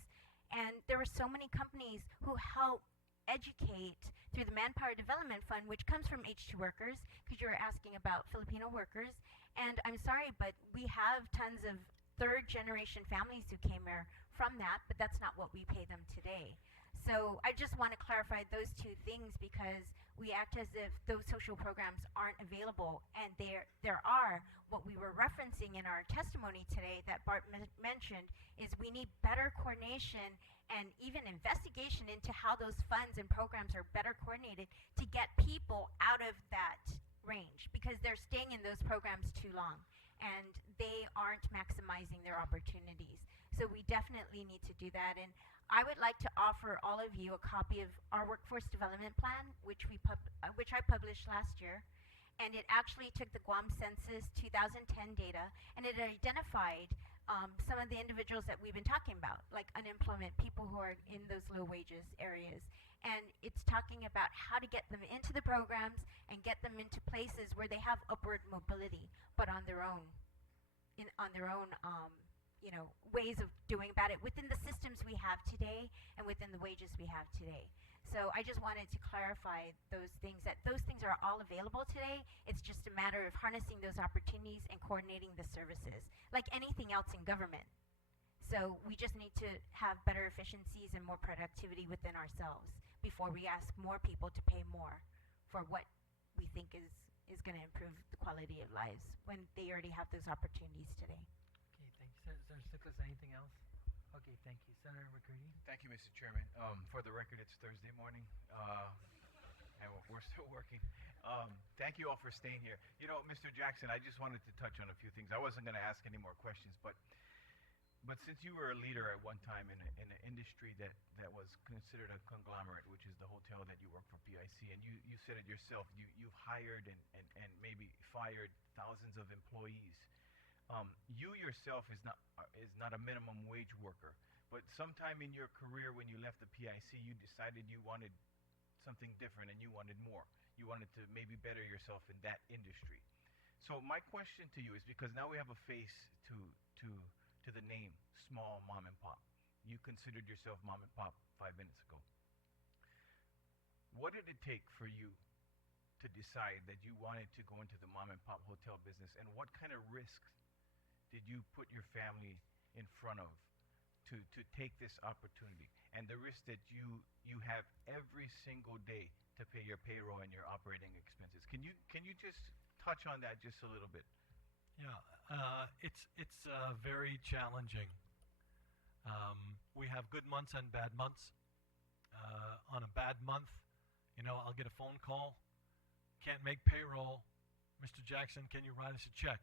and there are so many companies who help educate through the Manpower Development Fund, which comes from H2 workers, because you were asking about Filipino workers. And I'm sorry, but we have tons of third-generation families who came here from that, but that's not what we pay them today. So I just want to clarify those two things because we act as if those social programs aren't available, and there are. What we were referencing in our testimony today that Bart mentioned is we need better coordination and even investigation into how those funds and programs are better coordinated to get people out of that range, because they're staying in those programs too long and they aren't maximizing their opportunities. So we definitely need to do that. And I would like to offer all of you a copy of our workforce development plan, which I published last year. And it actually took the Guam Census 2010 data, and it identified some of the individuals that we've been talking about, like unemployment, people who are in those low wages areas. And it's talking about how to get them into the programs and get them into places where they have upward mobility, but on their own, ways of doing about it within the systems we have today and within the wages we have today. So I just wanted to clarify those things, that those things are all available today. It's just a matter of harnessing those opportunities and coordinating the services, like anything else in government. So we just need to have better efficiencies and more productivity within ourselves before we ask more people to pay more for what we think is going to improve the quality of lives when they already have those opportunities today. Okay, thank you. Senator Stiglitz, anything else? Okay, thank you. Senator McCready? Thank you, Mr. Chairman. For the record, it's Thursday morning, and we're still working. Thank you all for staying here. You know, Mr. Jackson, I just wanted to touch on a few things. I wasn't going to ask any more questions, but but since you were a leader at one time in an industry that was considered a conglomerate, which is the hotel that you work for PIC, and you said it yourself, you've hired and maybe fired thousands of employees. You yourself is not a minimum wage worker, but sometime in your career when you left the PIC, you decided you wanted something different and you wanted more. You wanted to maybe better yourself in that industry. So my question to you is, because now we have a face to the name small mom and pop. You considered yourself mom and pop 5 minutes ago. What did it take for you to decide that you wanted to go into the mom and pop hotel business, and what kind of risks did you put your family in front of to take this opportunity, and the risk that you have every single day to pay your payroll and your operating expenses? Can you just touch on that just a little bit? Yeah, it's very challenging. We have good months and bad months. On a bad month, I'll get a phone call, can't make payroll. Mr. Jackson, can you write us a check?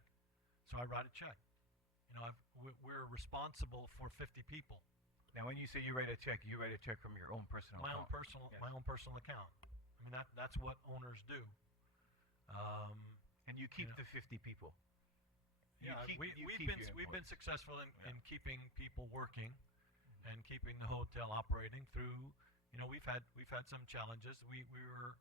So I write a check. We're responsible for 50 people. Now, when you say you write a check from your own personal account. My own personal account. I mean, that's what owners do. And you keep the 50 people. Yeah, we've been successful in keeping people working and keeping the hotel operating through. We've had some challenges. We were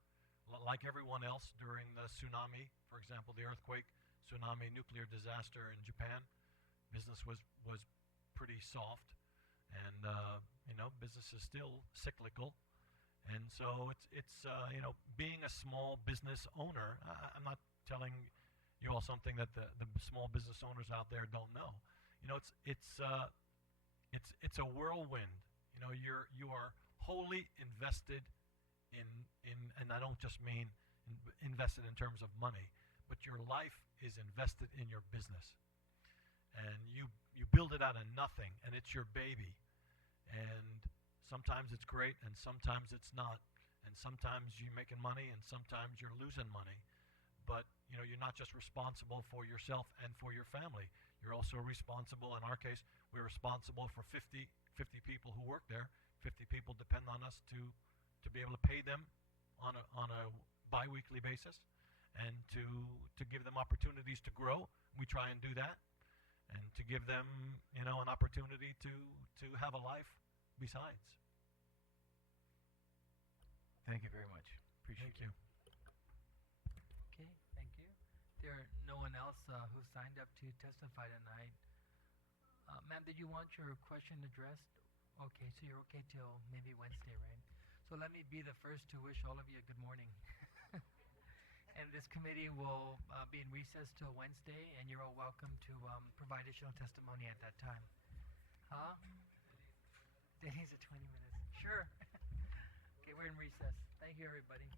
like everyone else during the tsunami, for example, the earthquake, tsunami, nuclear disaster in Japan. Business was pretty soft, and business is still cyclical. And so it's being a small business owner. I'm not telling you all something that the small business owners out there don't know. It's a whirlwind. You are wholly invested in and I don't just mean invested in terms of money, but your life is invested in your business, and you build it out of nothing, and it's your baby. And sometimes it's great, and sometimes it's not, and sometimes you're making money, and sometimes you're losing money. But you're not just responsible for yourself and for your family. You're also responsible. In our case, we're responsible for 50 people who work there. 50 people depend on us to be able to pay them on a biweekly basis, and to give them opportunities to grow. We try and do that, and to give them an opportunity to have a life besides. Thank you very much. Appreciate you. Okay, thank you. There are no one else who signed up to testify tonight. Ma'am, did you want your question addressed? Okay, so you're okay till maybe Wednesday, right? So let me be the first to wish all of you a good morning. And this committee will be in recess till Wednesday, and you're all welcome to provide additional testimony at that time. Huh? Denny's at 20 minutes. Sure. Okay, we're in recess. Thank you, everybody.